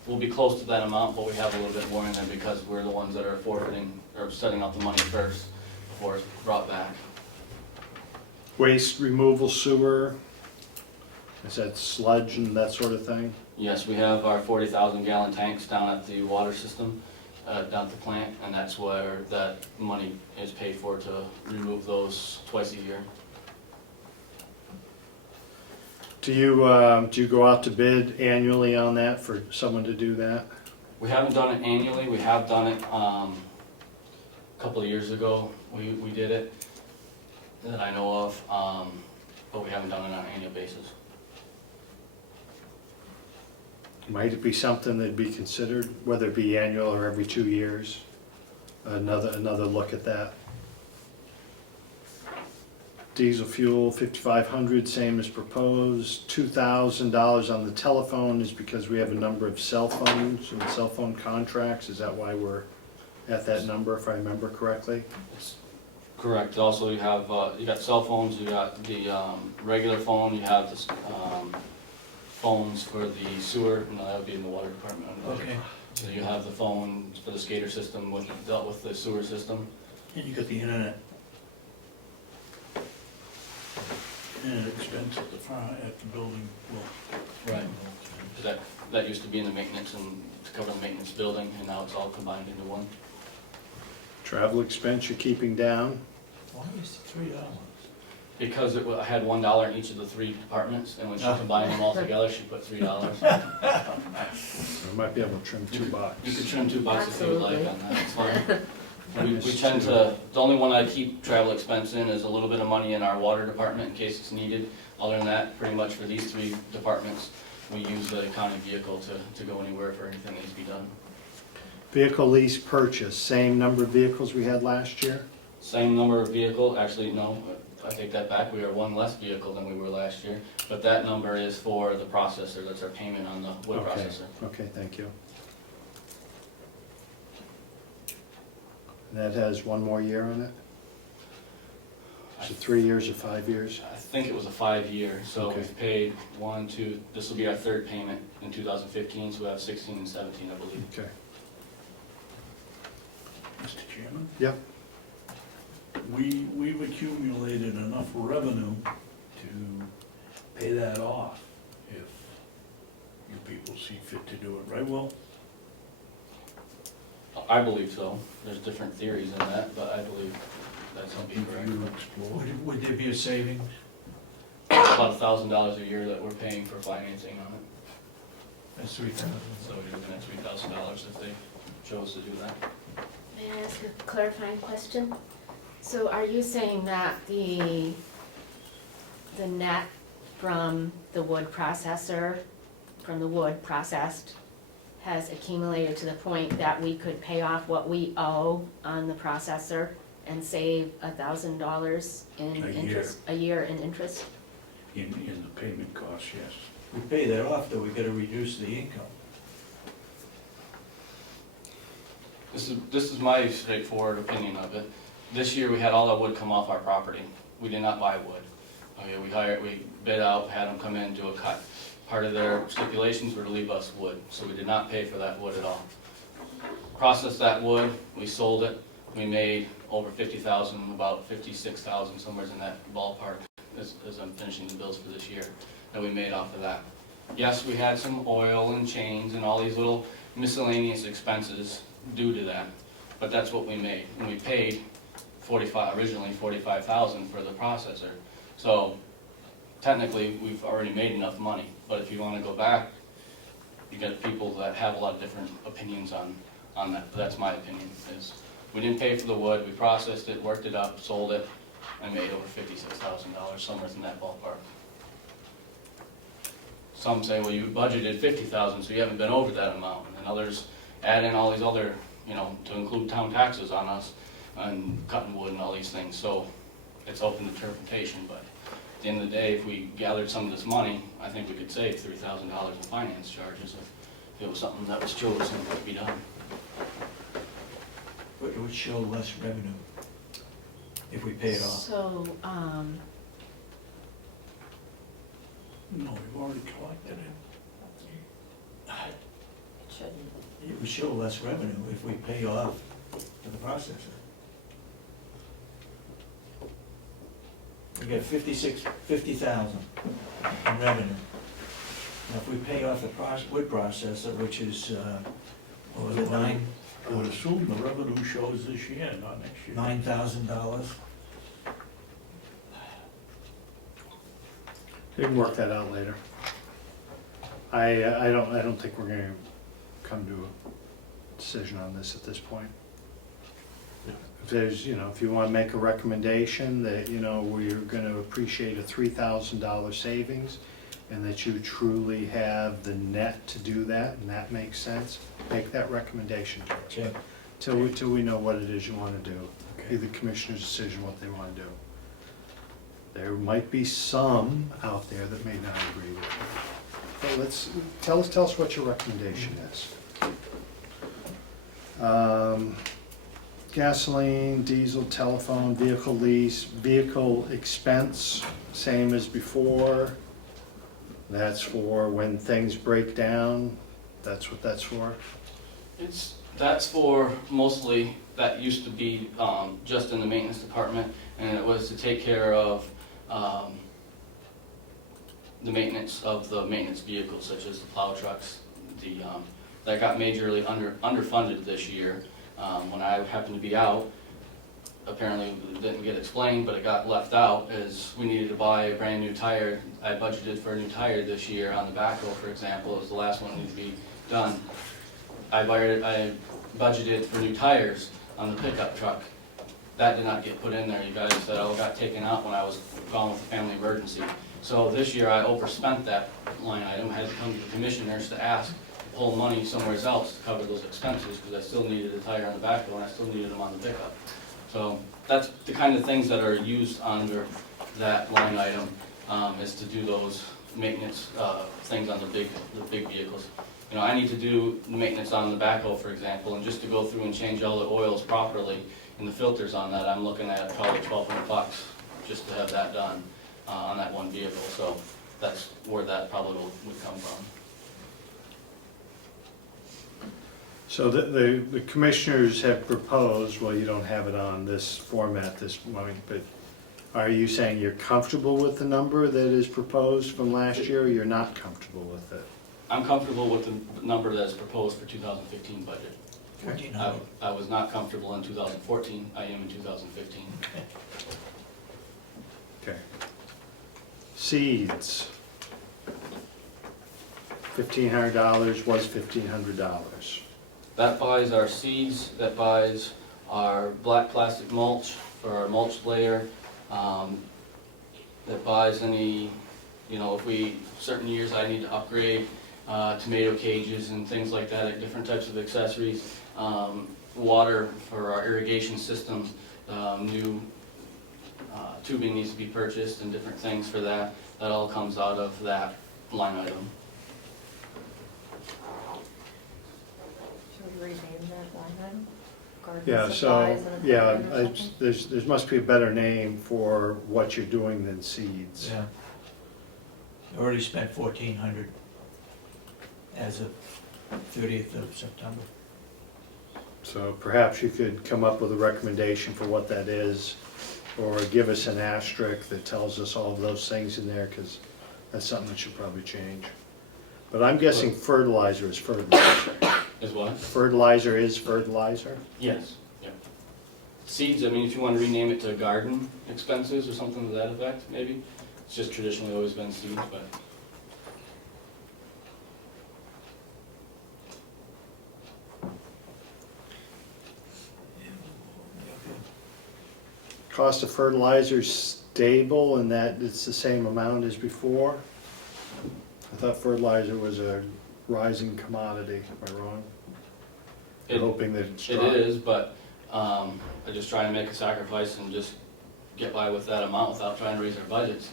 we'll be close to that amount, but we have a little bit more in there because we're the ones that are forfeiting, or setting up the money first before it's brought back. Waste removal sewer, is that sludge and that sort of thing? Yes, we have our 40,000 gallon tanks down at the water system, down at the plant, and that's where that money is paid for, to remove those twice a year. Do you go out to bid annually on that for someone to do that? We haven't done it annually, we have done it a couple of years ago, we did it, that I know of, but we haven't done it on an annual basis. Might it be something that'd be considered, whether it be annual or every 2 years? Another look at that. Diesel fuel, 5,500, same as proposed. $2,000 on the telephone is because we have a number of cell phones and cell phone contracts. Is that why we're at that number, if I remember correctly? It's correct. Also, you have, you got cell phones, you got the regular phone, you have the phones for the sewer, that would be in the water department. Okay. So you have the phone for the SCADA system, dealt with the sewer system. And you got the internet. Internet expense at the farm, at the building, well. Right. That used to be in the maintenance and to cover the maintenance building, and now it's all combined into one. Travel expense you're keeping down? Why is it $3? Because I had $1 in each of the 3 departments, and when she combined them all together, she put $3. We might be able to trim $2. You could trim $2 if you would like on that, it's fine. We Yes, tend to, the only one I keep travel expense in is a little bit of money in our water department in case it's needed. Other than that, pretty much for these 3 departments, we use the county vehicle to go anywhere for anything that needs to be done. Vehicle lease purchase, same number of vehicles we had last year? Same number of vehicle, actually, no, I take that back, we are 1 less vehicle than we were last year. But that number is for the processor, that's our payment on the wood Okay. processor. Okay, thank you. That has 1 more year on it? Is it 3 years or 5 years? I think it was a 5-year, so Okay. we've paid 1, 2, this will be our third payment in 2015, so we have 16 and 17, I believe. Okay. Mr. Chairman, Yep. we've accumulated enough revenue to pay that off if you people see fit to do it, right, Will? I believe so. There's different theories in that, but I believe that's something correct. You explore. Would there be a savings? About $1,000 a year that we're paying for financing on it. That's 3,000. So we're looking at $3,000 if they chose to do that. May I ask a clarifying question? So are you saying that the net from the wood processor, from the wood processed, has accumulated to the point that we could pay off what we owe on the processor and save $1,000 in A year. interest, a year in interest? In the payment costs, yes. We pay that off, though, we gotta reduce the income. This is my straightforward opinion of it. This year, we had all our wood come off our property. We did not buy wood. Okay, we bid out, had them come in, do a cut. Part of their stipulations were to leave us wood, so we did not pay for that wood at all. Processed that wood, we sold it, we made over 50,000, about 56,000, somewhere in that ballpark, as I'm finishing the bills for this year, that we made off of that. Yes, we had some oil and chains and all these little miscellaneous expenses due to that, but that's what we made. And we paid originally 45,000 for the processor. So technically, we've already made enough money, but if you wanna go back, you got people that have a lot of different opinions on that. But that's my opinion, is we didn't pay for the wood, we processed it, worked it up, sold it, and made over $56,000, somewhere in that ballpark. Some say, well, you budgeted 50,000, so you haven't been over that amount, and then others add in all these other, to include town taxes on us, and cutting wood and all these things, so it's open interpretation, but at the end of the day, if we gathered some of this money, I think we could save $3,000 in finance charges if it was something that was chosen to be done. But it would show less revenue if we pay it off. So, No, we've already collected it. It shouldn't. It would show less revenue if we pay off to the processor. We get 50,000 in revenue. Now, if we pay off the wood processor, which is, what was it, I would assume the revenue shows this year, not next year. $9,000? We can work that out later. I don't think we're gonna come to a decision on this at this point. If there's, if you wanna make a recommendation that, we're gonna appreciate a $3,000 savings, and that you truly have the net to do that, and that makes sense, make that recommendation to us. Okay. Till we know what it is you wanna do. Okay. Be the commissioner's decision what they wanna do. There might be some out there that may not agree with you. But tell us what your recommendation is. Gasoline, diesel, telephone, vehicle lease, vehicle expense, same as before. That's for when things break down, that's what that's for? That's for mostly, that used to be just in the maintenance department, and it was to take care of the maintenance of the maintenance vehicles, such as the plow trucks. That got majorly underfunded this year. When I happened to be out, apparently it didn't get explained, but it got left out, is we needed to buy a brand new tire. I budgeted for a new tire this year on the backhoe, for example. It was the last one that needed to be done. I budgeted for new tires on the pickup truck. That did not get put in there. You guys said, oh, it got taken out when I was gone with a family emergency. So this year I overspent that line item, had to come to the commissioners to ask to pull money somewhere else to cover those expenses, because I still needed a tire on the backhoe and I still needed them on the pickup. So that's the kind of things that are used under that line item, is to do those maintenance things on the big vehicles. I need to do maintenance on the backhoe, for example, and just to go through and change all the oils properly and the filters on that, I'm looking at probably $1,200 just to have that done on that one vehicle, so that's where that probably would come from. So the commissioners have proposed, well, you don't have it on this format this morning, but are you saying you're comfortable with the number that is proposed from last year, or you're not comfortable with it? I'm comfortable with the number that's proposed for 2015 budget. 1,400. I was not comfortable in 2014, I am in 2015. Okay. Seeds. $1,500 was $1,500. That buys our seeds, that buys our black plastic mulch for our mulch layer, that buys any, you know, if we, certain years I need to upgrade tomato cages and things like that, like different types of accessories, water for our irrigation system, new tubing needs to be purchased and different things for that. That all comes out of that line item. Should we rename that line item? Garden Yeah, so, supplies and yeah, equipment or something? there must be a better name for what you're doing than seeds. Yeah. Already spent 1,400 as of 30th of September. So perhaps you could come up with a recommendation for what that is, or give us an asterisk that tells us all of those things in there, because that's something that should probably change. But I'm guessing fertilizer is fertilizer. Is what? Fertilizer is fertilizer? Yes, yeah. Seeds, I mean, if you want to rename it to garden expenses or something to that effect, maybe. It's just traditionally always been seeds, but. Cost of fertilizer is stable in that it's the same amount as before? I thought fertilizer was a rising commodity, am I wrong? It- Hoping that it's It dropped. is, but I just try to make a sacrifice and just get by with that amount without trying to raise our budgets.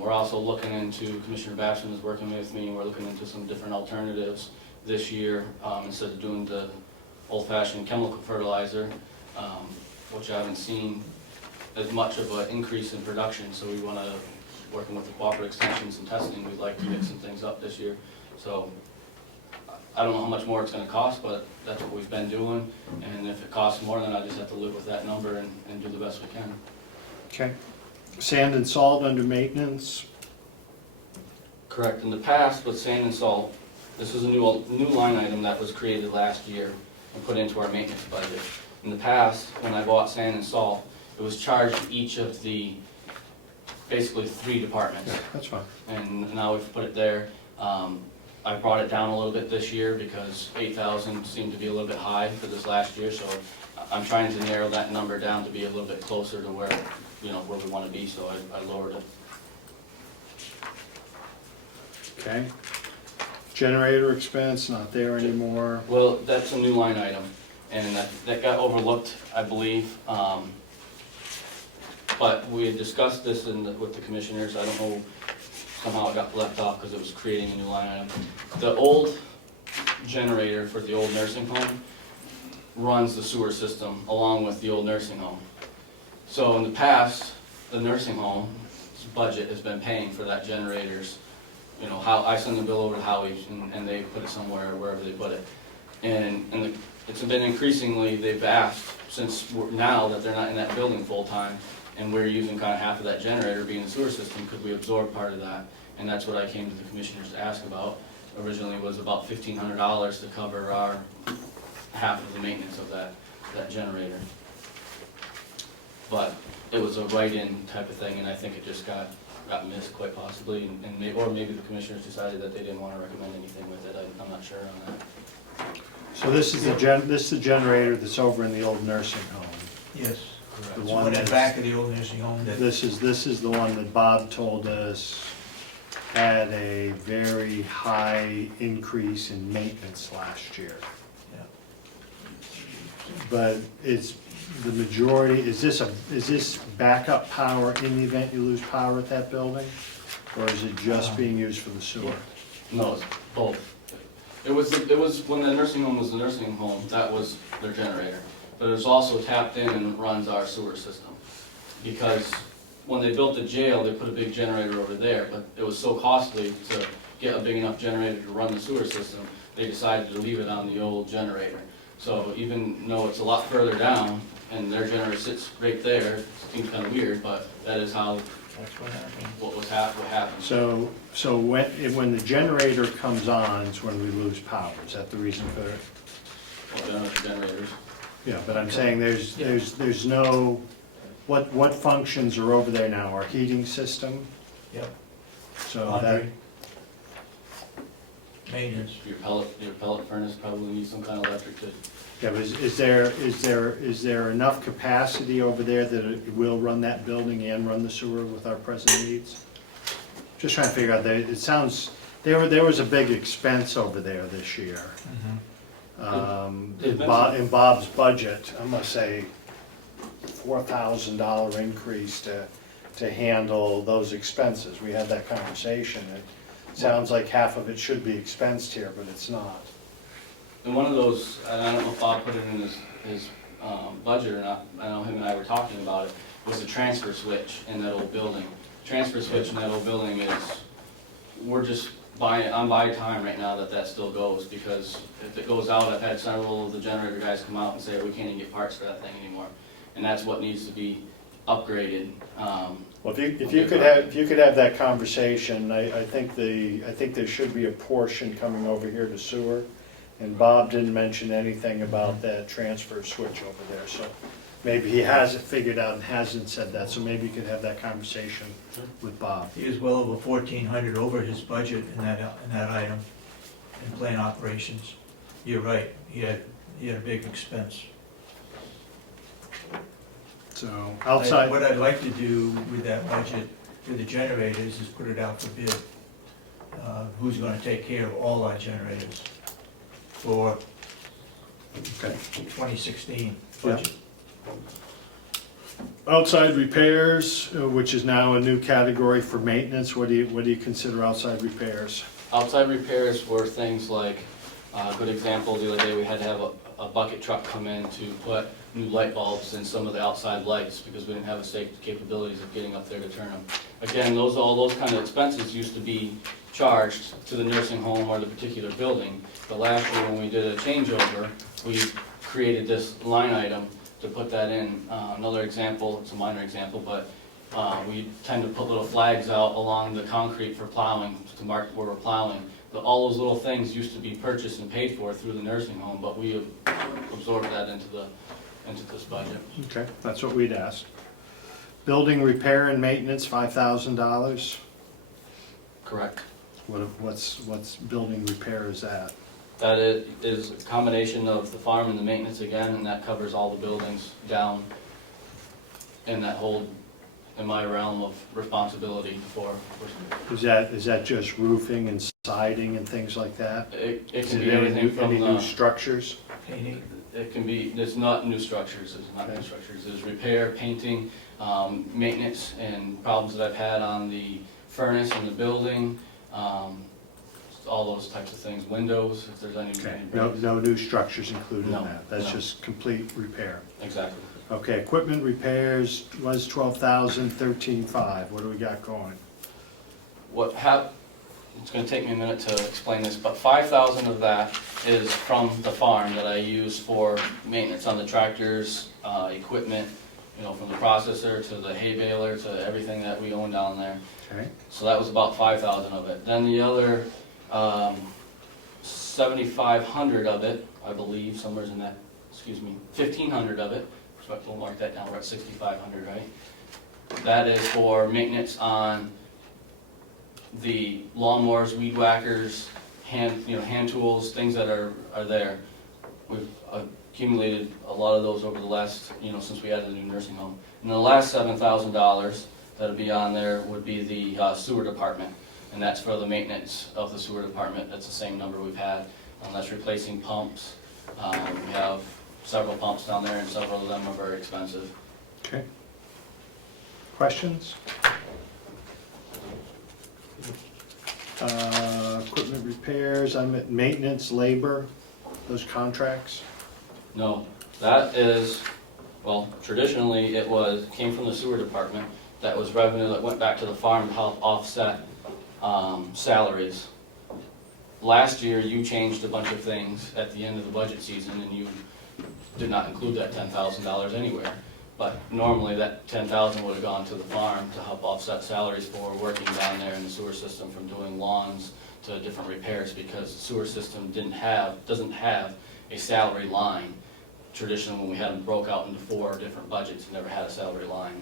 We're also looking into, Commissioner Babson is working with me, and we're looking into some different alternatives this year, instead of doing the old-fashioned chemical fertilizer, which I haven't seen as much of an increase in production, so we want to, working with the cooperative extensions and testing, we'd like to mix some things up this year. So I don't know how much more it's gonna cost, but that's what we've been doing, and if it costs more, then I just have to live with that number and do the best we can. Okay. Sand and salt under maintenance, Correct, in the past with sand and salt, this is a new line item that was created last year and put into our maintenance budget. In the past, when I bought sand and salt, it was charged to each of the, basically 3 departments. yeah, that's fine. And now we've put it there. I brought it down a little bit this year because 8,000 seemed to be a little bit high for this last year, so I'm trying to narrow that number down to be a little bit closer to where, you know, where we want to be, so I lowered it. Okay. Generator expense, not there anymore. Well, that's a new line item, and that got overlooked, I believe. But we had discussed this with the commissioners, I don't know, somehow it got left off because it was creating a new line item. The old generator for the old nursing home runs the sewer system along with the old nursing home. So in the past, the nursing home's budget has been paying for that generator's, you know, how I send the bill over to Howie and they put it somewhere, wherever they put it. And it's been increasingly, they've asked, since now that they're not in that building full-time, and we're using kind of half of that generator being the sewer system, could we absorb part of that? And that's what I came to the commissioners to ask about. Originally it was about $1,500 to cover our half of the maintenance of that generator. But it was a write-in type of thing, and I think it just got missed quite possibly, and maybe the commissioners decided that they didn't want to recommend anything with it. I'm not sure on that. So this is the generator that's over in the old nursing home. Yes. The It's one one in the that's- back of the old nursing home that, This is the one that Bob told us had a very high increase in maintenance last year. yeah. But it's the majority, is this backup power in the event you lose power at that building? Or is it just being used for the sewer? No, it's both. It was when the nursing home was the nursing home, that was their generator. But it's also tapped in and runs our sewer system. Because when they built the jail, they put a big generator over there, but it was so costly to get a big enough generator to run the sewer system, they decided to leave it on the old generator. So even though it's a lot further down, and their generator sits right there, it seems kind of weird, but that is how, That's what happened. what happened. So when the generator comes on, it's when we lose power, is that the reason for it? Well, generators. Yeah, but I'm saying there's no, what functions are over there now? Our heating system? Yep. So that, Laundry. Maintenance. Your pellet furnace probably needs some kind of electric to, yeah, but is there enough capacity over there that it will run that building and run the sewer with our present needs? Just trying to figure out, it sounds, there was a big expense over there this year. In Bob's budget, I'm gonna say $4,000 increase to handle those expenses. We had that conversation. It sounds like half of it should be expensed here, but it's not. and one of those, and I don't know if Bob put it in his budget or not, I know him and I were talking about it, was the transfer switch in that old building. Transfer switch in that old building is, we're just I'm buying time right now that still goes, because if it goes out, I've had several of the generator guys come out and say, we can't even get parts for that thing anymore. And that's what needs to be upgraded. Well, if you could have that conversation, I think there should be a portion coming over here to sewer. And Bob didn't mention anything about that transfer switch over there, so maybe he has it figured out and hasn't said that, so maybe you could have that conversation with Bob. He was well over 1,400 over his budget in that item, in plant operations. You're right, he had a big expense. So outside, What I'd like to do with that budget, with the generators, is put it out for bid. Who's gonna take care of all our generators for okay. 2016 budget? Outside repairs, which is now a new category for maintenance, what do you consider outside repairs? Outside repairs were things like, a good example, the other day we had to have a bucket truck come in to put new light bulbs in some of the outside lights, because we didn't have the safe capabilities of getting up there to turn them. Again, all those kind of expenses used to be charged to the nursing home or the particular building, but last year when we did a changeover, we created this line item to put that in. Another example, it's a minor example, but we tend to put little flags out along the concrete for plowing, to mark where we're plowing. But all those little things used to be purchased and paid for through the nursing home, but we have absorbed that into this budget. Okay, that's what we'd ask. Building repair and maintenance, $5,000. Correct. What's building repair is that? That is a combination of the farm and the maintenance again, and that covers all the buildings down in that whole, in my realm of responsibility for. Is that just roofing and siding and things like that? It Is can it be everything from any new structures? Painting. it can be, it's not new structures, it's not new structures, it's repair, painting, maintenance, and problems that I've had on the furnace in the building, all those types of things, windows, if there's any. Okay, breaks. no new structures included in No, that? That's no. just complete repair? Exactly. Okay, equipment repairs was 12,000, 13,500. What do we got going? It's gonna take me a minute to explain this, but 5,000 of that is from the farm that I use for maintenance on the tractors, equipment, from the processor to the hay baler to everything that we own down there. Okay, So that was about 5,000 of it. Then the other 7,500 of it, I believe, somewhere's in that, 1,500 of it, so we'll mark that down, we're at 6,500, right? That is for maintenance on the lawnmowers, weed whackers, hand tools, things that are there. We've accumulated a lot of those over the last, since we added the new nursing home. And the last $7,000 that'll be on there would be the sewer department, and that's for the maintenance of the sewer department. That's the same number we've had. That's replacing pumps. We have several pumps down there, and several of them are very expensive. okay. Questions? Equipment repairs, I'm at maintenance, labor, those contracts? No, that is, well, traditionally it came from the sewer department, that was revenue that went back to the farm to help offset salaries. Last year, you changed a bunch of things at the end of the budget season, and you did not include that $10,000 anywhere. But normally, that $10,000 would have gone to the farm to help offset salaries for working down there in the sewer system, from doing lawns to different repairs, because the sewer system doesn't have a salary line. Traditionally, when we had them broke out into 4 different budgets, it never had a salary line.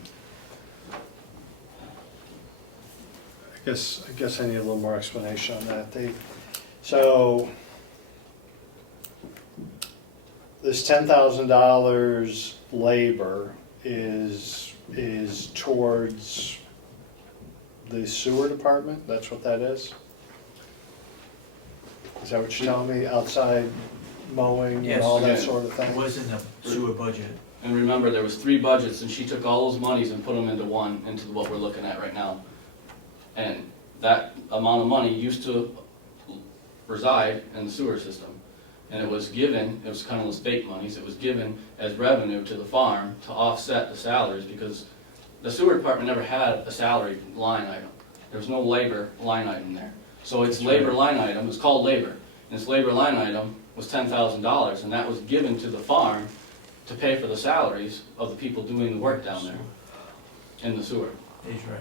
I guess I need a little more explanation on that. So this $10,000 labor is towards the sewer department? That's what that is? Is that what you're telling me? Outside mowing and Yes. all that Yeah. sort of thing? It was in the sewer budget. And remember, there was 3 budgets, and she took all those monies and put them into one, into what we're looking at right now. And that amount of money used to reside in the sewer system. And it was given, it was kind of the state monies, it was given as revenue to the farm to offset the salaries, because the sewer department never had a salary line item. There was no labor line item there. So its labor line item was called labor, and its labor line item was $10,000, and that was given to the farm to pay for the salaries of the people doing the work down there in the sewer. He's right.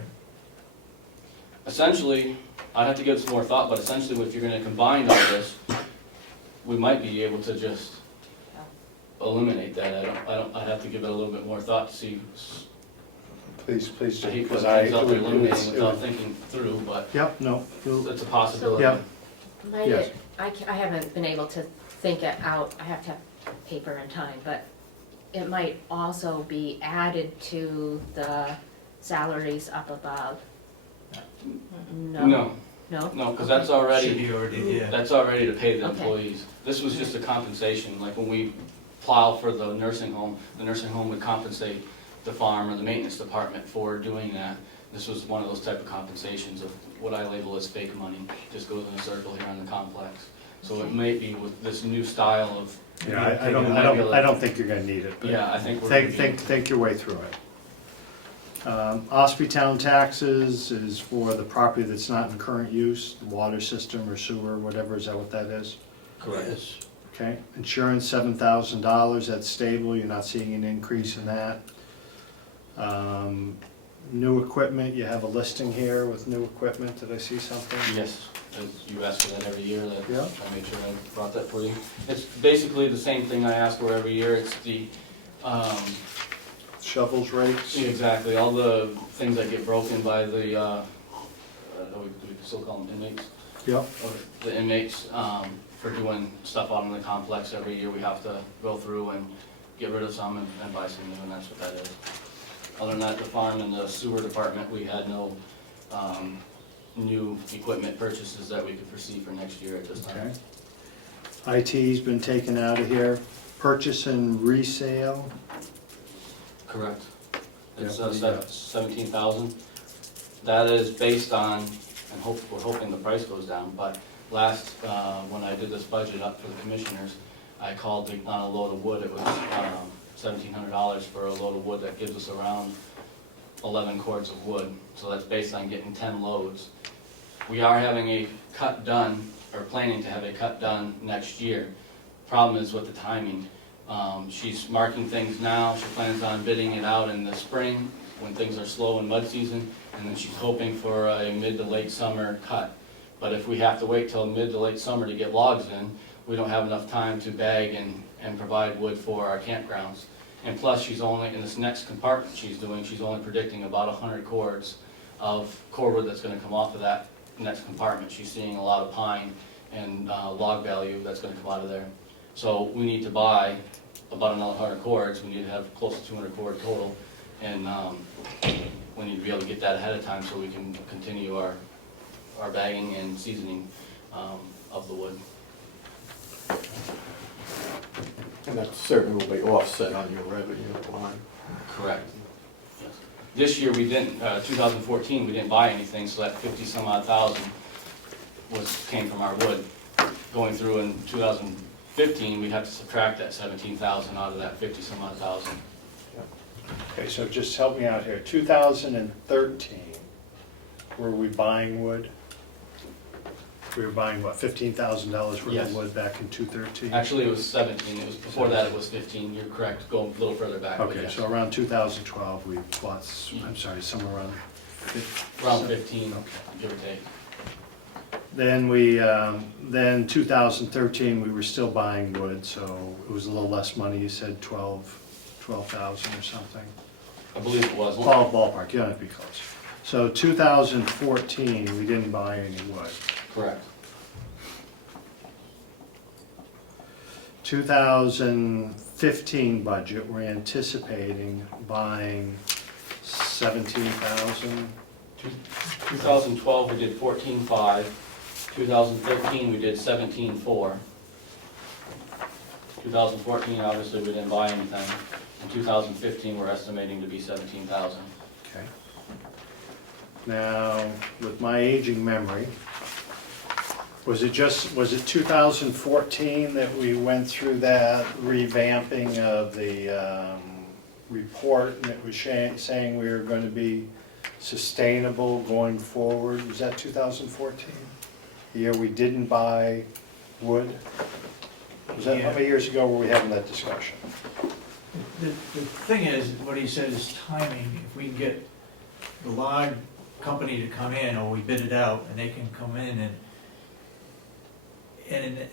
Essentially, I'd have to give it some more thought, but essentially, if you're gonna combine all this, we might be able to just eliminate that. I'd have to give it a little bit more thought to see. Please I do, hate putting because things out there it eliminating would- without thinking through, but Yep, no, it's a possibility. Yep. Might Yes. it, I haven't been able to think it out, I have to have paper and time, but it might also be added to the salaries up above. No? No, No? no, because that's already. Should be already there. That's already to pay the Okay. employees. This was just a compensation, like when we plow for the nursing home would compensate the farm or the maintenance department for doing that. This was one of those type of compensations of what I label as fake money, just goes in a circle here on the complex. So it may be with this new style of. Yeah, I don't think you're gonna need it, but Yeah, I think we're. think your way through it. Ossipee town taxes is for the property that's not in current use, the water system or sewer, whatever, is that what that is? Correct. Yes. Okay, insurance, $7,000, that's stable, you're not seeing an increase in that. New equipment, you have a listing here with new equipment, did I see something? Yes, as you ask for that every year, that, Yeah. I made sure I brought that for you. It's basically the same thing I ask for every year, it's the, Shovels, rakes? yeah, exactly, all the things that get broken by the, we still call them inmates, Yep, or the inmates, for doing stuff out in the complex every year, we have to go through and get rid of some and buy some new, and that's what that is. Other than that, the farm and the sewer department, we had no, new equipment purchases that we could foresee for next year at this time. okay. IT's been taken out of here, purchase and resale, Correct. It's Yeah. 17,000. That is based on, and we're hoping the price goes down, but last, when I did this budget up for the commissioners, I called on a load of wood, it was $1,700 for a load of wood, that gives us around 11 cords of wood, so that's based on getting 10 loads. We are having a cut done, or planning to have a cut done next year. Problem is with the timing. She's marking things now, she plans on bidding it out in the spring, when things are slow in mud season, and then she's hoping for a mid to late summer cut. But if we have to wait till mid to late summer to get logs in, we don't have enough time to bag and provide wood for our campgrounds. And plus, she's only, in this next compartment she's doing, she's only predicting about 100 cords of cordwood that's gonna come off of that next compartment. She's seeing a lot of pine and log value that's gonna come out of there. So we need to buy about another 100 cords, we need to have close to 200 cord total, and we need to be able to get that ahead of time so we can continue our bagging and seasoning of the wood. And that certainly will be offset on your revenue line. Correct. Yes. This year, we didn't, 2014, we didn't buy anything, so that 50-some-odd thousand came from our wood. Going through in 2015, we'd have to subtract that 17,000 out of that 50-some-odd thousand. Okay, so just help me out here. 2013, were we buying wood? We were buying, what, $15,000 worth Yes. of wood back in 2013? Actually, it was 17, it was, before that it was 15, you're correct, go a little further back. but Okay, yes. so around 2012, we bought, I'm sorry, somewhere around. Around 15, Okay. give or take. Then 2013, we were still buying wood, so it was a little less money, you said 12,000 or something? I believe it was. Ballpark, you don't have to be close. So 2014, we didn't buy any wood. Correct. 2015 budget, we're anticipating buying 17,000. 2012, we did 14.5. 2013, we did 17.4. 2014, obviously, we didn't buy anything. In 2015, we're estimating to be 17,000. Okay. Now, with my aging memory, was it 2014 that we went through that revamping of the report and it was saying we were going to be sustainable going forward? Was that 2014? The year we didn't buy wood? Was that, how many years ago were we having that discussion? The thing is, what he said is timing. If we can get the log company to come in, or we bid it out, and they can come in and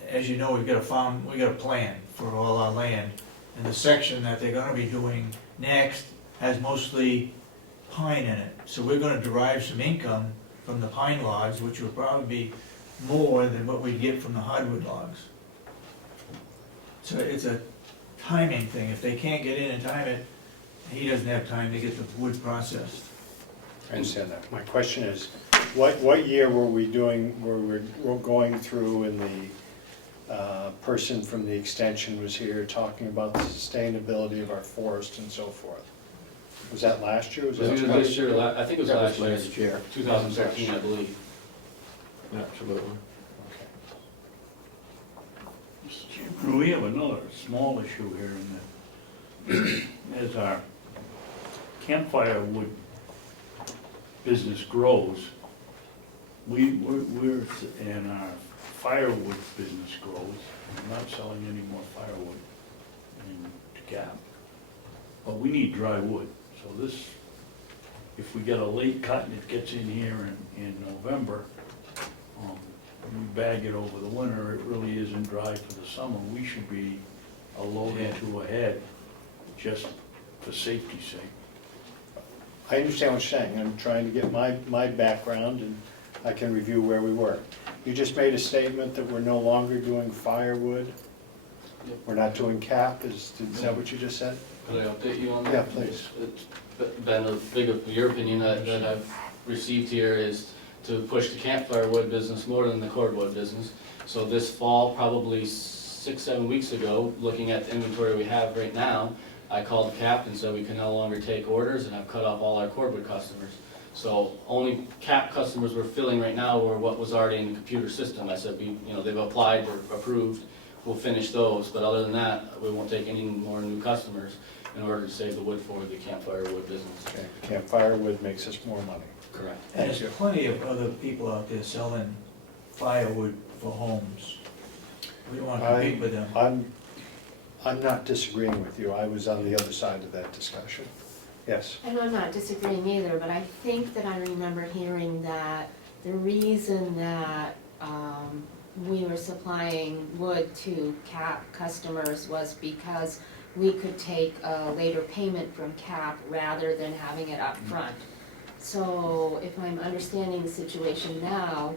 as you know, we've got a plan for all our land. And the section that they're gonna be doing next has mostly pine in it. So we're gonna derive some income from the pine logs, which will probably be more than what we get from the hardwood logs. So it's a timing thing. If they can't get in and time it, he doesn't have time to get the wood processed. I understand that. My question is, what year were we going through and the person from the extension was here talking about the sustainability of our forest and so forth? Was that last year? Was Was that it this year, I think it was That was last year, last year. 2013, I believe. Absolutely. We have another small issue here in that, as our campfire wood business grows, and our firewood business grows, we're not selling any more firewood to Cap. But we need dry wood, so this, if we get a late cut and it gets in here in November, we bag it over the winter, it really isn't dry for the summer. We should be a load or two ahead, just for safety's sake. I understand what you're saying. I'm trying to get my background and I can review where we were. You just made a statement that we're no longer doing firewood. Yep. We're not doing cap, is that what you just said? Could I update you on that? Yeah, please. It's been a big, your opinion that I've received here is to push the campfire wood business more than the cordwood business. So this fall, probably 6-7 weeks ago, looking at the inventory we have right now, I called Cap and said we can no longer take orders, and I've cut off all our cordwood customers. So only Cap customers we're filling right now were what was already in the computer system. I said, they've applied or approved, we'll finish those, but other than that, we won't take any more new customers in order to save the wood for the campfire wood business. Okay, campfire wood makes us more money. Correct. And there's plenty of other people out there selling firewood for homes. We don't want to compete with them. I'm not disagreeing with you. I was on the other side of that discussion. Yes. And I'm not disagreeing either, but I think that I remember hearing that the reason that we were supplying wood to CAP customers was because we could take a later payment from CAP rather than having it up front. So if I'm understanding the situation now,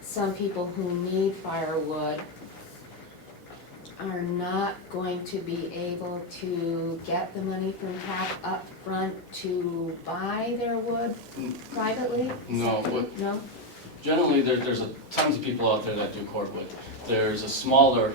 some people who need firewood are not going to be able to get the money from CAP up front to buy their wood privately? No, No? generally, there's tons of people out there that do cordwood. There's a smaller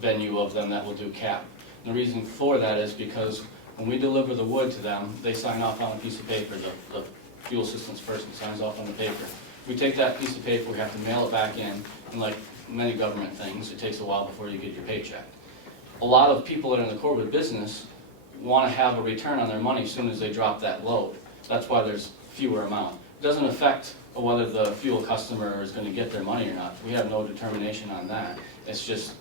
venue of them that will do cap. And the reason for that is because when we deliver the wood to them, they sign off on a piece of paper. The fuel systems person signs off on the paper. We take that piece of paper, we have to mail it back in, and like many government things, it takes a while before you get your paycheck. A lot of people that are in the cordwood business wanna have a return on their money as soon as they drop that load. That's why there's fewer amount. It doesn't affect whether the fuel customer is gonna get their money or not. We have no determination on that. It's just,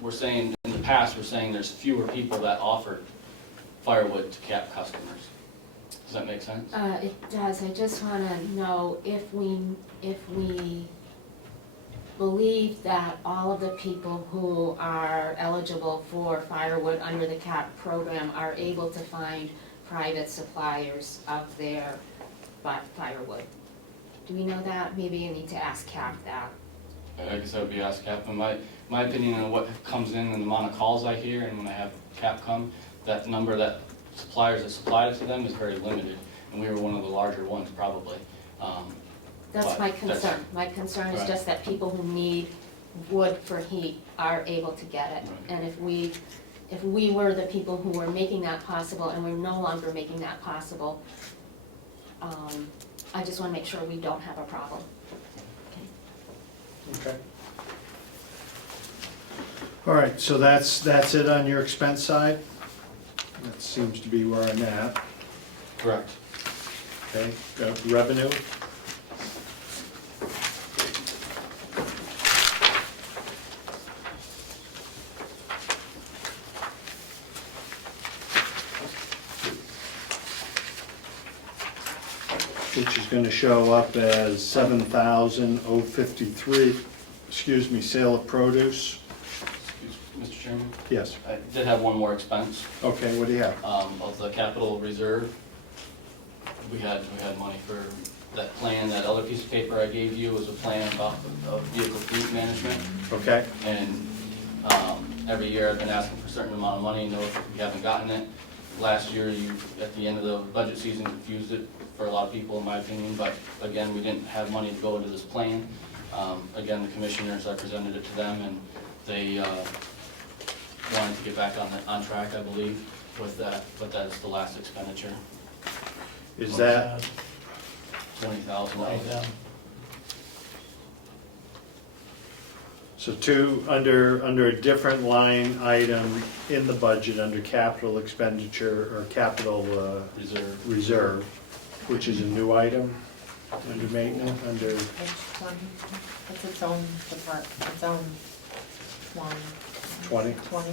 we're saying, in the past, we're saying there's fewer people that offer firewood to CAP customers. Does that make sense? It does, I just wanna know if we believe that all of the people who are eligible for firewood under the CAP program are able to find private suppliers of their firewood. Do we know that? Maybe you need to ask CAP that. I guess I would be asked CAP, and my opinion on what comes in and the amount of calls I hear, and when I have CAP come, that number that suppliers that supplied it to them is very limited, and we were one of the larger ones probably. That's But my that's- concern. My concern is Right. just that people who need wood for heat are able to get it. Right. And if we were the people who were making that possible and we're no longer making that possible, I just wanna make sure we don't have a problem. Okay. All right, so that's it on your expense side? That seems to be where I'm at. Correct. Okay, got revenue? Which is gonna show up as 7,053, excuse me, sale of produce. Mr. Chairman, Yes, I did have one more expense. okay, what do you have? Of the capital reserve. We had money for that plan, that other piece of paper I gave you was a plan about of vehicle fleet management. Okay, And every year I've been asking for a certain amount of money, no, we haven't gotten it. Last year, at the end of the budget season, confused it for a lot of people, in my opinion, but again, we didn't have money to go into this plan. Again, the commissioners, I presented it to them, and they wanted to get back on track, I believe, with that, but that's the last expenditure, is that, $20,000. so under a different line item in the budget, under capital expenditure or capital reserve, which is a new item, under maintenance, under, It's its own department, its own line. 20? 20.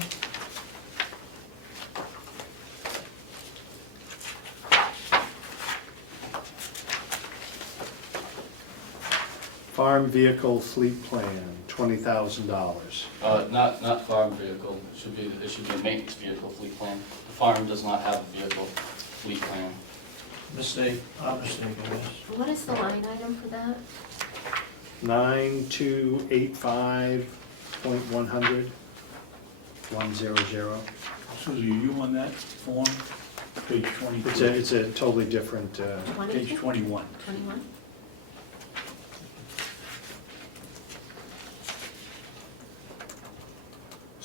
farm vehicle fleet plan, $20,000. Not farm vehicle, it should be a maintenance vehicle fleet plan. The farm does not have a vehicle fleet plan. Mistake, our mistake, I guess. What is the line item for that? 9285.100, 100. Susie, are you on that form? Page 22? It's a totally different, Page 21. 21?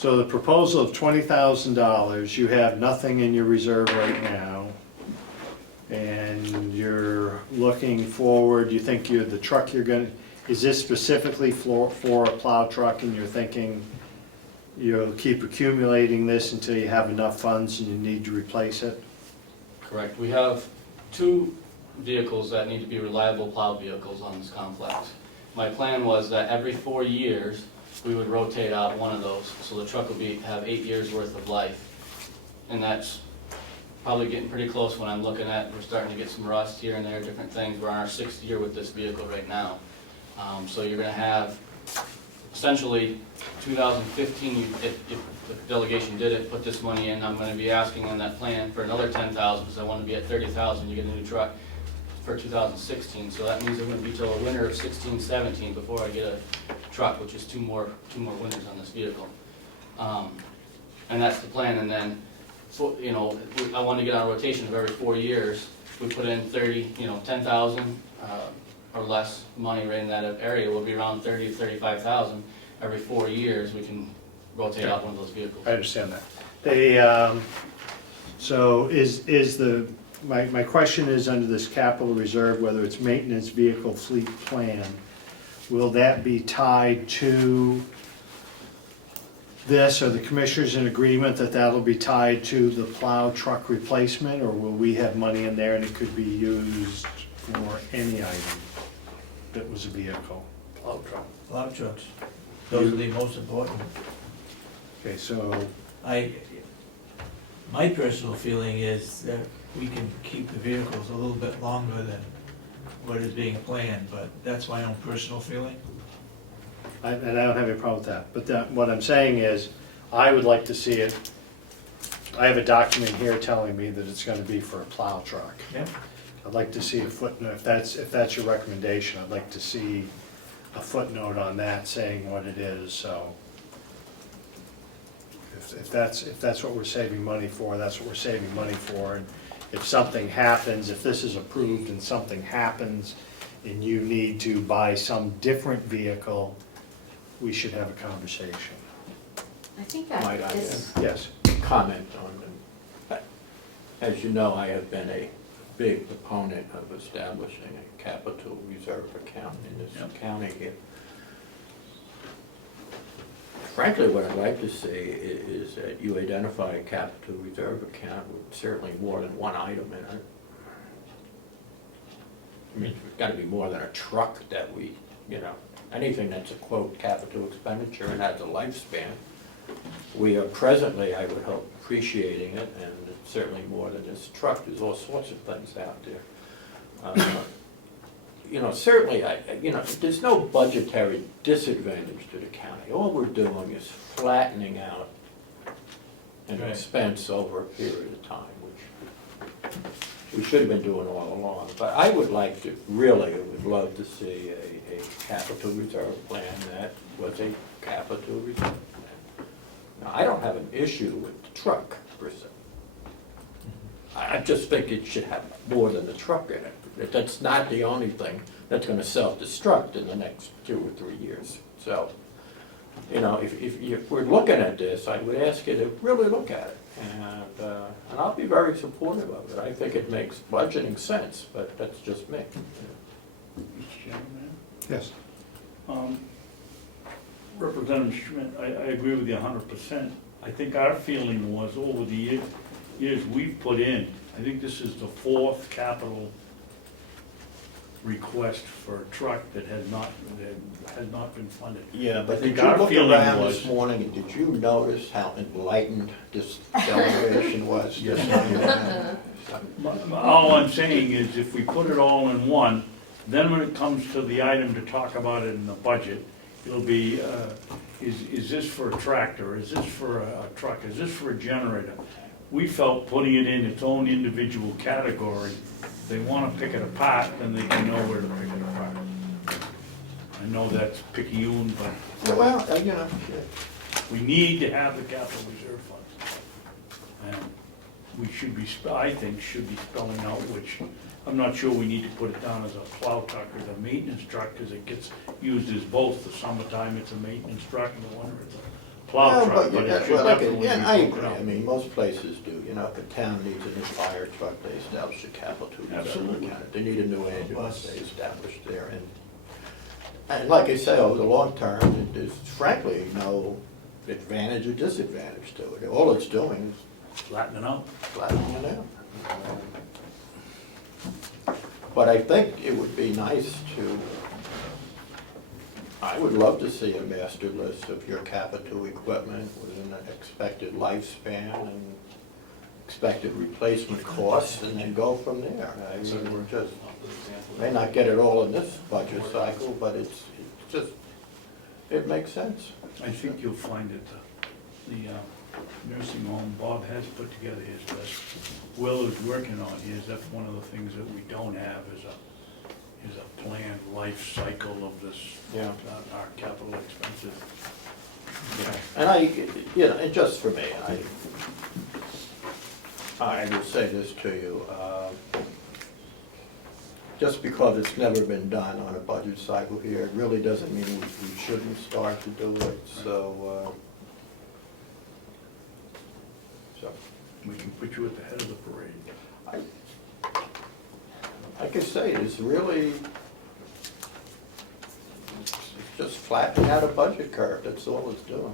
so the proposal of $20,000, you have nothing in your reserve right now. And you're looking forward, you think the truck you're gonna, is this specifically for a plow truck, and you're thinking you'll keep accumulating this until you have enough funds and you need to replace it? Correct. We have two vehicles that need to be reliable plow vehicles on this complex. My plan was that every 4 years, we would rotate out one of those, so the truck will have 8 years worth of life. And that's probably getting pretty close when I'm looking at, we're starting to get some rust here and there, different things. We're on our 6th year with this vehicle right now. So you're gonna have, essentially, 2015, if the delegation did it, put this money in, I'm gonna be asking on that plan for another 10,000, because I wanna be at 30,000, you get a new truck for 2016. So that means I'm gonna be till the winter of 16, 17 before I get a truck, which is two more winters on this vehicle. And that's the plan, and then, so, you know, I want to get on a rotation of every 4 years. We put in 10,000 or less money right in that area, will be around 30 to 35,000. Every 4 years, we can rotate out one of those vehicles. I understand that. So my question is, under this capital reserve, whether it's maintenance vehicle fleet plan, will that be tied to this, are the commissioners in agreement that that'll be tied to the plow truck replacement, or will we have money in there and it could be used for any item that was a vehicle? Plow truck. Plow trucks, those are the most important. Okay, so, My personal feeling is that we can keep the vehicles a little bit longer than what is being planned, but that's my own personal feeling. and I don't have any problem with that, but what I'm saying is, I would like to see it, I have a document here telling me that it's gonna be for a plow truck. Yeah. I'd like to see a footnote, if that's your recommendation, I'd like to see a footnote on that saying what it is, so. If that's what we're saving money for, that's what we're saving money for. And if something happens, if this is approved and something happens and you need to buy some different vehicle, we should have a conversation. I think Might that I is, Yes, comment on them. As you know, I have been a big proponent of establishing a capital reserve account in this county here. Frankly, what I'd like to see is that you identify a capital reserve account with certainly more than one item in it. I mean, it's gotta be more than a truck that we, anything that's a quote capital expenditure and has a lifespan. We are presently, I would hope, appreciating it, and it's certainly more than this truck. There's all sorts of things out there. Certainly, there's no budgetary disadvantage to the county. All we're doing is flattening out an Right. expense over a period of time, which we should have been doing all along. But I would like to, really, would love to see a capital reserve plan that was a capital reserve plan. Now, I don't have an issue with the truck, per se. I just think it should have more than the truck in it. That's not the only thing that's gonna self-destruct in the next 2 or 3 years. So, if we're looking at this, I would ask you to really look at it. And I'll be very supportive of it. I think it makes budgeting sense, but that's just me. Mr. Chairman? yes. Representative Schmidt, I agree with you 100%. I think our feeling was over the years we've put in, I think this is the 4th capital request for a truck that has not been funded. Yeah, I but think did you our look feeling around was- this morning and did you notice how enlightened this delegation was? Yes. All I'm saying is if we put it all in one, then when it comes to the item to talk about it in the budget, it'll be, is this for a tractor, is this for a truck, is this for a generator? We felt putting it in its own individual category, if they wanna pick it apart, then they can know where to pick it apart. I know that's picayune, but Well, we need to have the capital reserve funds. And we should be, I think, should be spelling out which, I'm not sure we need to put it down as a plow truck or a maintenance truck, because it gets used as both. The summertime, it's a maintenance truck, and the winter, it's a plow well, truck, but it should definitely be I broken agree. out. I mean, most places do. If a town needs a new fire truck, they establish a capital reserve Absolutely. account. If they need a new ambulance, they establish there. And like I say, over the long term, there's frankly no advantage or disadvantage to it. All it's doing Flattening out. is flattening it out. But I think it would be nice to, I would love to see a master list of your capital equipment with an expected lifespan and expected replacement costs, and then go from there. I mean, we're just, may not get it all in this budget cycle, but it's just, it makes sense. I think you'll find that the nursing home, Bob has put together his list. Will is working on his. That's one of the things that we don't have is a planned life cycle of this, Yeah. Our capital expenses. And and just for me, I will say this to you, just because it's never been done on a budget cycle here, it really doesn't mean we shouldn't start to do it, so. We can put you at the head of the parade. Like I say, it's really, it's just flattening out a budget curve, that's all it's doing.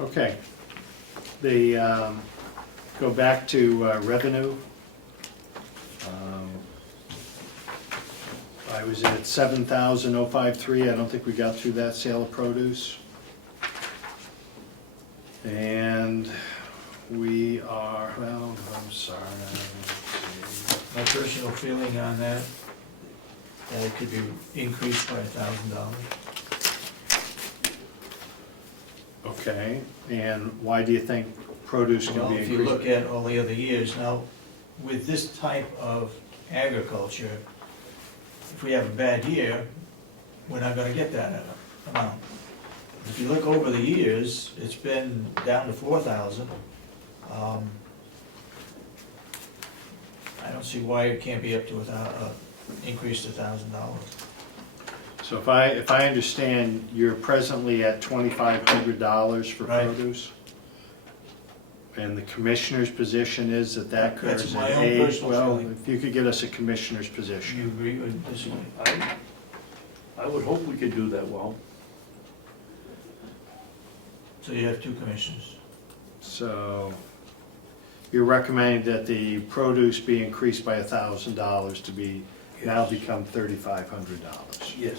Okay. Go back to revenue. I was at 7,053, I don't think we got through that sale of produce. And we are, well, I'm sorry, let's see. My personal feeling on that it could be increased by $1,000. Okay, and why do you think produce can Well, be if you increased? look at all the other years, now, with this type of agriculture, if we have a bad year, we're not gonna get that amount. If you look over the years, it's been down to 4,000. I don't see why it can't be up to increased to $1,000. So if I understand, you're presently at $2,500 for Right. produce? And the commissioner's position is that could, That's is it my own A? personal Well, feeling. if you could get us a commissioner's Do position. you agree or disagree? I would hope we could do that well. So you have two commissioners. So you're recommending that the produce be increased by $1,000 to be, now become $3,500. Yes.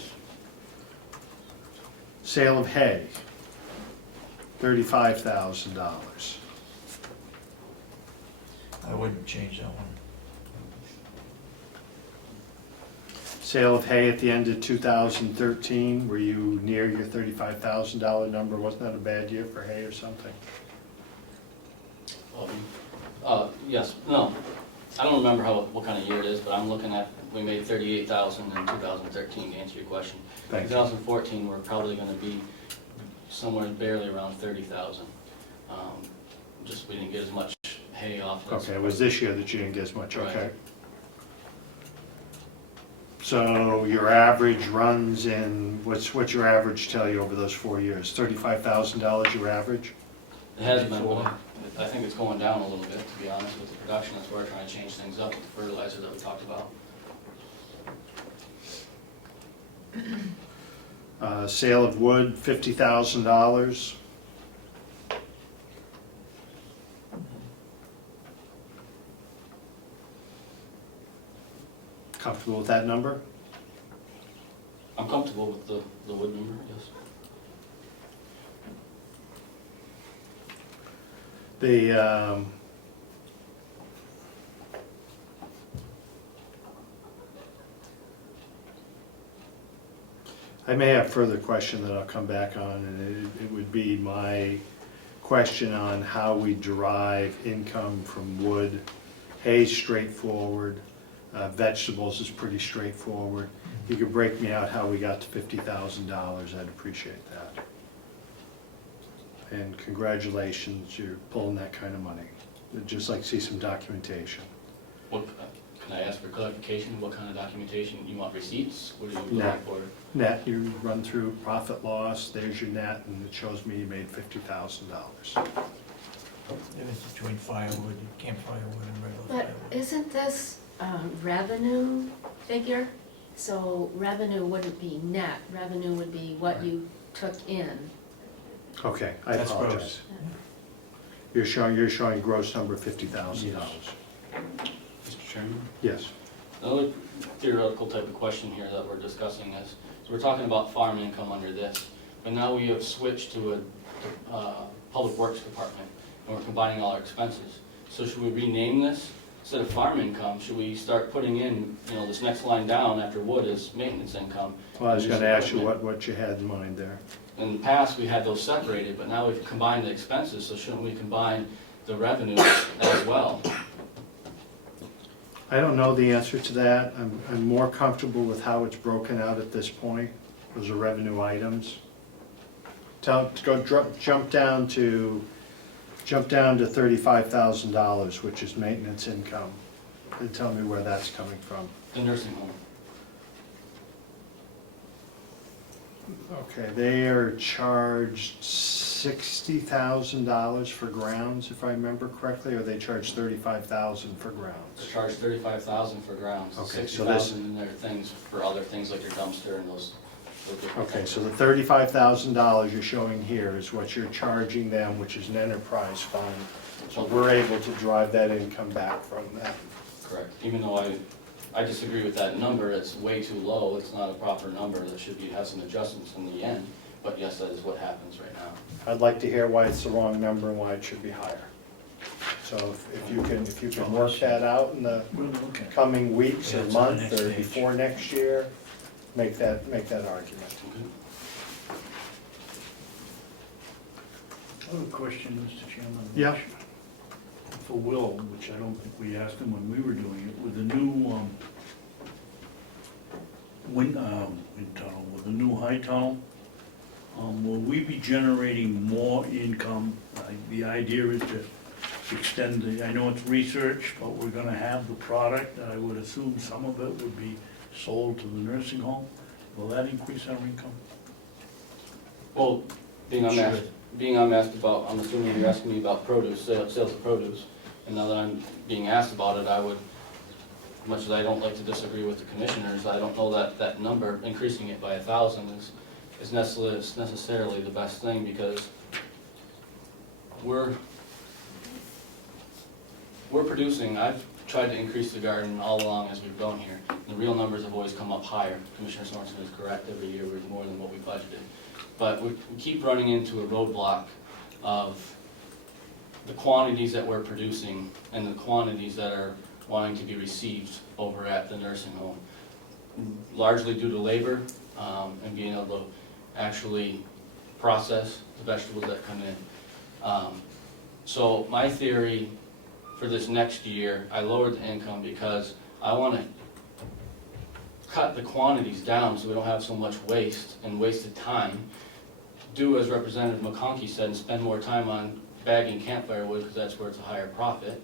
Sale of hay, $35,000. I wouldn't change that one. Sale of hay at the end of 2013, were you near your $35,000 number? Wasn't that a bad year for hay or something? Yes, no, I don't remember what kind of year it is, but I'm looking at, we made 38,000 in 2013, to answer your question. Thank you. 2014, we're probably gonna be somewhere barely around 30,000. Just, we didn't get as much hay off. Okay, it was this year that you didn't get as much, Right. okay. So your average runs in, what's your average tell you over those 4 years? $35,000 your average? It has been, but I think it's going down a little bit, to be honest, with the production. That's why we're trying to change things up with the fertilizer that we talked about. Sale of wood, $50,000. Comfortable with that number? I'm comfortable with the wood number, yes. I may have further question that I'll come back on, and it would be my question on how we derive income from wood. Hay's straightforward, vegetables is pretty straightforward. You could break me out how we got to $50,000, I'd appreciate that. And congratulations, you're pulling that kind of money. I'd just like to see some documentation. What, can I ask for clarification? What kind of documentation? You want receipts? What are you looking Net. for? Net, you run through profit loss, there's your net, and it shows me you made $50,000. It's between firewood, campfire wood and regular But firewood. isn't this revenue figure? So revenue wouldn't be net, revenue would be what you took in. Okay, I That's apologize. gross. You're showing gross number $50,000. Mr. Chairman? Yes. Another theoretical type of question here that we're discussing is, so we're talking about farm income under this, but now we have switched to a public works department, and we're combining all our expenses. So should we rename this? Instead of farm income, should we start putting in, this next line down after wood is maintenance income? Well, I was gonna ask you what you had in mind there. In the past, we had those separated, but now we've combined the expenses, so shouldn't we combine the revenue as well? I don't know the answer to that. I'm more comfortable with how it's broken out at this point. Those are revenue items. Jump down to $35,000, which is maintenance income, and tell me where that's coming from. The nursing home. Okay, they are charged $60,000 for grounds, if I remember correctly, or they charge $35,000 for grounds? They charge 35,000 for grounds, Okay, so 60,000 in their things for other things like your dumpster and those those different Okay, things. so the $35,000 you're showing here is what you're charging them, which is an enterprise fund. So we're able to drive that income back from them. Correct, even though I disagree with that number, it's way too low, it's not a proper number, that should be, have some adjustments in the end, but yes, that is what happens right now. I'd like to hear why it's the wrong number and why it should be higher. So if you can work that out in the We'll look at it. coming weeks Yeah, or it's on the month next or page. before next year, make that argument. I have a question, Mr. Chairman. Yeah. For Will, which I don't think we asked him when we were doing it, with the new, wind tunnel, with the new high tunnel, will we be generating more income? The idea is to extend I know it's research, but we're gonna have the product, and I would assume some of it would be sold to the nursing home. Will that increase our income? Well, being I'm asked about, I'm assuming you're asking me about produce, sales of produce, and now that I'm being asked about it, I would, much as I don't like to disagree with the commissioners, I don't know that that number, increasing it by 1,000 is necessarily the best thing, because we're producing, I've tried to increase the garden all along as we've gone here. The real numbers have always come up higher. Commissioner Sorensen is correct, every year we're more than what we budgeted. But we keep running into a roadblock of the quantities that we're producing and the quantities that are wanting to be received over at the nursing home. Largely due to labor, and being able to actually process the vegetables that come in. So my theory for this next year, I lowered the income because I want to cut the quantities down so we don't have so much waste and wasted time. Do as Representative McConkey said and spend more time on bagging campfire wood, because that's where it's a higher profit,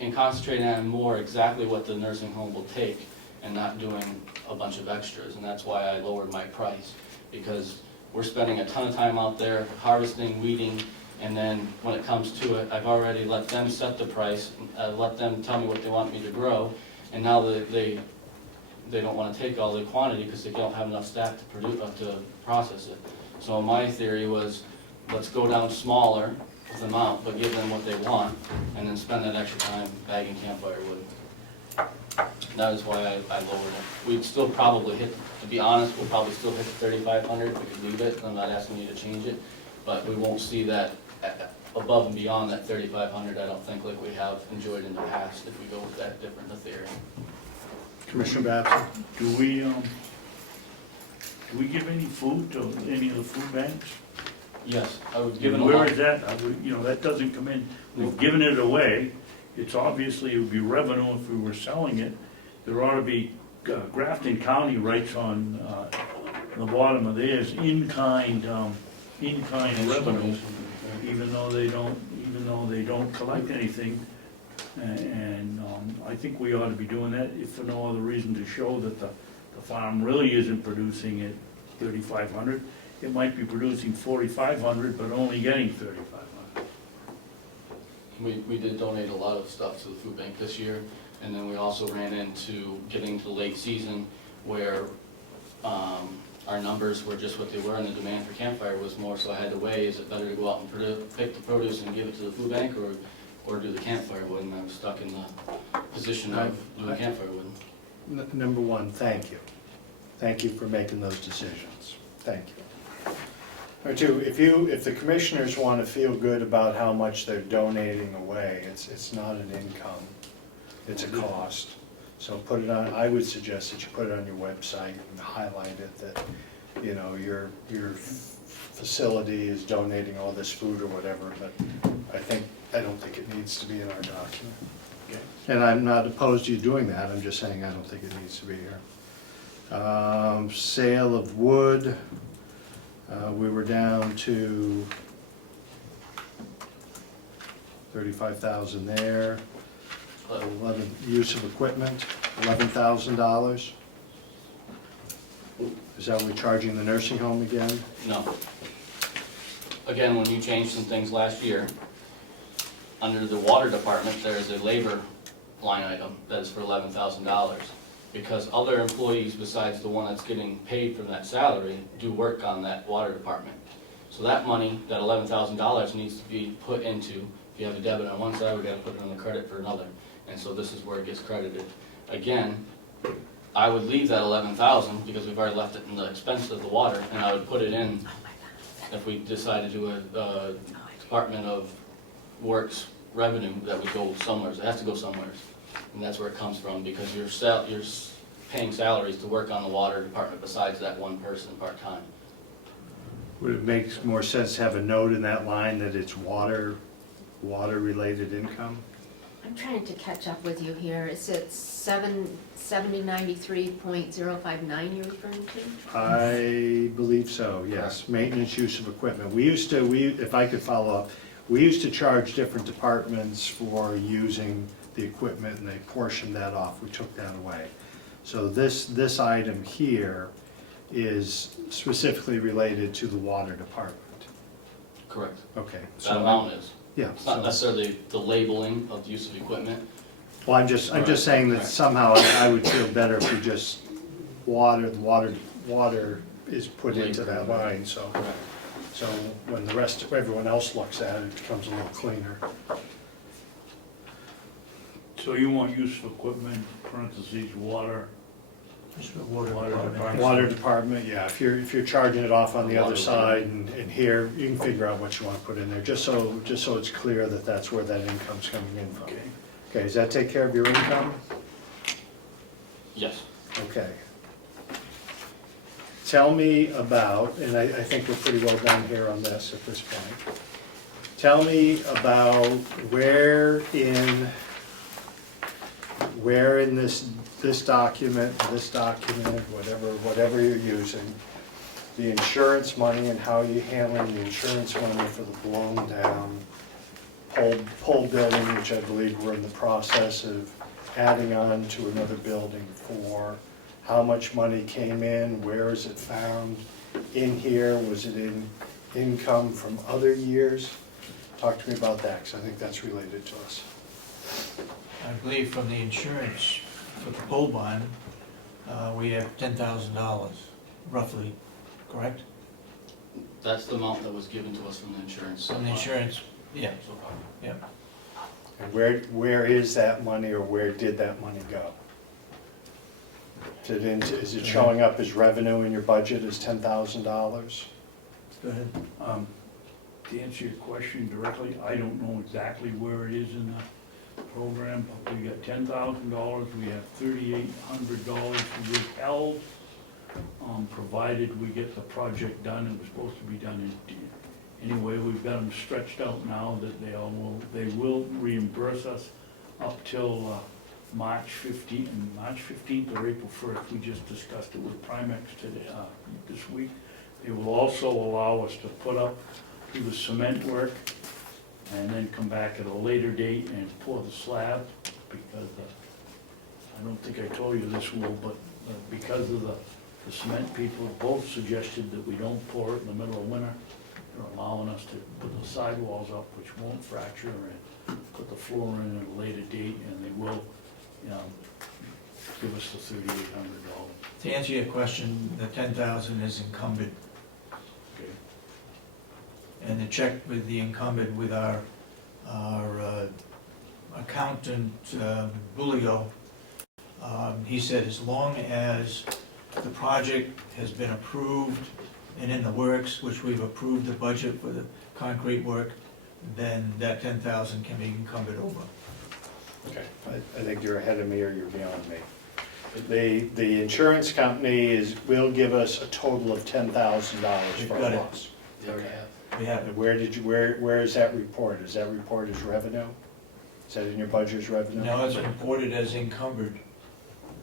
and concentrating on more exactly what the nursing home will take and not doing a bunch of extras. And that's why I lowered my price, because we're spending a ton of time out there harvesting, weeding, and then when it comes to it, I've already let them set the price, let them tell me what they want me to grow, and now they don't want to take all the quantity because they don't have enough staff to produce, to process it. So my theory was, let's go down smaller with the amount, but give them what they want, and then spend that extra time bagging campfire wood. That is why I lowered it. We'd still probably hit, to be honest, we'll probably still hit the 3,500, we could leave it, I'm not asking you to change it, but we won't see that above and beyond that 3,500, I don't think, like we have enjoyed in the past if we go with that different theory. Commissioner Babson? Do we give any food to any of the food banks? Yes, I would give it a Where lot. is that? That doesn't come in. We've given it away. It's obviously, it would be revenue if we were selling it. There ought to be, Grafton County writes on the bottom of theirs, in-kind revenue, even though they don't collect anything. And I think we ought to be doing that, if for no other reason, to show that the farm really isn't producing at 3,500. It might be producing 4,500, but only getting 3,500. We did donate a lot of stuff to the food bank this year, and then we also ran into getting to the late season where our numbers were just what they were, and the demand for campfire was more, so I had to weigh, is it better to go out and pick the produce and give it to the food bank, or do the campfire wood, and I was stuck in the position of doing campfire wood. Number one, thank you. Thank you for making those decisions. Thank you. Number two, if the commissioners want to feel good about how much they're donating away, it's not an income, it's a cost. So put it on, I would suggest that you put it on your website and highlight it that, your facility is donating all this food or whatever, but I don't think it needs to be in our document. Okay. And I'm not opposed to you doing that, I'm just saying I don't think it needs to be here. Sale of wood, we were down to 35,000 there. 11, use of equipment, $11,000. Is that what we're charging the nursing home again? No. Again, when you changed some things last year, under the water department, there's a labor line item that is for $11,000. because other employees besides the one that's getting paid from that salary do work on that water department. So that money, that $11,000 needs to be put into, if you have a debit on one side, we gotta put it on the credit for another. And so this is where it gets credited. Again, I would leave that 11,000 because we've already left it in the expense of the water, and I would put it in if we decide to do a Department of Works revenue that would go somewhere. It has to go somewhere. And that's where it comes from, because you're paying salaries to work on the water department besides that one person part-time. Would it make more sense to have a note in that line that it's water-related income? I'm trying to catch up with you here. Is it 7093.059 you're referring to? I believe so, yes. Maintenance use of equipment. If I could follow up, we used to charge different departments for using the equipment, and they portioned that off. We took that away. So this item here is specifically related to the water department. Correct. Okay. That amount is. Yeah. It's not so- necessarily the labeling of the use of equipment. Well, I'm just saying that Correct. somehow I would feel better if we just water is put into that line, so. Correct. So when everyone else looks at it, it becomes a little cleaner. So you want use of equipment, parentheses, water, Just for water Water department. department. Water department, yeah, if you're charging it off on the other Water. side and here, you can figure out what you want to put in there, just so it's clear that that's where that income's coming in from. okay? Okay, does that take care of your income? Yes. Okay. Tell me about, and I think we're pretty well done here on this at this point. Tell me about where in this document, whatever you're using, the insurance money and how you're handling the insurance money for the blown down pole building, which I believe we're in the process of adding on to another building for. How much money came in, where is it found in here, was it in income from other years? Talk to me about that, because I think that's related to us. I believe from the insurance for the pole barn, we have $10,000 roughly, correct? That's the amount that was given to us from the insurance. From the insurance, yeah, So far. yeah. And where is that money, or where did that money go? Is it showing up as revenue in your budget as $10,000? Go ahead. To answer your question directly, I don't know exactly where it is in the program, but we got $10,000, we have $3,800 withheld, provided we get the project done. It was supposed to be done anyway. We've got them stretched out now that they will reimburse us up till March 15th or April 1st. We just discussed it with Primex today, this week. They will also allow us to do the cement work and then come back at a later date and pour the slab, because I don't think I told you this, Will, but because of the cement people both suggested that we don't pour it in the middle of winter. They're allowing us to put the sidewalls up, which won't fracture, and put the floor in at a later date, and they will give us the $3,800. To answer your question, the $10,000 is encumbered, Okay. and the check with the encumbered with our accountant, Bulio, he said as long as the project has been approved and in the works, which we've approved the budget for the concrete work, then that $10,000 can be encumbered over. Okay, I think you're ahead of me or you're beyond me. The insurance company will give us a total of $10,000 We've for a got it. loss. They already have. We have And it. where is that report? Is that report as revenue? Is that in your budget as revenue? Now it's reported as encumbered.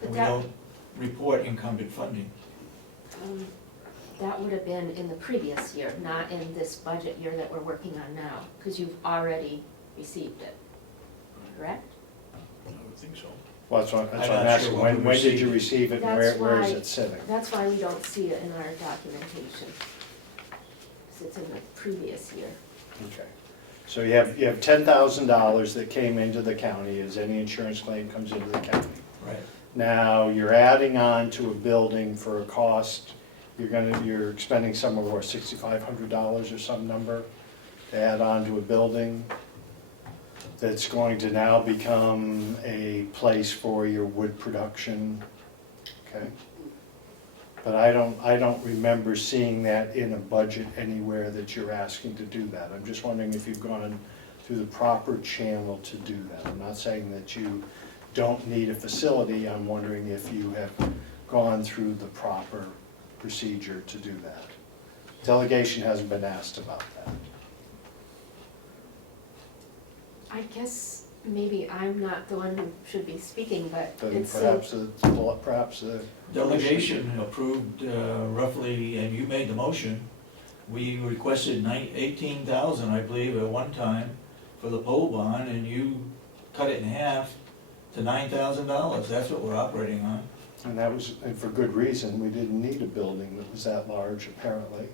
We don't report encumbered funding. That would have been in the previous year, not in this budget year that we're working on now, because you've already received it, correct? I would think so. Well, that's what I'm I'm not asking. sure when we When did you received receive it, and That's where is why- it sitting? That's why we don't see it in our documentation, because it's in the previous year. Okay. So you have $10,000 that came into the county as any insurance claim comes into the county. Right. Now, you're adding on to a building for a cost, you're expending somewhere over $6,500 or some number to add on to a building that's going to now become a place for your wood production, okay? But I don't remember seeing that in a budget anywhere that you're asking to do that. I'm just wondering if you've gone through the proper channel to do that. I'm not saying that you don't need a facility, I'm wondering if you have gone through the proper procedure to do that. Delegation hasn't been asked about that. I guess maybe I'm not the one who should be speaking, but Then it's perhaps the Delegation approved roughly, and you made the motion, we requested 18,000, I believe, at one time for the pole barn, and you cut it in half to $9,000. That's what we're operating on. And that was, and for good reason, we didn't need a building that was that large apparently.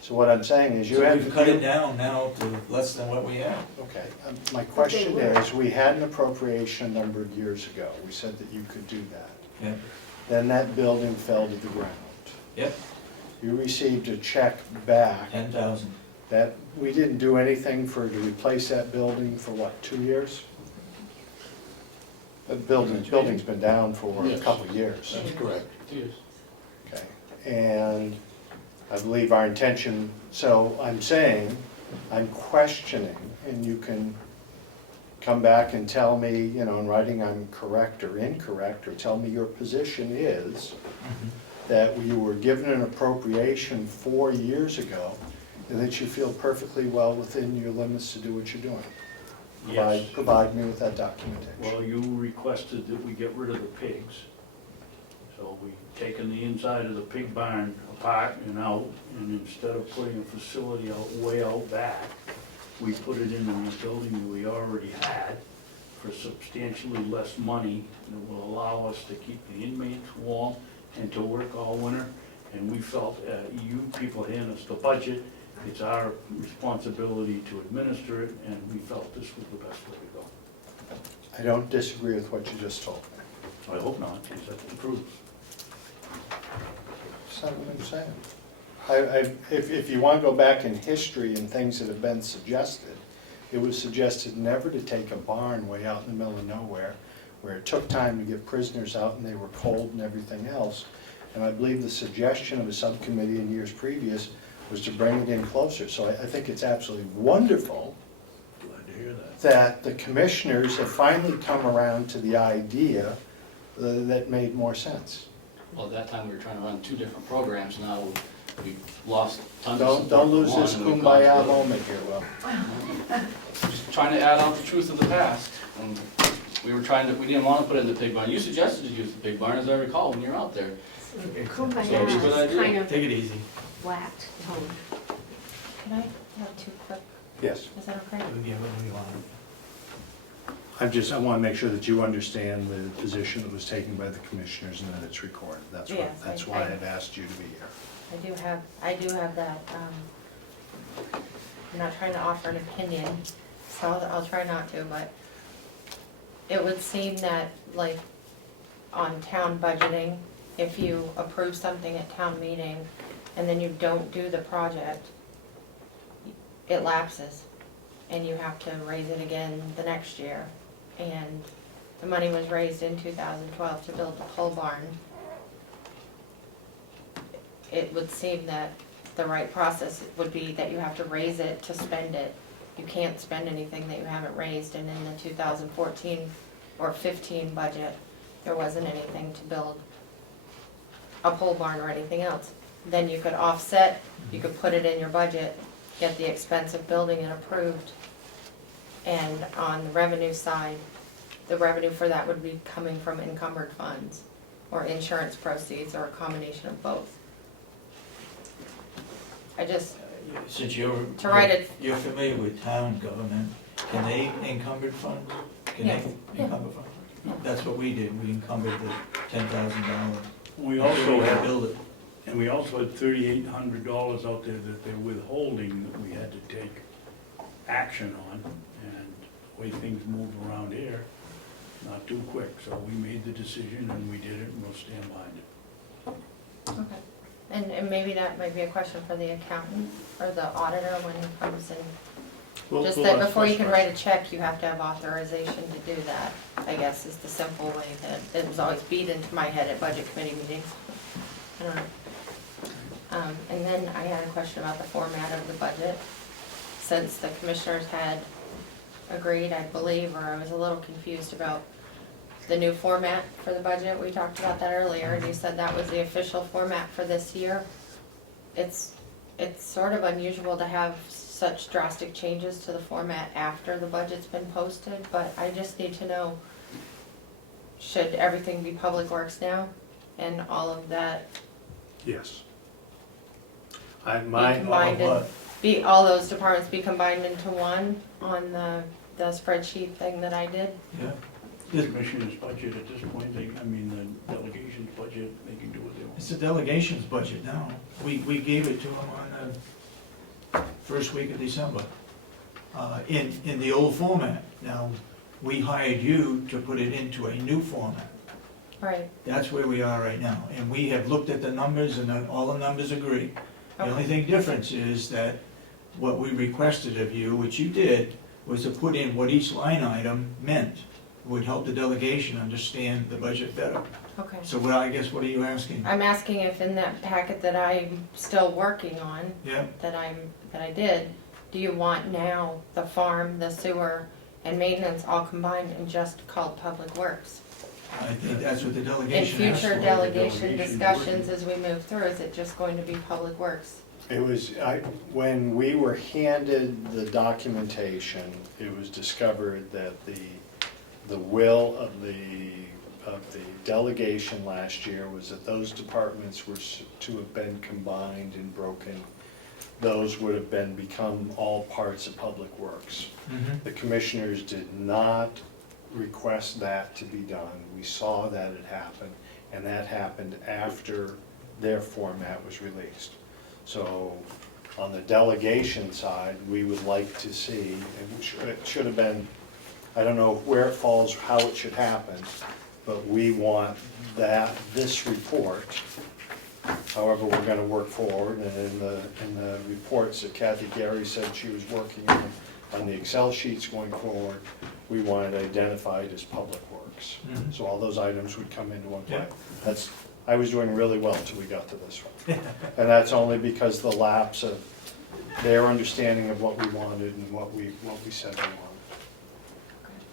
So what I'm saying is you So have. we've cut it down now to less than what we have. Okay, my question were. is, we had an appropriation a number of years ago, we said that you could do that. Yeah. Then that building fell to the ground. Yep, You received a check back 10,000. that, we didn't do anything to replace that building for what, 2 years? The building's been down for a Yes. couple of years. That's correct. Cheers. Okay, and I believe our intention, so I'm saying, I'm questioning, and you can come back and tell me, you know, in writing I'm correct or incorrect, or tell me your position is that you were given an appropriation 4 years ago, and that you feel perfectly well within your limits to do what you're doing. Yes. Provide me with that documentation. Well, you requested that we get rid of the pigs. So we've taken the inside of the pig barn apart and out, and instead of putting a facility way out back, we put it in a building that we already had for substantially less money that will allow us to keep the inmates warm and to work all winter. And we felt, you people hand us the budget, it's our responsibility to administer it, and we felt this was the best way to go. I don't disagree with what you just told me. I hope not, because that's the truth. That's not what I'm saying. If you want to go back in history and things that have been suggested, it was suggested never to take a barn way out in the middle of nowhere, where it took time to get prisoners out and they were cold and everything else. And I believe the suggestion of a subcommittee in years previous was to bring it in closer. So I think it's absolutely wonderful Glad to hear that. that the commissioners have finally come around to the idea that made more sense. Well, at that time, we were trying to run 2 different programs, now we've lost tons of support. Don't lose for one, this and we've gone to the kumbaya other. moment here, Will. Just trying to add on the truth of the past, and we didn't want to put it in the pig barn. You suggested to use the pig barn, as I recall, when you were out there. Kumbaya So it's a good is idea. kind of Take it easy. flat tone. Can I have 2 quick, Yes. is that okay? We get what we want. I want to make sure that you understand the position that was taken by the commissioners and that it's recorded. Yes, That's I- why I've asked you to be here. I do have that, I'm not trying to offer an opinion, so I'll try not to, but it would seem that, like, on town budgeting, if you approve something at town meeting and then you don't do the project, it lapses, and you have to raise it again the next year. And the money was raised in 2012 to build the pole barn. It would seem that the right process would be that you have to raise it to spend it. You can't spend anything that you haven't raised, and in the 2014 or 15 budget, there wasn't anything to build a pole barn or anything else. Then you could offset, you could put it in your budget, get the expense of building it approved. And on the revenue side, the revenue for that would be coming from encumbered funds or insurance proceeds or a combination of both. I just, Since you're, To write it- you're familiar with town government, can they encumber funds? Can Yes. they encumber funds? That's what we did, we encumbered the $10,000. We also had had, build it. and we also had $3,800 out there that they're withholding that we had to take action on. And the way things move around here, not too quick, so we made the decision and we did it and we'll stand behind it. Okay. And maybe that might be a question for the accountant or the auditor when he comes in. Just that before you can write a check, you have to have authorization to do that, I guess is the simple way that it was always beat into my head at budget committee meetings. I don't know. And then I had a question about the format of the budget. Since the commissioners had agreed, I believe, or I was a little confused about the new format for the budget. We talked about that earlier, and you said that was the official format for this year. It's sort of unusual to have such drastic changes to the format after the budget's been posted, but I just need to know, should everything be Public Works now? And all of that Yes. be combined and, be, all those departments be combined into one on the spreadsheet thing that I did? Yeah. The commissioner's budget at this point, the delegation's budget, they can do what they want. It's the delegation's budget now. We gave it to them on the first week of December, in the old format. Now, we hired you to put it into a new format. Right, That's where we are right now. And we have looked at the numbers and all the numbers agree. The only okay, thing difference is that what we requested of you, which you did, was to put in what each line item meant. Would help the delegation understand the budget better. okay. So what are you asking? I'm asking if in that packet that I'm still working on, Yeah, that I did, do you want now the farm, the sewer, and maintenance all combined and just called Public Works? I think that's what the In delegation asked future for. delegation Delegation discussions working. as we move through, is it just going to be Public Works? It was, when we were handed the documentation, it was discovered that the will of the delegation last year was that those departments were to have been combined and broken. Those would have become all parts of Public Works. Mhm. The commissioners did not request that to be done. We saw that it happened, and that happened after their format was released. So on the delegation side, we would like to see, and it should have been, I don't know where it falls, how it should happen, but we want this report, however we're gonna work forward, and in the reports that Kathy Gary said she was working on the Excel sheets going forward, we want it identified as Public Works. Mhm. So all those items would come into one Yeah. place. I was doing really well till we got to this one. And that's only because the lapse of their understanding of what we wanted and what we said we wanted.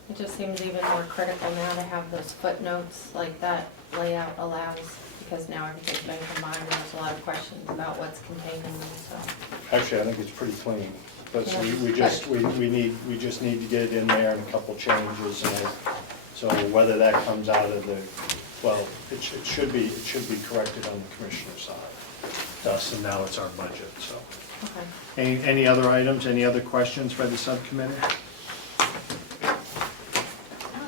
It just seems even more critical now to have those footnotes like that layout allows, because now everything's been combined and there's a lot of questions about what's contained in them, so. Actually, I think it's pretty clean, but Yeah. we just need to get it in there and a couple changes, and so whether that comes out of the, well, it should be corrected on the commissioner's side. Thus, and now it's our budget, so. Okay. Any other items, any other questions by the subcommittee?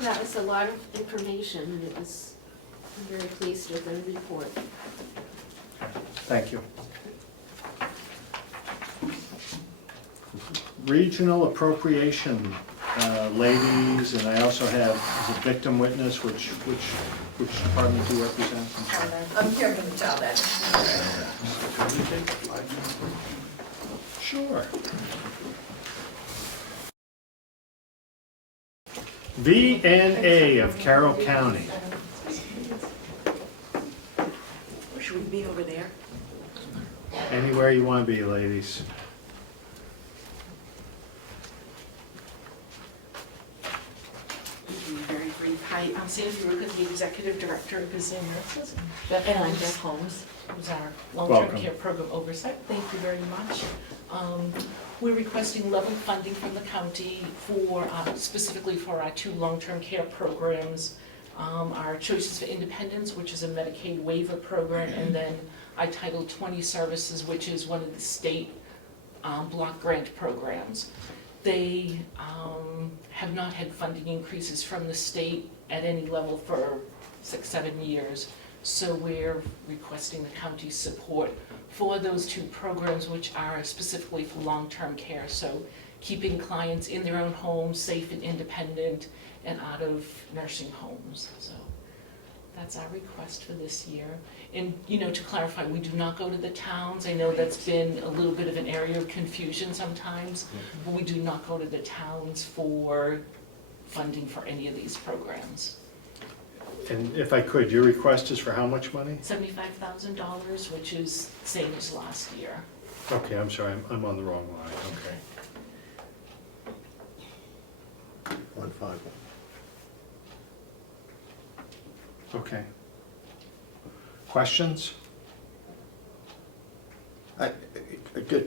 Oh, that was a lot of information, and I'm very pleased with the report. Thank you. Regional appropriation, ladies, and I also have as a victim witness, which department do you represent? I'm here for the child ed. Can we take 5 minutes? Sure. VNA of Carroll County. Or should we be over there? Anywhere you want to be, ladies. Be very brief. Hi, I'm Sandy Ruka, the Executive Director of Visiting Nurses. Jeff And I'm Holmes. Jeff Holmes, who's our Welcome. long-term care program oversight. Thank you very much. We're requesting level funding from the county for, specifically for our 2 long-term care programs. Our Choices for Independence, which is a Medicaid waiver program, and then our Title 20 Services, which is one of the state block grant programs. They have not had funding increases from the state at any level for 6-7 years. So we're requesting the county's support for those 2 programs, which are specifically for long-term care. So keeping clients in their own homes, safe and independent, and out of nursing homes. So that's our request for this year. And, you know, to clarify, we do not go to the towns. I know that's been a little bit of an area of confusion sometimes, but we do not go to the towns for funding for any of these programs. And if I could, your request is for how much money? $75,000, which is same as last year. Okay, I'm sorry, I'm on the wrong line, okay. 151. Okay. Questions?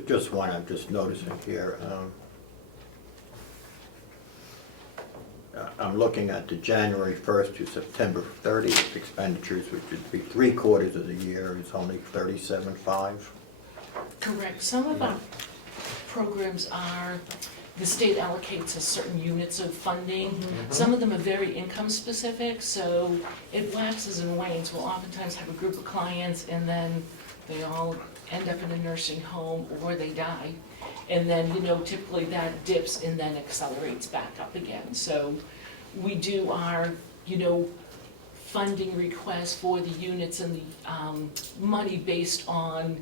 Just one, I'm just noticing here. I'm looking at the January 1st to September 30th expenditures, which would be 3/4 of the year, is only 37.5. Correct. Some of our programs are, the state allocates us certain units of funding. Some of them are very income specific, so it waxes and wanes. We'll oftentimes have a group of clients and then they all end up in a nursing home or they die. And then, you know, typically that dips and then accelerates back up again. So we do our, you know, funding requests for the units and the money based on,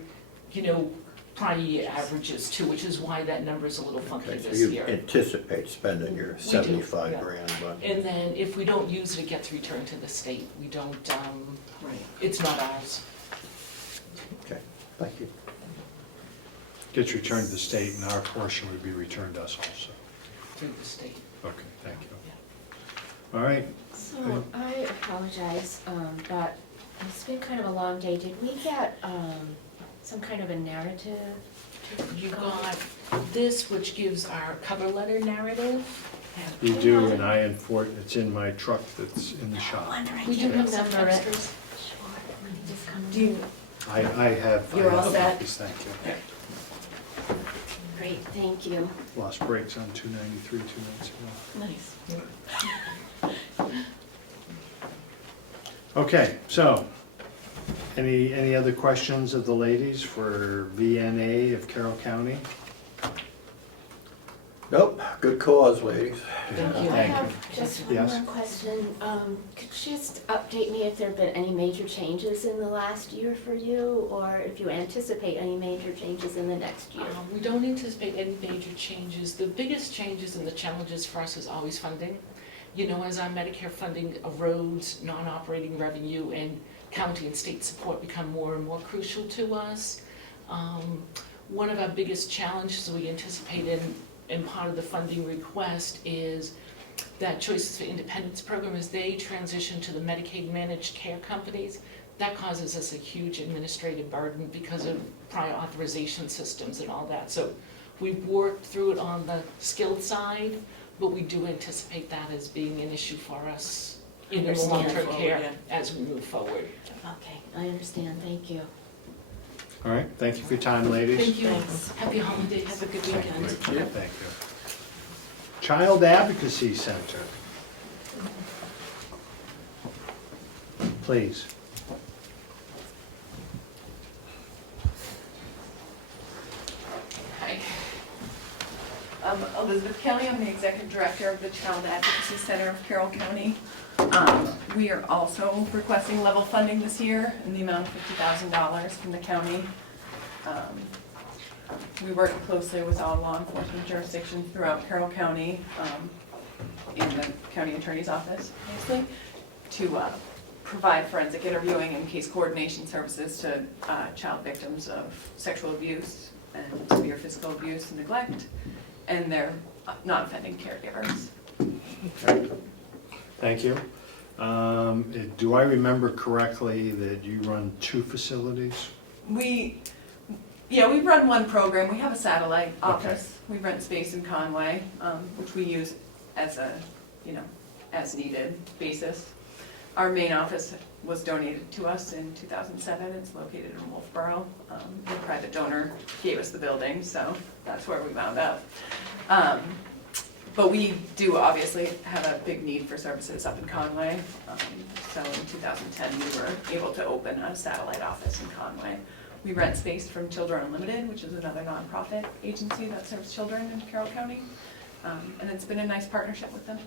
you know, prior year averages too, which is why that number is a little funky Okay, so this you year. anticipate spending your We do, 75 yeah. grand, but And then if we don't use it, it gets returned to the state. We don't, it's not ours. okay, thank you. Gets returned to the state and our portion would be returned to us also. Through the state. Okay, thank you. All right, So I apologize, but it's been kind of a long day. Did we get some kind of a narrative? You got this, which gives our cover letter narrative. you do, and it's in my truck that's in the shop. We do have some remember it. extras. Sure, let me just come. Do you, I have. You're all I have set? copies, thank you. Great, thank you. Lost brakes on 293 2 nights ago. Nice. Okay, so, any other questions of the ladies for VNA of Carroll County? Nope, good cause, ladies. Thank you. I Thank have you. just one Yes. more question. Could you just update me if there have been any major changes in the last year for you, or if you anticipate any major changes in the next year? We don't anticipate any major changes. The biggest changes and the challenges for us is always funding. You know, as our Medicare funding erodes, non-operating revenue and county and state support become more and more crucial to us. One of our biggest challenges we anticipate in part of the funding request is that Choices for Independence program, as they transition to the Medicaid managed care companies, that causes us a huge administrative burden because of prior authorization systems and all that. So we've worked through it on the skilled side, but we do anticipate that as being an issue for us in the Understand. long-term care as we move forward. Okay, I understand, thank you. All right, thank you for your time, ladies. Thank you. Thanks. Happy holidays. Have a good weekend. Thank you. Child Advocacy Center. Please. Hi. Elizabeth Kelly, I'm the Executive Director of the Child Advocacy Center of Carroll County. We are also requesting level funding this year in the amount of $50,000 from the county. We work closely with all law enforcement jurisdictions throughout Carroll County, in the county attorney's office, obviously, to provide forensic interviewing and case coordination services to child victims of sexual abuse and severe physical abuse and neglect, and their non-offending caregivers. Okay. Thank you. Do I remember correctly that you run 2 facilities? We run one program. We have a satellite office. We rent space in Conway, which we use as a, as needed basis. Our main office was donated to us in 2007. It's located in Wolfboro. A private donor gave us the building, so that's where we wound up. But we do obviously have a big need for services up in Conway. So in 2010, we were able to open a satellite office in Conway. We rent space from Children Unlimited, which is another nonprofit agency that serves children in Carroll County. And it's been a nice partnership with them.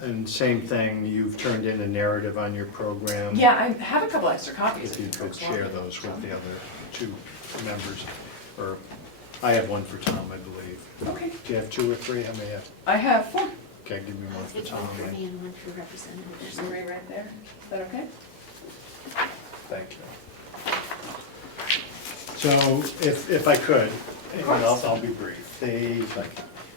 And same thing, you've turned in a narrative on your program. Yeah, I have a couple extra copies. If you could folks want share them. those with the other two members, or I have one for Tom, I believe. Okay, Do you have two or three? How many have? I have 4. Okay, give me I'll one for take Tom. one for then. me and one for representative. There's 3 right there. Is that okay? Thank you. So if I could, and I'll be brief.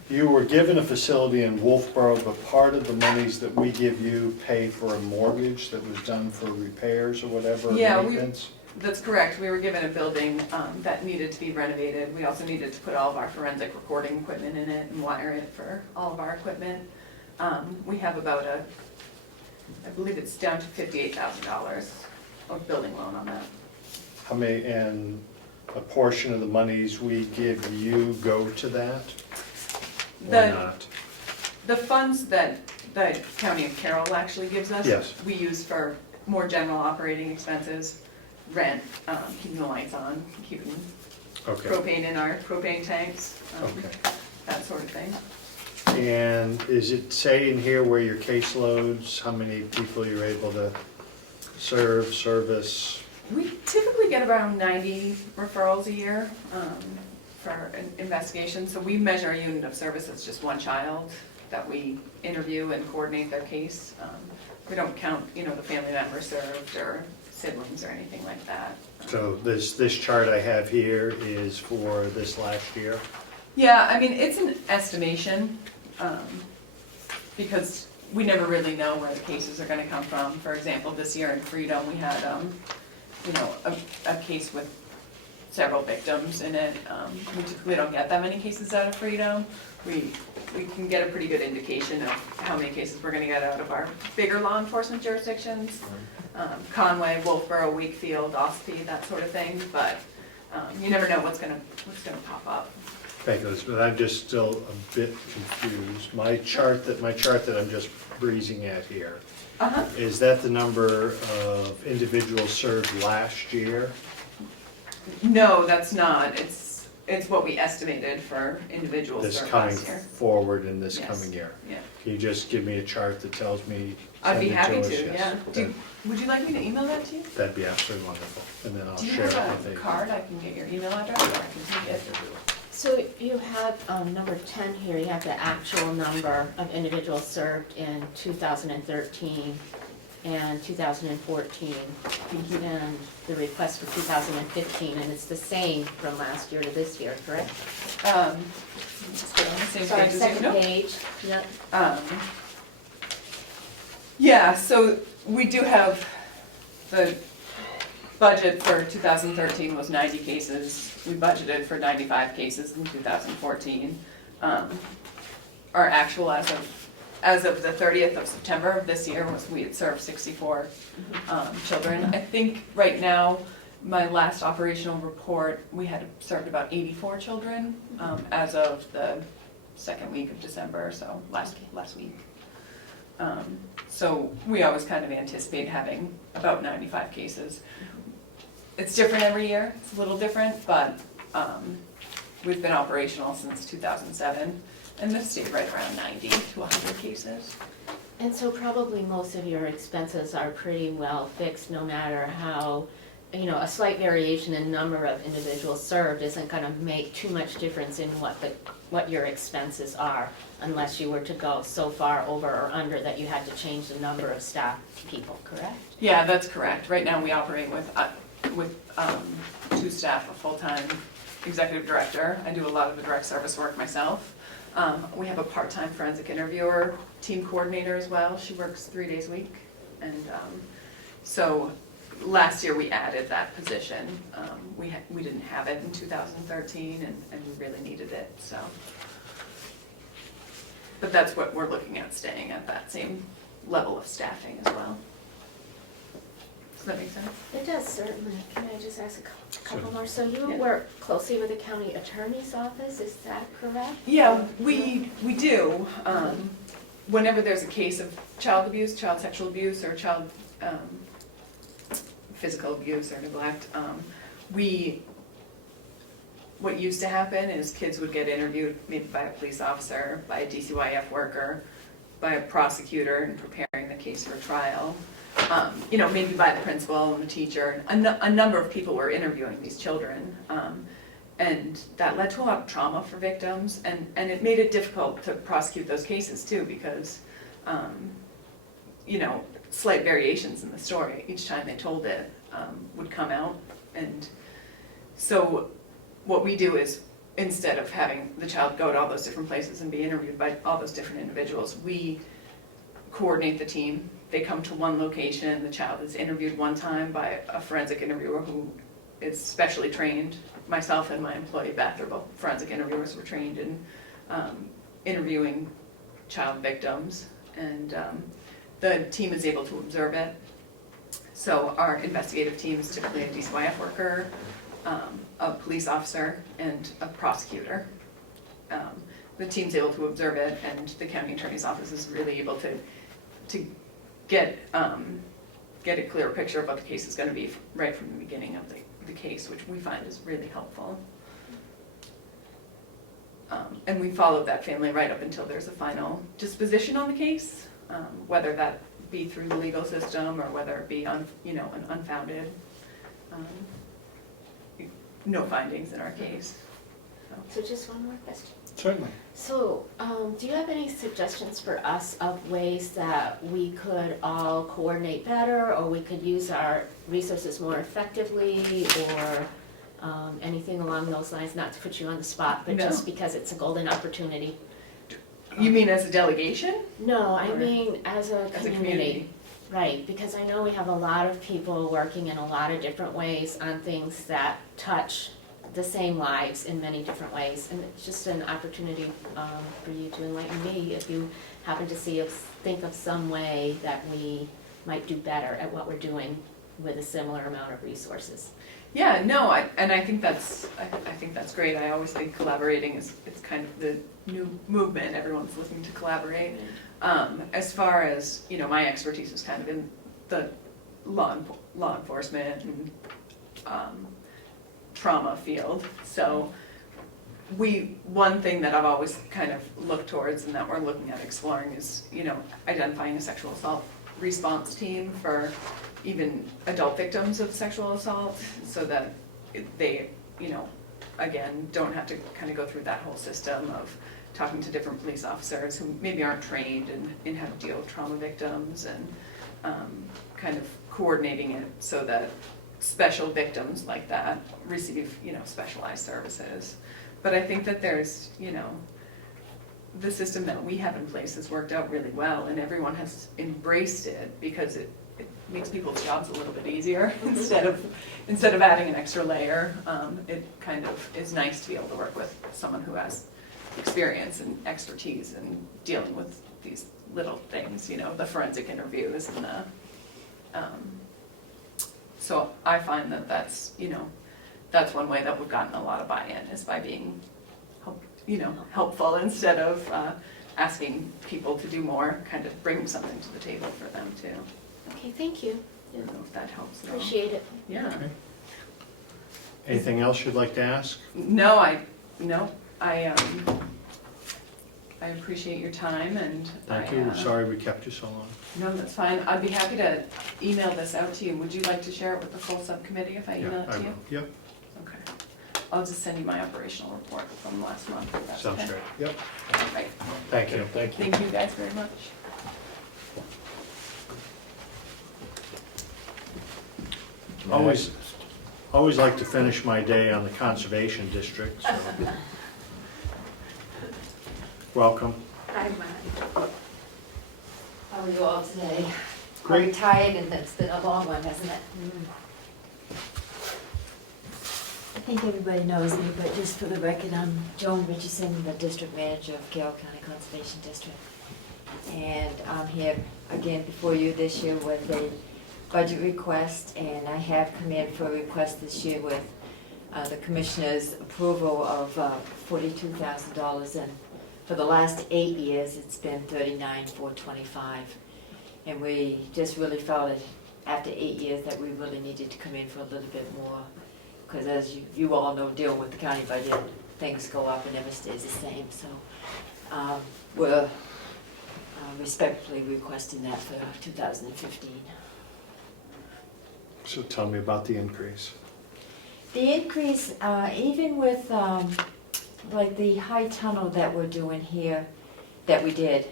You were given a facility in Wolfboro, but part of the monies that we give you pay for a mortgage that was done for repairs or whatever, Yeah, maintenance? That's correct. We were given a building that needed to be renovated. We also needed to put all of our forensic recording equipment in it and wire it for all of our equipment. We have about I believe it's down to $58,000 of building loan on that. How many, and a portion of the monies we give you go to that? Or The- not? The funds that the County of Carroll actually gives us. Yes. We use for more general operating expenses, rent, keeping the lights on, keeping Okay, propane in our propane tanks, okay. that sort of thing. And is it say in here where your caseloads, how many people you're able to serve, service? We typically get around 90 referrals a year for an investigation. So we measure a unit of service as just one child that we interview and coordinate their case. We don't count, the family member served or siblings or anything like that. So this chart I have here is for this last year? Yeah, I mean, it's an estimation, because we never really know where the cases are gonna come from. For example, this year in Freedom, we had, a case with several victims in it. We typically don't get that many cases out of Freedom. We can get a pretty good indication of how many cases we're gonna get out of our bigger law enforcement jurisdictions. Conway, Wolfboro, Wakefield, Ossipee, that sort of thing, but, you never know what's gonna pop up. Thank you, but I'm just still a bit confused. My chart that I'm just breezing at here, Uh-huh. is that the number of individuals served last year? No, that's not. It's what we estimated for individuals This served coming last year. forward in this Yes. coming year? Yeah. Can you just give me a chart that tells me? I'd be send it happy us? to, Yes. yeah. Would you like me to email that to you? That'd be absolutely wonderful, and then I'll Do you share it have with a you. card? I can get your email address, or I can take it. So you have, number 10 here, you have the actual number of individuals served in 2013 and 2014, and the request for 2015, and it's the same from last year to this year, correct? Let's go on the same Sorry, page as you. second Nope. page, yep. Yeah, so we do have, the budget for 2013 was 90 cases. We budgeted for 95 cases in 2014. Our actual as of the 30th of September of this year was we had served 64 children. I think right now, my last operational report, we had served about 84 children as of the second week of December, so last week. So we always kind of anticipate having about 95 cases. It's different every year, it's a little different, but we've been operational since 2007, and this stayed right around 90 to 100 cases. And so probably most of your expenses are pretty well fixed, no matter how, a slight variation in number of individuals served isn't gonna make too much difference in what your expenses are, unless you were to go so far over or under that you had to change the number of staff people, correct? Yeah, that's correct. Right now, we operate with 2 staff, a full-time executive director. I do a lot of the direct service work myself. We have a part-time forensic interviewer, team coordinator as well. She works 3 days a week. And so last year, we added that position. We didn't have it in 2013, and we really needed it, so. But that's what we're looking at, staying at that same level of staffing as well. Does that make sense? It does, certainly. Can I just ask a couple more? So you Yeah. work closely with the county attorney's office, is that correct? Yeah, we do. Whenever there's a case of child abuse, child sexual abuse, or child physical abuse or neglect. What used to happen is kids would get interviewed maybe by a police officer, by a DCYF worker, by a prosecutor in preparing the case for trial, maybe by the principal and the teacher. A number of people were interviewing these children. And that led to a lot of trauma for victims, and it made it difficult to prosecute those cases too, because, slight variations in the story each time they told it would come out. And so what we do is, instead of having the child go to all those different places and be interviewed by all those different individuals, we coordinate the team. They come to one location, the child is interviewed one time by a forensic interviewer who is specially trained. Myself and my employee Beth are both forensic interviewers. We're trained in interviewing child victims, and the team is able to observe it. So our investigative team is typically a DCYF worker, a police officer, and a prosecutor. The team's able to observe it, and the county attorney's office is really able to get a clear picture of what the case is going to be right from the beginning of the case, which we find is really helpful. And we follow that family right up until there's a final disposition on the case, whether that be through the legal system or whether it be an unfounded, no findings in our case. So just one more question. Certainly. So, do you have any suggestions for us of ways that we could all coordinate better, or we could use our resources more effectively, or anything along those lines? Not to put you on the spot, but No. just because it's a golden opportunity. You mean as a delegation? No, I Or mean as a As a community. community? Right, because I know we have a lot of people working in a lot of different ways on things that touch the same lives in many different ways, and it's just an opportunity for you to enlighten me if you happen to think of some way that we might do better at what we're doing with a similar amount of resources. Yeah, no, I think that's great. I always think collaborating it's kind of the new movement. Everyone's looking to collaborate. As far as, my expertise is kind of in the law enforcement and trauma field. So one thing that I've always kind of looked towards and that we're looking at exploring is, identifying a sexual assault response team for even adult victims of sexual assault, so that they, again, don't have to kind of go through that whole system of talking to different police officers who maybe aren't trained in how to deal with trauma victims, and kind of coordinating it so that special victims like that receive, specialized services. But I think that there's, the system that we have in place has worked out really well, and everyone has embraced it because it makes people's jobs a little bit easier instead of adding an extra layer. It kind of is nice to be able to work with someone who has experience and expertise in dealing with these little things, the forensic interviews and the. So I find that that's one way that we've gotten a lot of buy-in, is by being, helpful instead of asking people to do more, kind of bring something to the table for them too. Okay, thank you. I don't know if that helps at all. Appreciate it. Yeah. Okay. Anything else you'd like to ask? No, I appreciate your time, and Thank you. Sorry we kept you so long. No, that's fine. I'd be happy to email this out to you. Would you like to share it with the full subcommittee if I email Yeah, it I to you? will. Yep, Okay. I'll just send you my operational report from last month, if that's okay. sounds great. Yep, Right. thank you. Thank you. Thank you guys very much. Always like to finish my day on the Conservation District, so. Welcome. Hi, Matt. How are you all today? Great. I'm retired, and it's been a long one, hasn't it? I think everybody knows me, but just for the record, I'm Joan Richardson, the District Manager of Carroll County Conservation District. And I'm here again before you this year with a budget request, and I have come in for a request this year with the Commissioner's approval of $42,000, and for the last 8 years, it's been $39,425. And we just really felt it after 8 years that we really needed to come in for a little bit more. Because as you all know, dealing with the county budget, things go up and never stays the same, so we're respectfully requesting that for 2015. So tell me about the increase. The increase, even with like the high tunnel that we're doing here, that we did,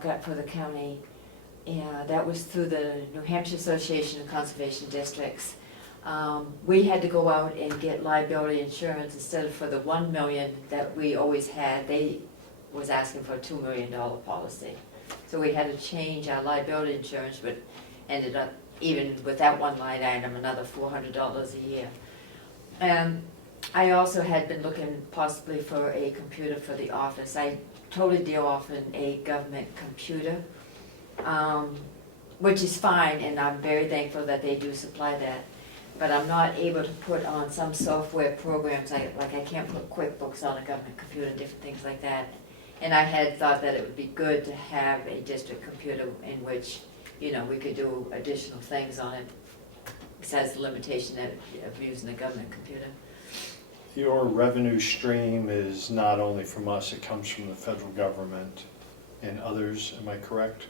got for the county, that was through the New Hampshire Association of Conservation Districts. We had to go out and get liability insurance instead of for the 1 million that we always had. They was asking for a $2 million policy. So we had to change our liability insurance, but ended up, even with that one line item, another $400 a year. I also had been looking possibly for a computer for the office. I totally deal off in a government computer, which is fine, and I'm very thankful that they do supply that. But I'm not able to put on some software programs, like I can't put QuickBooks on a government computer and different things like that. And I had thought that it would be good to have a district computer in which, you know, we could do additional things on it, besides the limitation of using a government computer. Your revenue stream is not only from us, it comes from the federal government and others, am I correct?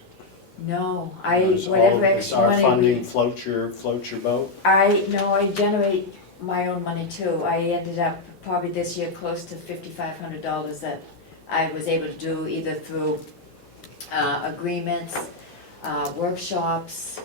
No, Is whatever Is extra our money. funding float your boat? I generate my own money too. I ended up probably this year close to $5,500 that I was able to do either through agreements, workshops,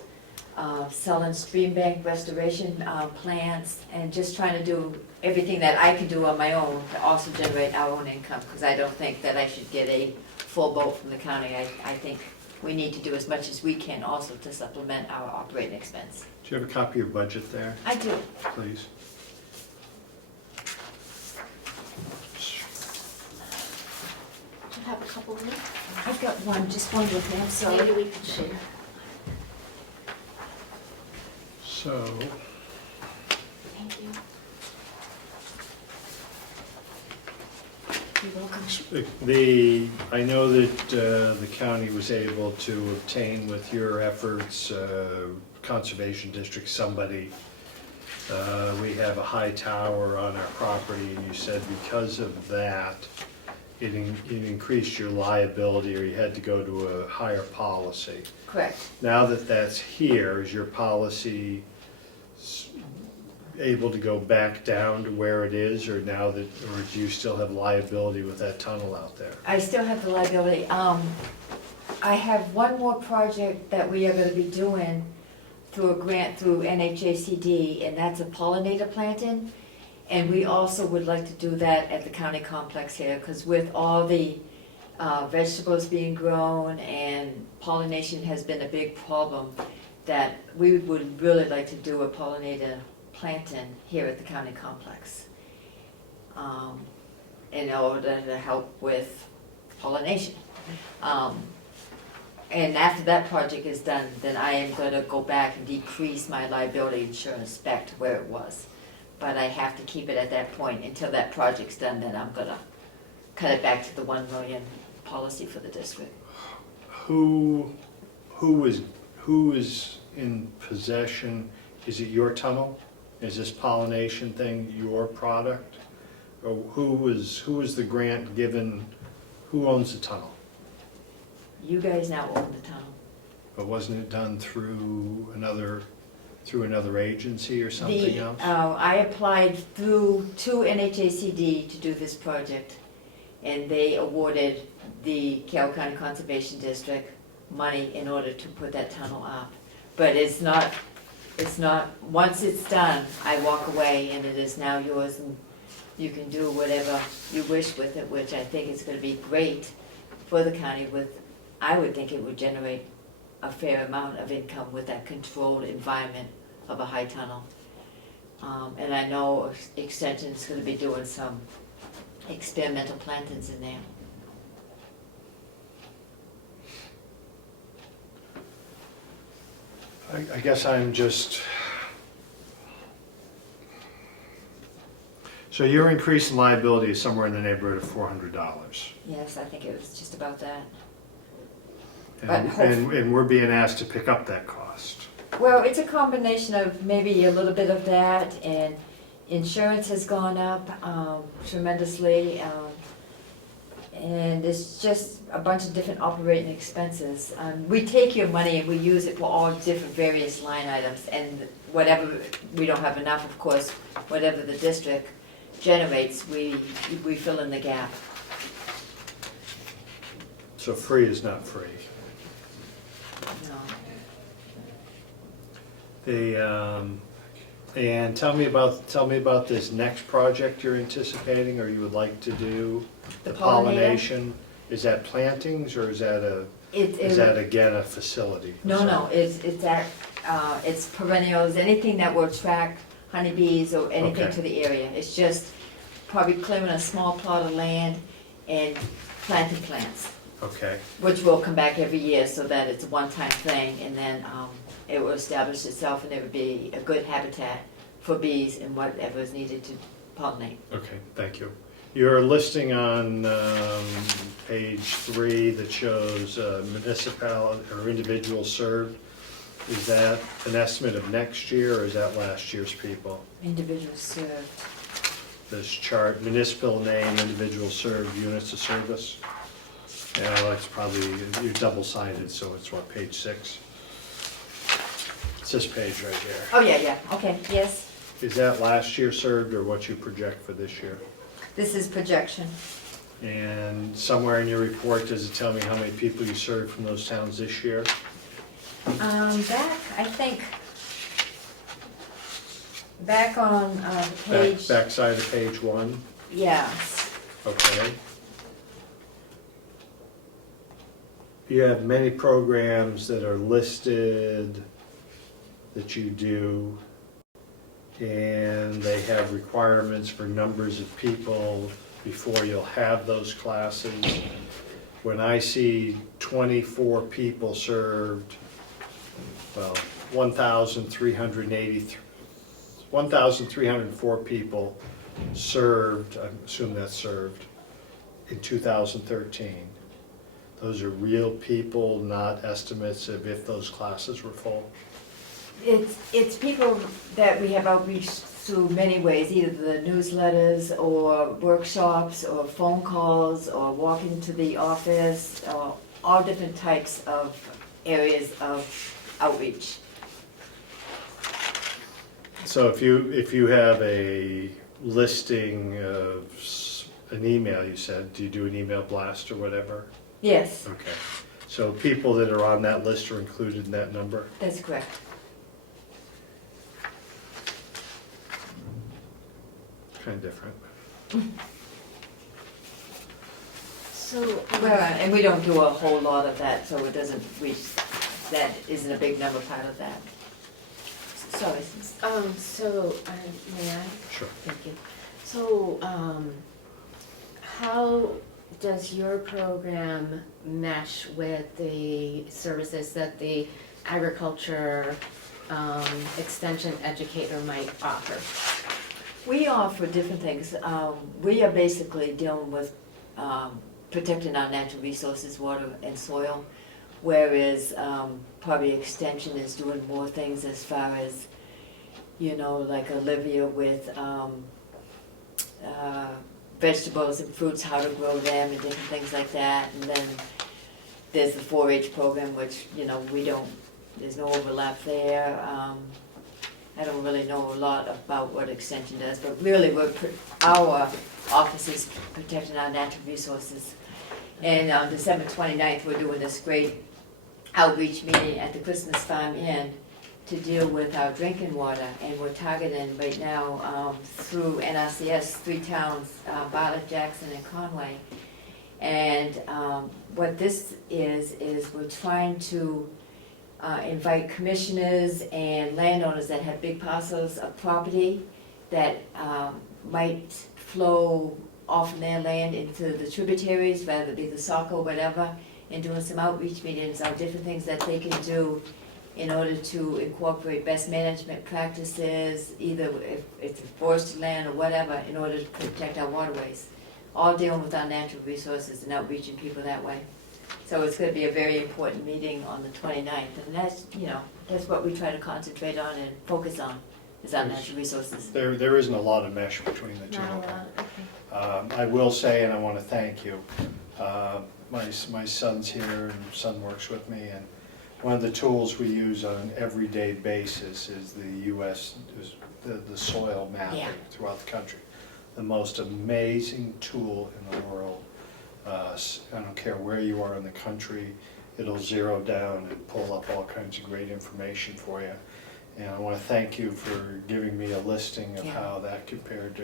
selling stream bank restoration plans, and just trying to do everything that I can do on my own to also generate our own income, because I don't think that I should get a full boat from the county. I think we need to do as much as we can also to supplement our operating expense. Do you have a copy of your budget there, I do. please? Do you have a couple minutes? I've got one, just one with me, I'm sorry. Maybe we could share. So, Thank you. You're welcome. I know that the county was able to obtain with your efforts, Conservation District, somebody, we have a high tower on our property, and you said because of that, it increased your liability, or you had to go to a higher policy. Correct. Now that that's here, is your policy able to go back down to where it is, or now that, or do you still have liability with that tunnel out there? I still have the liability. I have one more project that we are gonna be doing through a grant through NHACD, and that's a pollinator planting. And we also would like to do that at the county complex here, because with all the vegetables being grown and pollination has been a big problem, that we would really like to do a pollinator planting here at the county complex in order to help with pollination. And after that project is done, then I am gonna go back and decrease my liability insurance back to where it was. But I have to keep it at that point until that project's done, then I'm gonna cut it back to the 1 million policy for the district. Who is in possession? Is it your tunnel? Is this pollination thing your product? Or who is the grant given, who owns the tunnel? You guys now own the tunnel. But wasn't it done through another agency or something else? I applied to NHACD to do this project, and they awarded the Carroll County Conservation District money in order to put that tunnel up. But it's not, once it's done, I walk away and it is now yours, and you can do whatever you wish with it, which I think is gonna be great for the county I would think it would generate a fair amount of income with that controlled environment of a high tunnel. And I know Extension's gonna be doing some experimental plantings in there. I guess I'm just, so your increase in liability is somewhere in the neighborhood of $400. Yes, I think it was just about that. And we're being asked to pick up that cost. well, it's a combination of maybe a little bit of that, and insurance has gone up tremendously, and it's just a bunch of different operating expenses. We take your money and we use it for all different various line items, and whatever we don't have enough, of course, whatever the district generates, we fill in the gap. So free is not free. No. And tell me about this next project you're anticipating or you would like to do. The The pollinator? pollination, is that plantings or is that again a facility? No, it's perennials, anything that will attract honeybees or anything Okay. to the area. It's just probably clearing a small plot of land and planting plants, Okay, which will come back every year so that it's a one-time thing, and then it will establish itself and it would be a good habitat for bees and whatever is needed to pollinate. okay, thank you. Your listing on page 3 that shows municipal or individuals served, is that an estimate of next year or is that last year's people? Individuals served. This chart, municipal name, individual served, units of service. Yeah, that's probably, you're double-sided, so it's what, page 6? It's this page right here. Oh, yeah, okay, yes. Is that last year served or what you project for this year? This is projection. And somewhere in your report, does it tell me how many people you served from those towns this year? Back on the page, Backside of page 1, yes. okay. You have many programs that are listed that you do, and they have requirements for numbers of people before you'll have those classes. When I see 24 people served, well, 1,304 people served, I assume that's served, in 2013. Those are real people, not estimates of if those classes were full? It's people that we have outreach through many ways, either the newsletters or workshops or phone calls or walking to the office, or all different types of areas of outreach. So if you have a listing of an email, you said, do you do an email blast or whatever? Yes, Okay. So people that are on that list are included in that number? that's correct. Kind of different. So, Well, and we don't do a whole lot of that, so it doesn't reach, that isn't a big number part of that. Sorry. may I? Sure. Thank you. So, how does your program mesh with the services that the agriculture extension educator might offer? We offer different things. We are basically dealing with protecting our natural resources, water and soil, whereas probably Extension is doing more things as far as, like Olivia with vegetables and fruits, how to grow them and different things like that. And then there's the 4-H program, which, there's no overlap there. I don't really know a lot about what Extension does, but really our office is protecting our natural resources. And on December 29th, we're doing this great outreach meeting at the Christmas Farm Inn to deal with our drinking water. And we're targeting right now through NRCS 3 towns, Bartlett, Jackson, and Conway. And what this is we're trying to invite commissioners and landowners that have big parcels of property that might flow off their land into the tributaries, whether it be the Saco or whatever, and doing some outreach meetings on different things that they can do in order to incorporate best management practices, either if it's forested land or whatever, in order to protect our waterways. All dealing with our natural resources and outreaching people that way. So it's gonna be a very important meeting on the 29th, and that's, you know, that's what we try to concentrate on and focus on, is our natural resources. There isn't a lot of mesh between the two Not a of them. lot, okay. I will say, and I want to thank you, my son's here and son works with me, and one of the tools we use on an everyday basis is the soil mapping Yeah. throughout the country. The most amazing tool in the world. I don't care where you are in the country, it'll zero down and pull up all kinds of great information for you. And I want to thank you for giving me a listing of Yeah. how that compared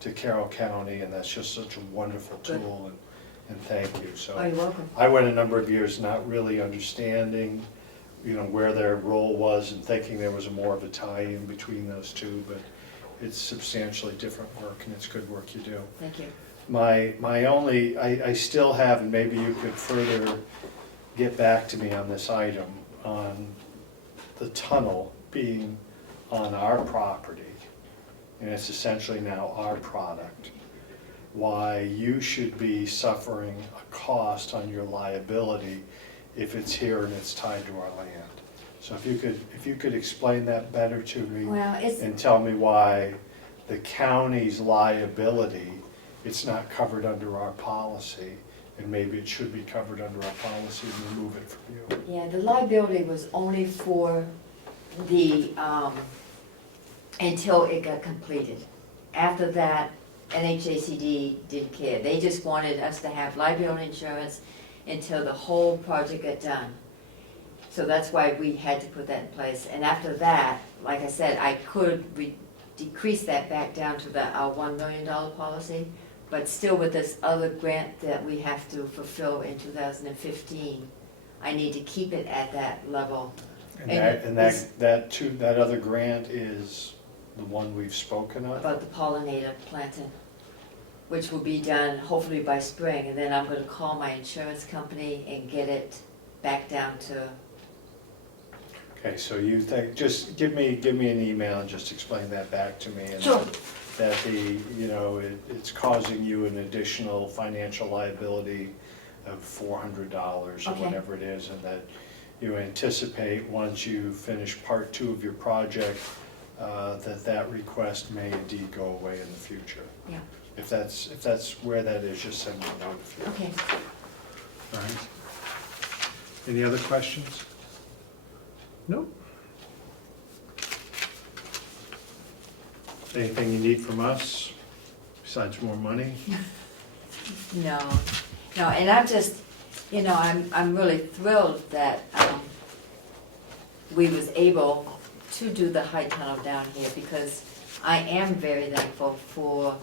to Carroll County, and that's just such a wonderful Good. tool, and thank you. Oh, So you're welcome. I went a number of years not really understanding, where their role was and thinking there was more of a tie-in between those two, but it's substantially different work, and it's good work you do. Thank you. My only, I still have, and maybe you could further get back to me on this item, on the tunnel being on our property, and it's essentially now our product, why you should be suffering a cost on your liability if it's here and it's tied to our land. So if you could explain that better to me, Well, it's, and tell me why the county's liability, it's not covered under our policy, and maybe it should be covered under our policy and remove it from you. yeah, the liability was only for the, until it got completed. After that, NHACD didn't care. They just wanted us to have liability insurance until the whole project got done. So that's why we had to put that in place. And after that, like I said, I could decrease that back down to our $1 million policy, but still with this other grant that we have to fulfill in 2015, I need to keep it at that level. And that other grant is the one we've spoken of? About the pollinator planting, which will be done hopefully by spring, and then I'm gonna call my insurance company and get it back down to, Okay, so you think, just give me an email and just explain that back to me. And Sure. that it's causing you an additional financial liability of $400 or Okay. whatever it is, and that you anticipate, once you finish part 2 of your project, that request may indeed go away in the future. yeah, If that's where that is, just send me a note if you. okay. All right. Any other questions? No? Anything you need from us besides more money? No, and I'm just, I'm really thrilled that we was able to do the high tunnel down here, because I am very thankful for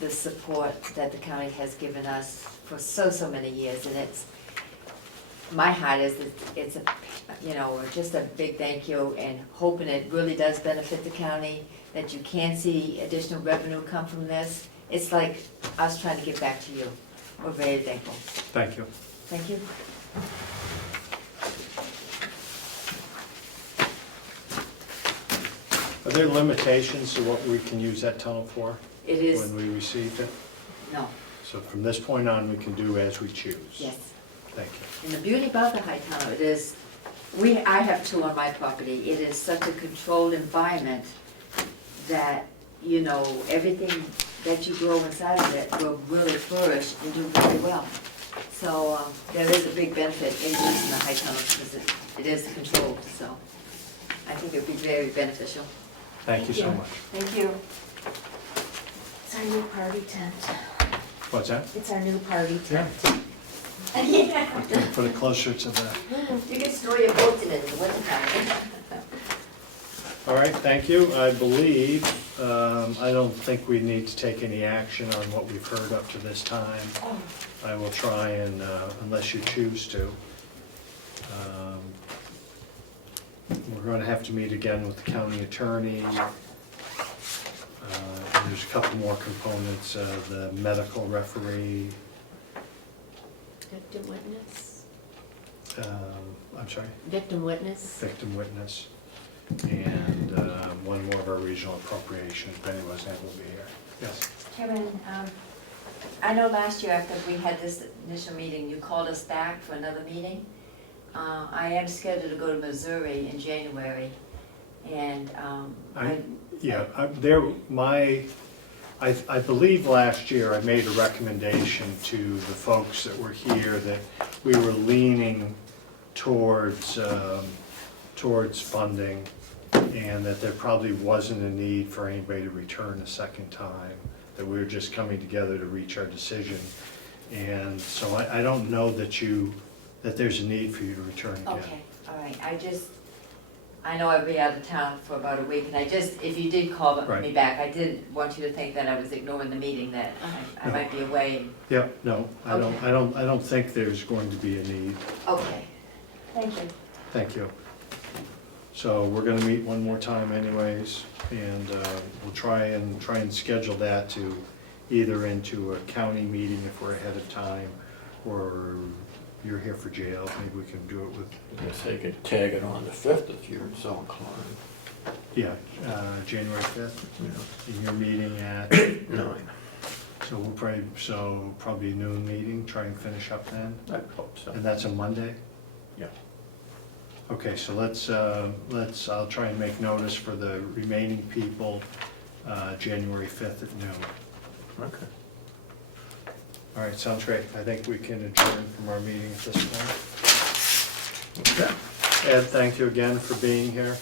the support that the county has given us for so many years, and my heart is, it's just a big thank you, and hoping it really does benefit the county, that you can see additional revenue come from this. It's like us trying to give back to you. We're very thankful. Thank you. Thank you. Are there limitations to what we can use that tunnel for It is, when we received it? no, So from this point on, we can do as we choose? yes. Thank you. And the beauty about the high tunnel, it is, I have 2 on my property. It is such a controlled environment that, everything that you grow inside of it will really flourish and do very well. So there is a big benefit in using the high tunnel, because it is controlled, so I think it would be very beneficial. Thank you so much. Thank you. It's our new party tent. What's that? It's our new party Yeah. tent. Put it closer to the, You can store your boats in it in the wintertime. all right, thank you. I believe, I don't think we need to take any action on what we've heard up to this time. I will try and, unless you choose to. We're going to have to meet again with the county attorney. And there's a couple more components, the medical referee. Victim witness. I'm sorry, Victim witness. victim witness. And one more of our regional appropriations. Penny Wesnant will be here. Yes. Chairman, I know last year after we had this initial meeting, you called us back for another meeting. I am scheduled to go to Missouri in January, and, Yeah, I believe last year I made a recommendation to the folks that were here that we were leaning towards funding, and that there probably wasn't a need for anybody to return a second time, that we were just coming together to reach our decision. And so I don't know that there's a need for you to return again. okay, all right, I know I'll be out of town for about a week, and if you did call me Right. back, I didn't want you to think that I was ignoring the meeting, that I might be away. Yeah, no, I Okay. don't think there's going to be a need. Okay, thank you. Thank you. So we're gonna meet one more time anyways, and we'll try and schedule that to either into a county meeting if we're ahead of time, or you're here for jail, maybe we can do it with, I guess they could tag it on the 5th if you're so inclined. yeah, January 5th, in your meeting at, 9. so probably a noon meeting, try and finish up then, I hope so. and that's a Monday? Yeah. Okay, so I'll try and make notice for the remaining people, January 5th at noon. Okay. All right, sounds great. I think we can adjourn from our meeting at this point. Okay. Ed, thank you again for being here.